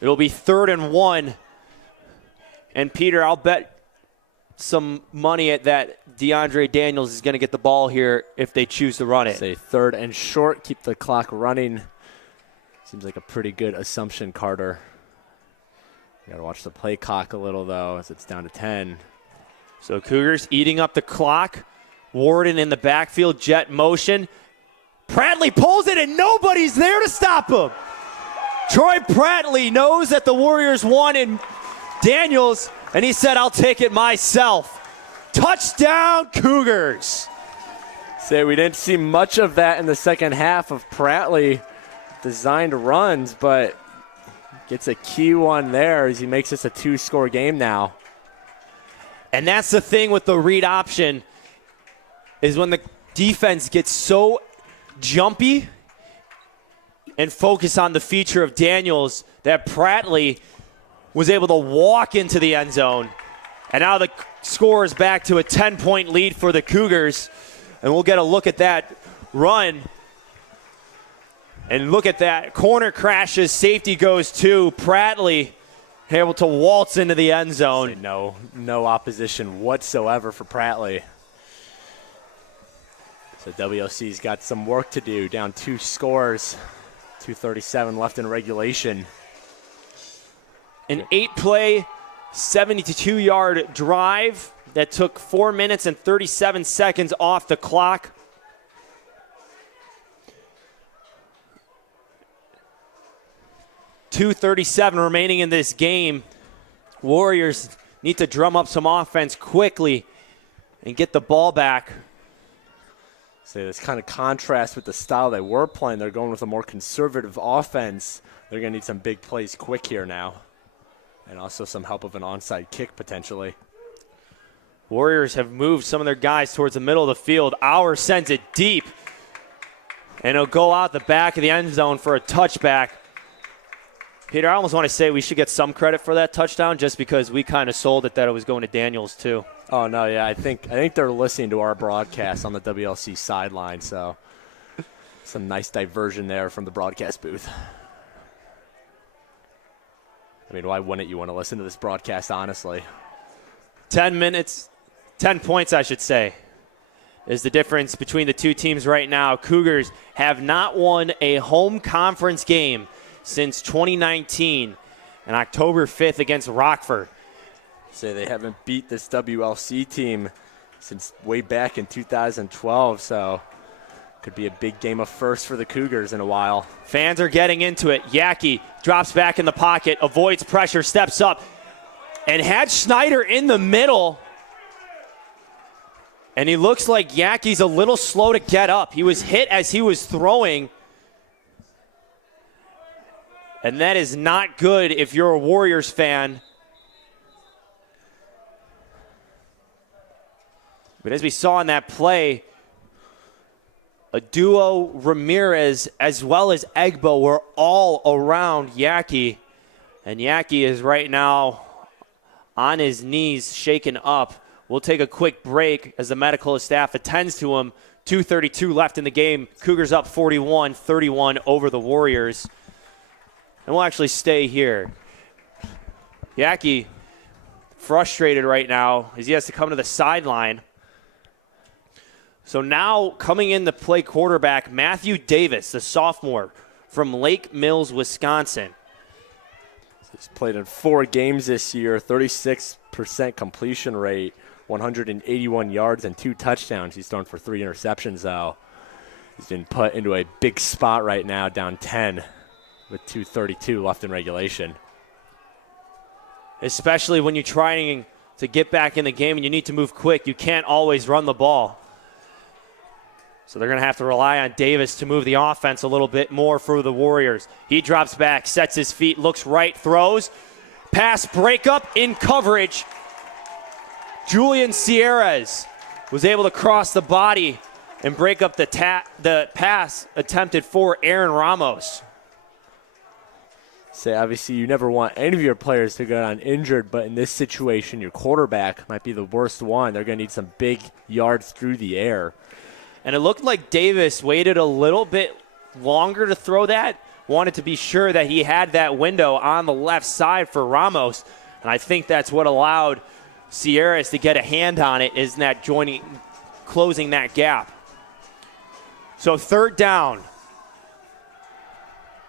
It'll be 3rd and 1. And Peter, I'll bet some money at that DeAndre Daniels is going to get the ball here if they choose to run it. Say 3rd and short, keep the clock running. Seems like a pretty good assumption, Carter. You got to watch the play clock a little, though, as it's down to 10. So Cougars eating up the clock. Warden in the backfield, jet motion. Prattley pulls it, and nobody's there to stop him. Troy Prattley knows that the Warriors wanted Daniels, and he said, I'll take it myself. Touchdown, Cougars. We didn't see much of that in the second half of Prattley designed runs, but gets a key one there as he makes this a 2-score game now. And that's the thing with the read option, is when the defense gets so jumpy and focus on the feature of Daniels that Prattley was able to walk into the end zone. And now the score is back to a 10-point lead for the Cougars. And we'll get a look at that run. And look at that. Corner crashes. Safety goes to Prattley, able to waltz into the end zone. No opposition whatsoever for Prattley. So WLC's got some work to do. Down 2 scores. 2:37 left in regulation. An 8-play, 72-yard drive that took 4 minutes and 37 seconds off the clock. .237 remaining in this game. Warriors need to drum up some offense quickly and get the ball back. This kind of contrast with the style they were playing. They're going with a more conservative offense. They're going to need some big plays quick here now. And also some help of an onside kick potentially. Warriors have moved some of their guys towards the middle of the field. Auer sends it deep, and it'll go out the back of the end zone for a touchback. Peter, I almost want to say we should get some credit for that touchdown just because we kind of sold it that it was going to Daniels too. Oh, no, yeah, I think they're listening to our broadcast on the WLC sideline, so some nice diversion there from the broadcast booth. I mean, why wouldn't you want to listen to this broadcast, honestly? 10 minutes, 10 points, I should say, is the difference between the two teams right now. Cougars have not won a home conference game since 2019 and October 5th against Rockford. Say they haven't beat this WLC team since way back in 2012, so could be a big game of first for the Cougars in a while. Fans are getting into it. Yaki drops back in the pocket, avoids pressure, steps up, and had Schneider in the middle. And he looks like Yaki's a little slow to get up. He was hit as he was throwing. And that is not good if you're a Warriors fan. But as we saw in that play, a duo, Ramirez as well as Egbo, were all around Yaki. And Yaki is right now on his knees, shaken up. We'll take a quick break as the medical staff attends to him. 2:32 left in the game. Cougars up 41-31 over the Warriors. And we'll actually stay here. Yaki frustrated right now as he has to come to the sideline. So now coming in to play quarterback, Matthew Davis, the sophomore from Lake Mills, Wisconsin. He's played in 4 games this year, 36% completion rate, 181 yards and 2 touchdowns. He's thrown for 3 interceptions, though. He's been put into a big spot right now, down 10 with 2:32 left in regulation. Especially when you're trying to get back in the game and you need to move quick. You can't always run the ball. So they're going to have to rely on Davis to move the offense a little bit more for the Warriors. He drops back, sets his feet, looks right, throws. Pass breakup in coverage. Julian Sierras was able to cross the body and break up the pass attempted for Aaron Ramos. Say, obviously, you never want any of your players to go down injured, but in this situation, your quarterback might be the worst one. They're going to need some big yards through the air. And it looked like Davis waited a little bit longer to throw that, wanted to be sure that he had that window on the left side for Ramos. And I think that's what allowed Sierras to get a hand on it, is that closing that gap. So 3rd down.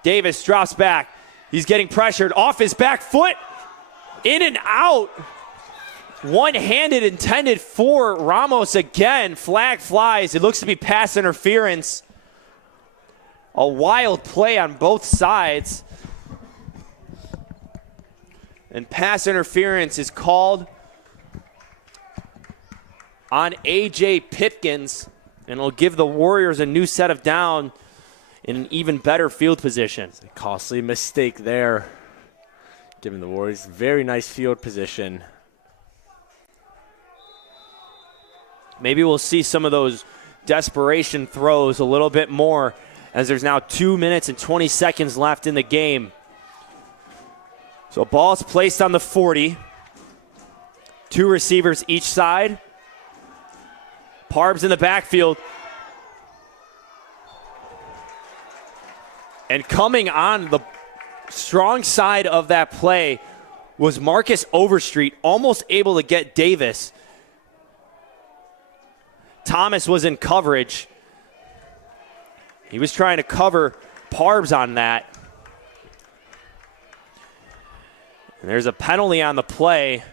Davis drops back. He's getting pressured off his back foot. In and out. One-handed intended for Ramos again. Flag flies. It looks to be pass interference. A wild play on both sides. And pass interference is called on A.J. Pipkins. And it'll give the Warriors a new set of down in an even better field position. It's a costly mistake there, giving the Warriors very nice field position. Maybe we'll see some of those desperation throws a little bit more, as there's now 2 minutes and 20 seconds left in the game. So ball's placed on the 40. 2 receivers each side. Parb's in the backfield. And coming on the strong side of that play was Marcus Overstreet, almost able to get Davis. Thomas was in coverage. He was trying to cover Parbs on that. And there's a penalty on the play.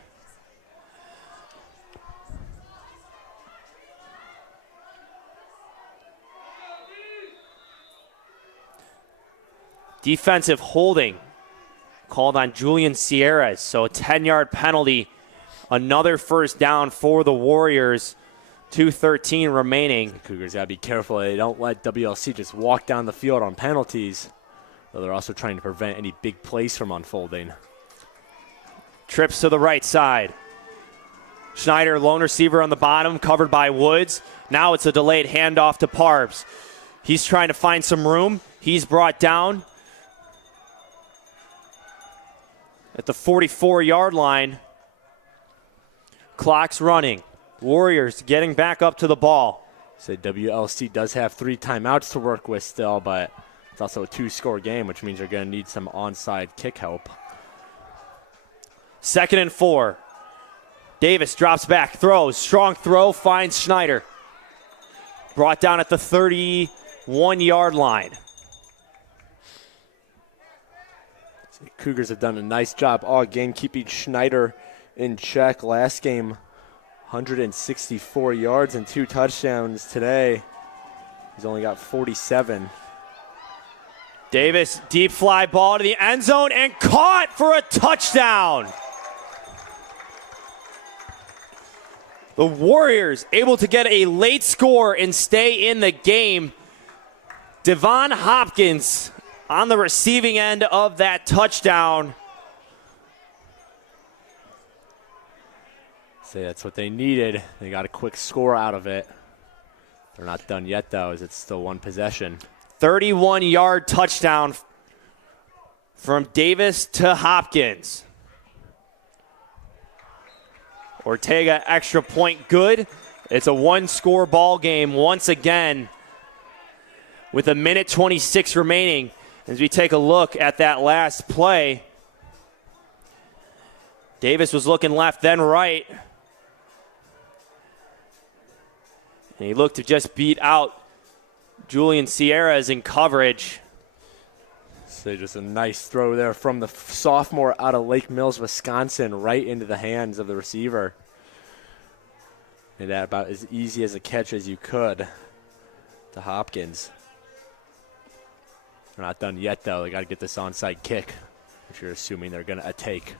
Defensive holding called on Julian Sierras. So a 10-yard penalty. Another 1st down for the Warriors. 2:13 remaining. The Cougars got to be careful. They don't let WLC just walk down the field on penalties. Though they're also trying to prevent any big plays from unfolding. Trips to the right side. Schneider, lone receiver on the bottom, covered by Woods. Now it's a delayed handoff to Parbs. He's trying to find some room. He's brought down at the 44-yard line. Clock's running. Warriors getting back up to the ball. So WLC does have 3 timeouts to work with still, but it's also a 2-score game, which means they're going to need some onside kick help. 2nd and 4. Davis drops back, throws. Strong throw, finds Schneider. Brought down at the 31-yard line. The Cougars have done a nice job all game keeping Schneider in check. Last game, 164 yards and 2 touchdowns. Today, he's only got 47. Davis, deep fly ball to the end zone and caught for a touchdown. The Warriors able to get a late score and stay in the game. Devon Hopkins on the receiving end of that touchdown. Say that's what they needed. They got a quick score out of it. They're not done yet, though, as it's still 1 possession. 31-yard touchdown from Davis to Hopkins. Ortega extra point good. It's a 1-score ball game once again with 1:26 remaining. As we take a look at that last play, Davis was looking left then right. And he looked to just beat out Julian Sierras in coverage. So just a nice throw there from the sophomore out of Lake Mills, Wisconsin, right into the hands of the receiver. And that about as easy as a catch as you could to Hopkins. They're not done yet, though. They got to get this onside kick, which you're assuming they're going to take.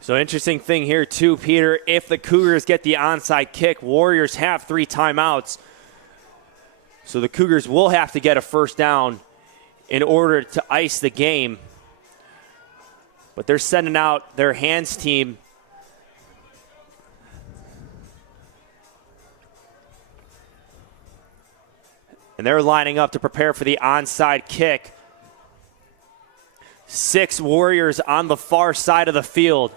So interesting thing here too, Peter. If the Cougars get the onside kick, Warriors have 3 timeouts. So the Cougars will have to get a first down in order to ice the game. But they're sending out their hands team. And they're lining up to prepare for the onside kick. 6 Warriors on the far side of the field.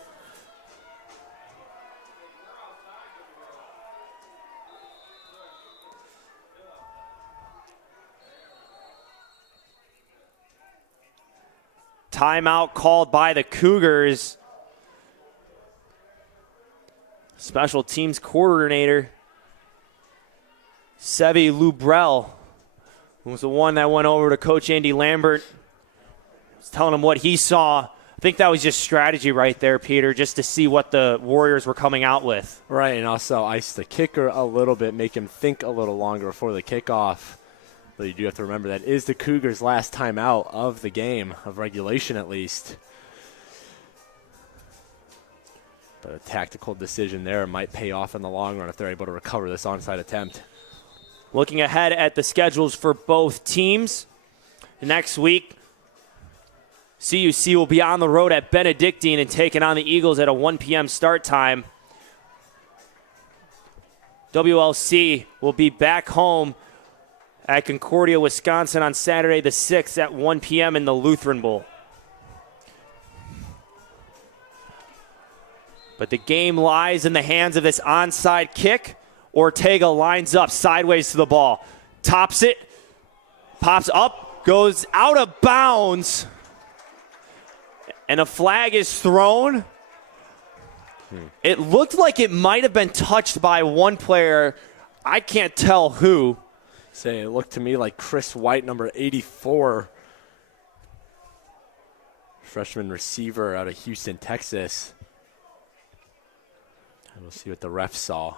Timeout called by the Cougars. Special teams coordinator Sevi Lubrell, who was the one that went over to Coach Andy Lambert, was telling him what he saw. I think that was just strategy right there, Peter, just to see what the Warriors were coming out with. Right, and also ice the kicker a little bit, make him think a little longer before the kickoff. But you do have to remember that is the Cougars' last timeout of the game, of regulation at least. But a tactical decision there might pay off in the long run if they're able to recover this onside attempt. Looking ahead at the schedules for both teams. Next week, CUC will be on the road at Benedictine and taking on the Eagles at a 1 p.m. start time. WLC will be back home at Concordia, Wisconsin on Saturday the 6th at 1 p.m. in the Lutheran Bowl. But the game lies in the hands of this onside kick. Ortega lines up sideways to the ball. Tops it. Pops up. Goes out of bounds. And a flag is thrown. It looked like it might have been touched by one player. I can't tell who. Say, it looked to me like Chris White, number 84. Freshman receiver out of Houston, Texas. And we'll see what the ref saw.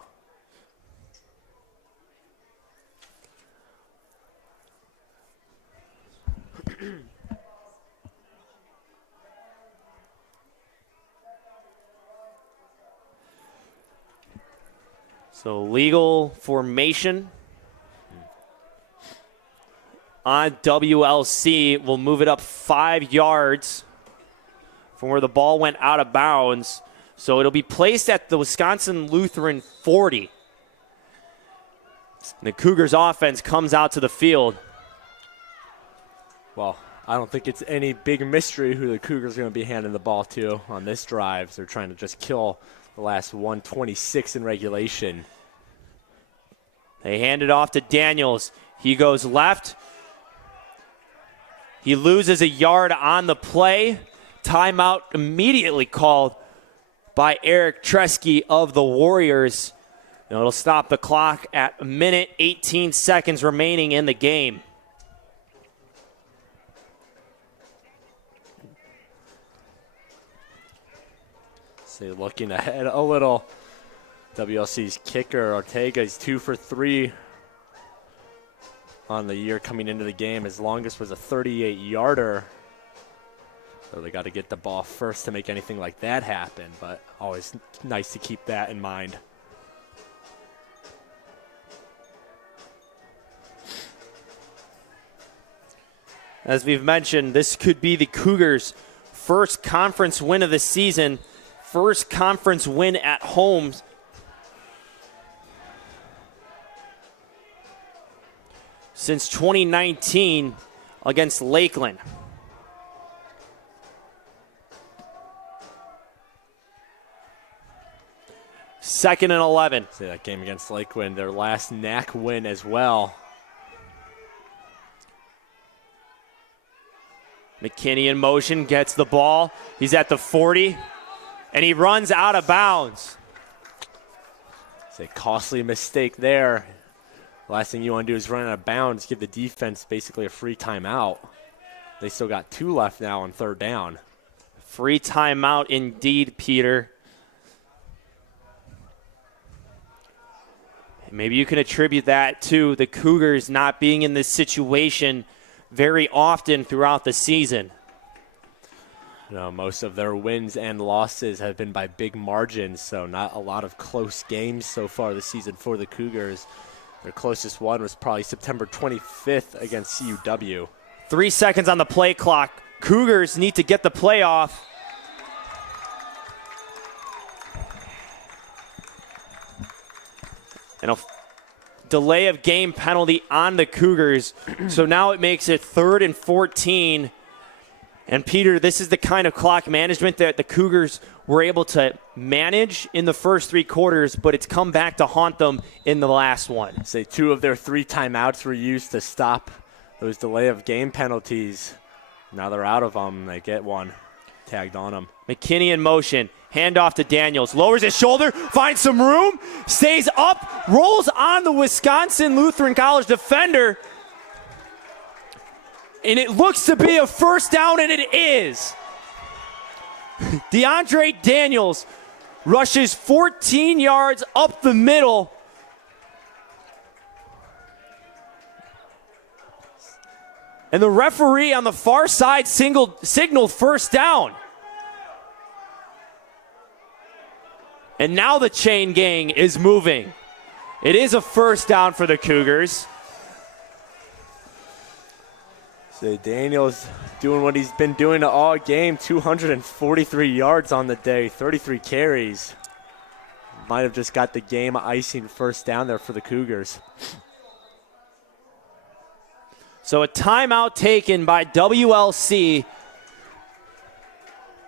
So legal formation on WLC will move it up 5 yards from where the ball went out of bounds. So it'll be placed at the Wisconsin Lutheran 40. The Cougars offense comes out to the field. Well, I don't think it's any big mystery who the Cougars are going to be handing the ball to on this drive. They're trying to just kill the last 126 in regulation. They hand it off to Daniels. He goes left. He loses a yard on the play. Timeout immediately called by Eric Tresky of the Warriors. And it'll stop the clock at a minute, 18 seconds remaining in the game. So looking ahead a little, WLC's kicker Ortega is 2 for 3 on the year coming into the game. His longest was a 38-yarder. So they got to get the ball first to make anything like that happen, but always nice to keep that in mind. As we've mentioned, this could be the Cougars' first conference win of the season, first conference win at home since 2019 against Lakeland. Second and 11. See that game against Lakeland, their last NAC win as well. McKinney in motion, gets the ball. He's at the 40, and he runs out of bounds. It's a costly mistake there. Last thing you want to do is run out of bounds, give the defense basically a free timeout. They still got 2 left now on 3rd down. Free timeout indeed, Peter. Maybe you can attribute that to the Cougars not being in this situation very often throughout the season. You know, most of their wins and losses have been by big margins, so not a lot of close games so far this season for the Cougars. Their closest one was probably September 25th against CUW. 3 seconds on the play clock. Cougars need to get the play off. And a delay of game penalty on the Cougars. So now it makes it 3rd and 14. And Peter, this is the kind of clock management that the Cougars were able to manage in the first 3 quarters, but it's come back to haunt them in the last one. Say 2 of their 3 timeouts were used to stop those delay of game penalties. Now they're out of them. They get one tagged on them. McKinney in motion. Handoff to Daniels. Lowers his shoulder. Finds some room. Stays up. Rolls on the Wisconsin Lutheran College defender. And it looks to be a first down, and it is. DeAndre Daniels rushes 14 yards up the middle. And the referee on the far side signaled first down. And now the chain gang is moving. It is a first down for the Cougars. So Daniels doing what he's been doing all game, 243 yards on the day, 33 carries. Might have just got the game icing first down there for the Cougars. So a timeout taken by WLC.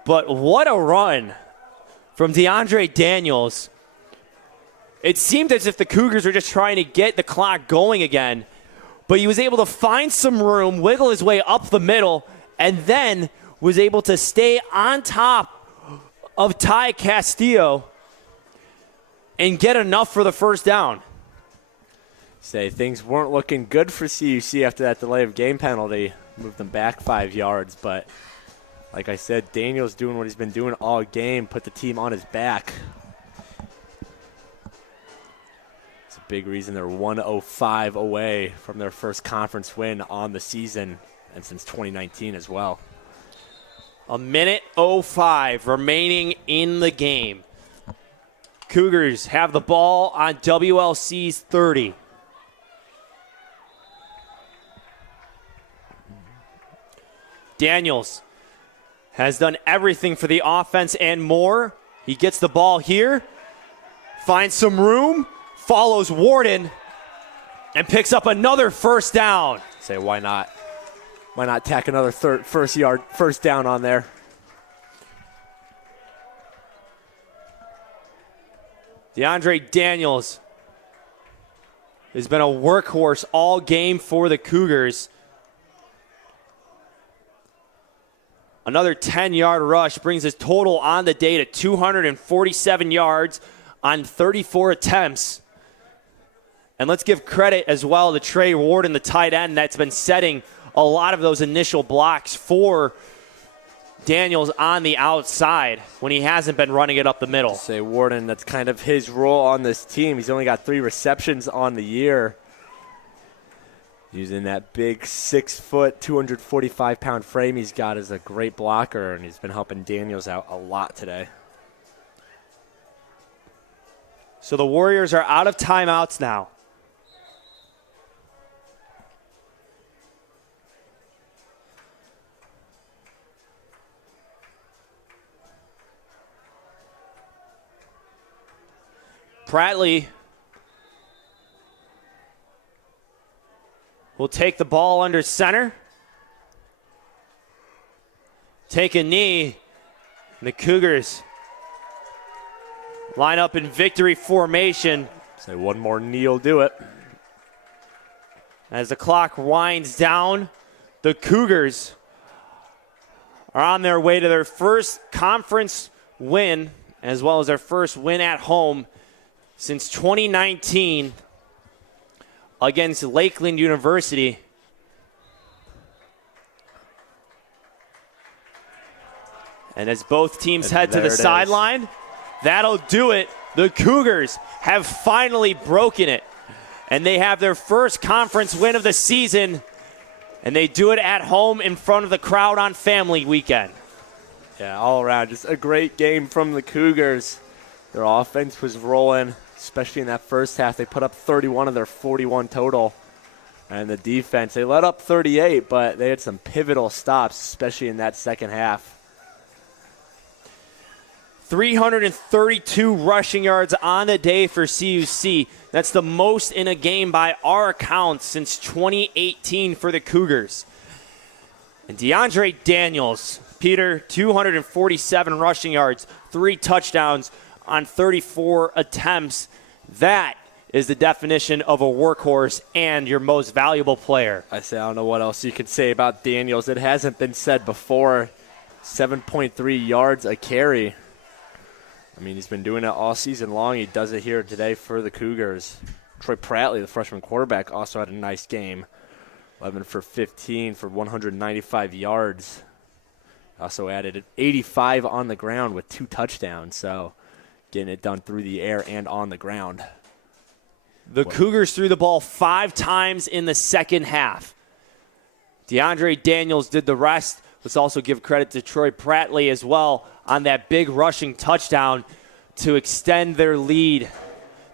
But what a run from DeAndre Daniels. It seemed as if the Cougars were just trying to get the clock going again. But he was able to find some room, wiggle his way up the middle, and then was able to stay on top of Ty Castillo and get enough for the first down. Say things weren't looking good for CUC after that delay of game penalty. Moved them back 5 yards, but like I said, Daniels doing what he's been doing all game, put the team on his back. It's a big reason they're 105 away from their first conference win on the season and since 2019 as well. A minute 05 remaining in the game. Cougars have the ball on WLC's 30. Daniels has done everything for the offense and more. He gets the ball here, finds some room, follows Warden, and picks up another first down. Say, why not? Why not tack another first down on there? DeAndre Daniels has been a workhorse all game for the Cougars. Another 10-yard rush brings his total on the day to 247 yards on 34 attempts. And let's give credit as well to Trey Warden, the tight end, that's been setting a lot of those initial blocks for Daniels on the outside when he hasn't been running it up the middle. Say, Warden, that's kind of his role on this team. He's only got 3 receptions on the year. Using that big 6 foot, 245-pound frame he's got as a great blocker, and he's been helping Daniels out a lot today. So the Warriors are out of timeouts now. Pratley will take the ball under center. Take a knee. The Cougars line up in victory formation. Say, one more knee will do it. As the clock winds down, the Cougars are on their way to their first conference win, as well as their first win at home since 2019 against Lakeland University. And as both teams head to the sideline, that'll do it. The Cougars have finally broken it. And they have their first conference win of the season. And they do it at home in front of the crowd on Family Weekend. Yeah, all around, just a great game from the Cougars. Their offense was rolling, especially in that first half. They put up 31 of their 41 total. And the defense, they let up 38, but they had some pivotal stops, especially in that second half. 332 rushing yards on the day for CUC. That's the most in a game by our account since 2018 for the Cougars. And DeAndre Daniels, Peter, 247 rushing yards, 3 touchdowns on 34 attempts. That is the definition of a workhorse and your most valuable player. I don't know what else you could say about Daniels. It hasn't been said before. 7.3 yards a carry. I mean, he's been doing it all season long. He does it here today for the Cougars. Troy Pratley, the freshman quarterback, also had a nice game. 11 for 15 for 195 yards. Also added 85 on the ground with 2 touchdowns. So getting it done through the air and on the ground. The Cougars threw the ball 5 times in the second half. DeAndre Daniels did the rest. Let's also give credit to Troy Pratley as well on that big rushing touchdown to extend their lead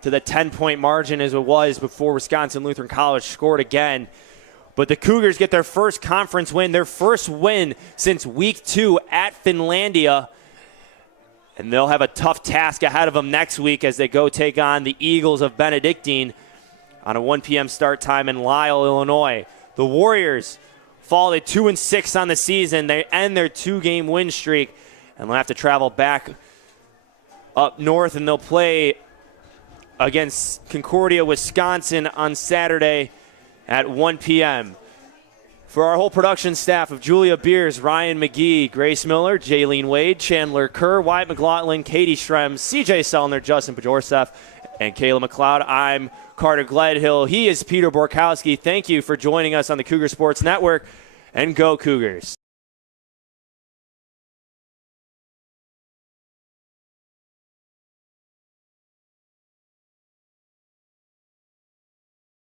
to the 10-point margin as it was before Wisconsin Lutheran College scored again. But the Cougars get their first conference win, their first win since week 2 at Finlandia. And they'll have a tough task ahead of them next week as they go take on the Eagles of Benedictine on a 1 p.m. start time in Lisle, Illinois. The Warriors fall to 2-6 on the season. They end their 2-game win streak, and they'll have to travel back up north, and they'll play against Concordia, Wisconsin on Saturday at 1 p.m. For our whole production staff of Julia Beers, Ryan McGee, Grace Miller, Jaylene Wade, Chandler Kerr, Wyatt McLaughlin, Katie Schrems, CJ Sellner, Justin Pajorsef, and Kayla McLeod, I'm Carter Gledhill. He is Peter Borkowski. Thank you for joining us on the Cougar Sports Network, and go Cougars.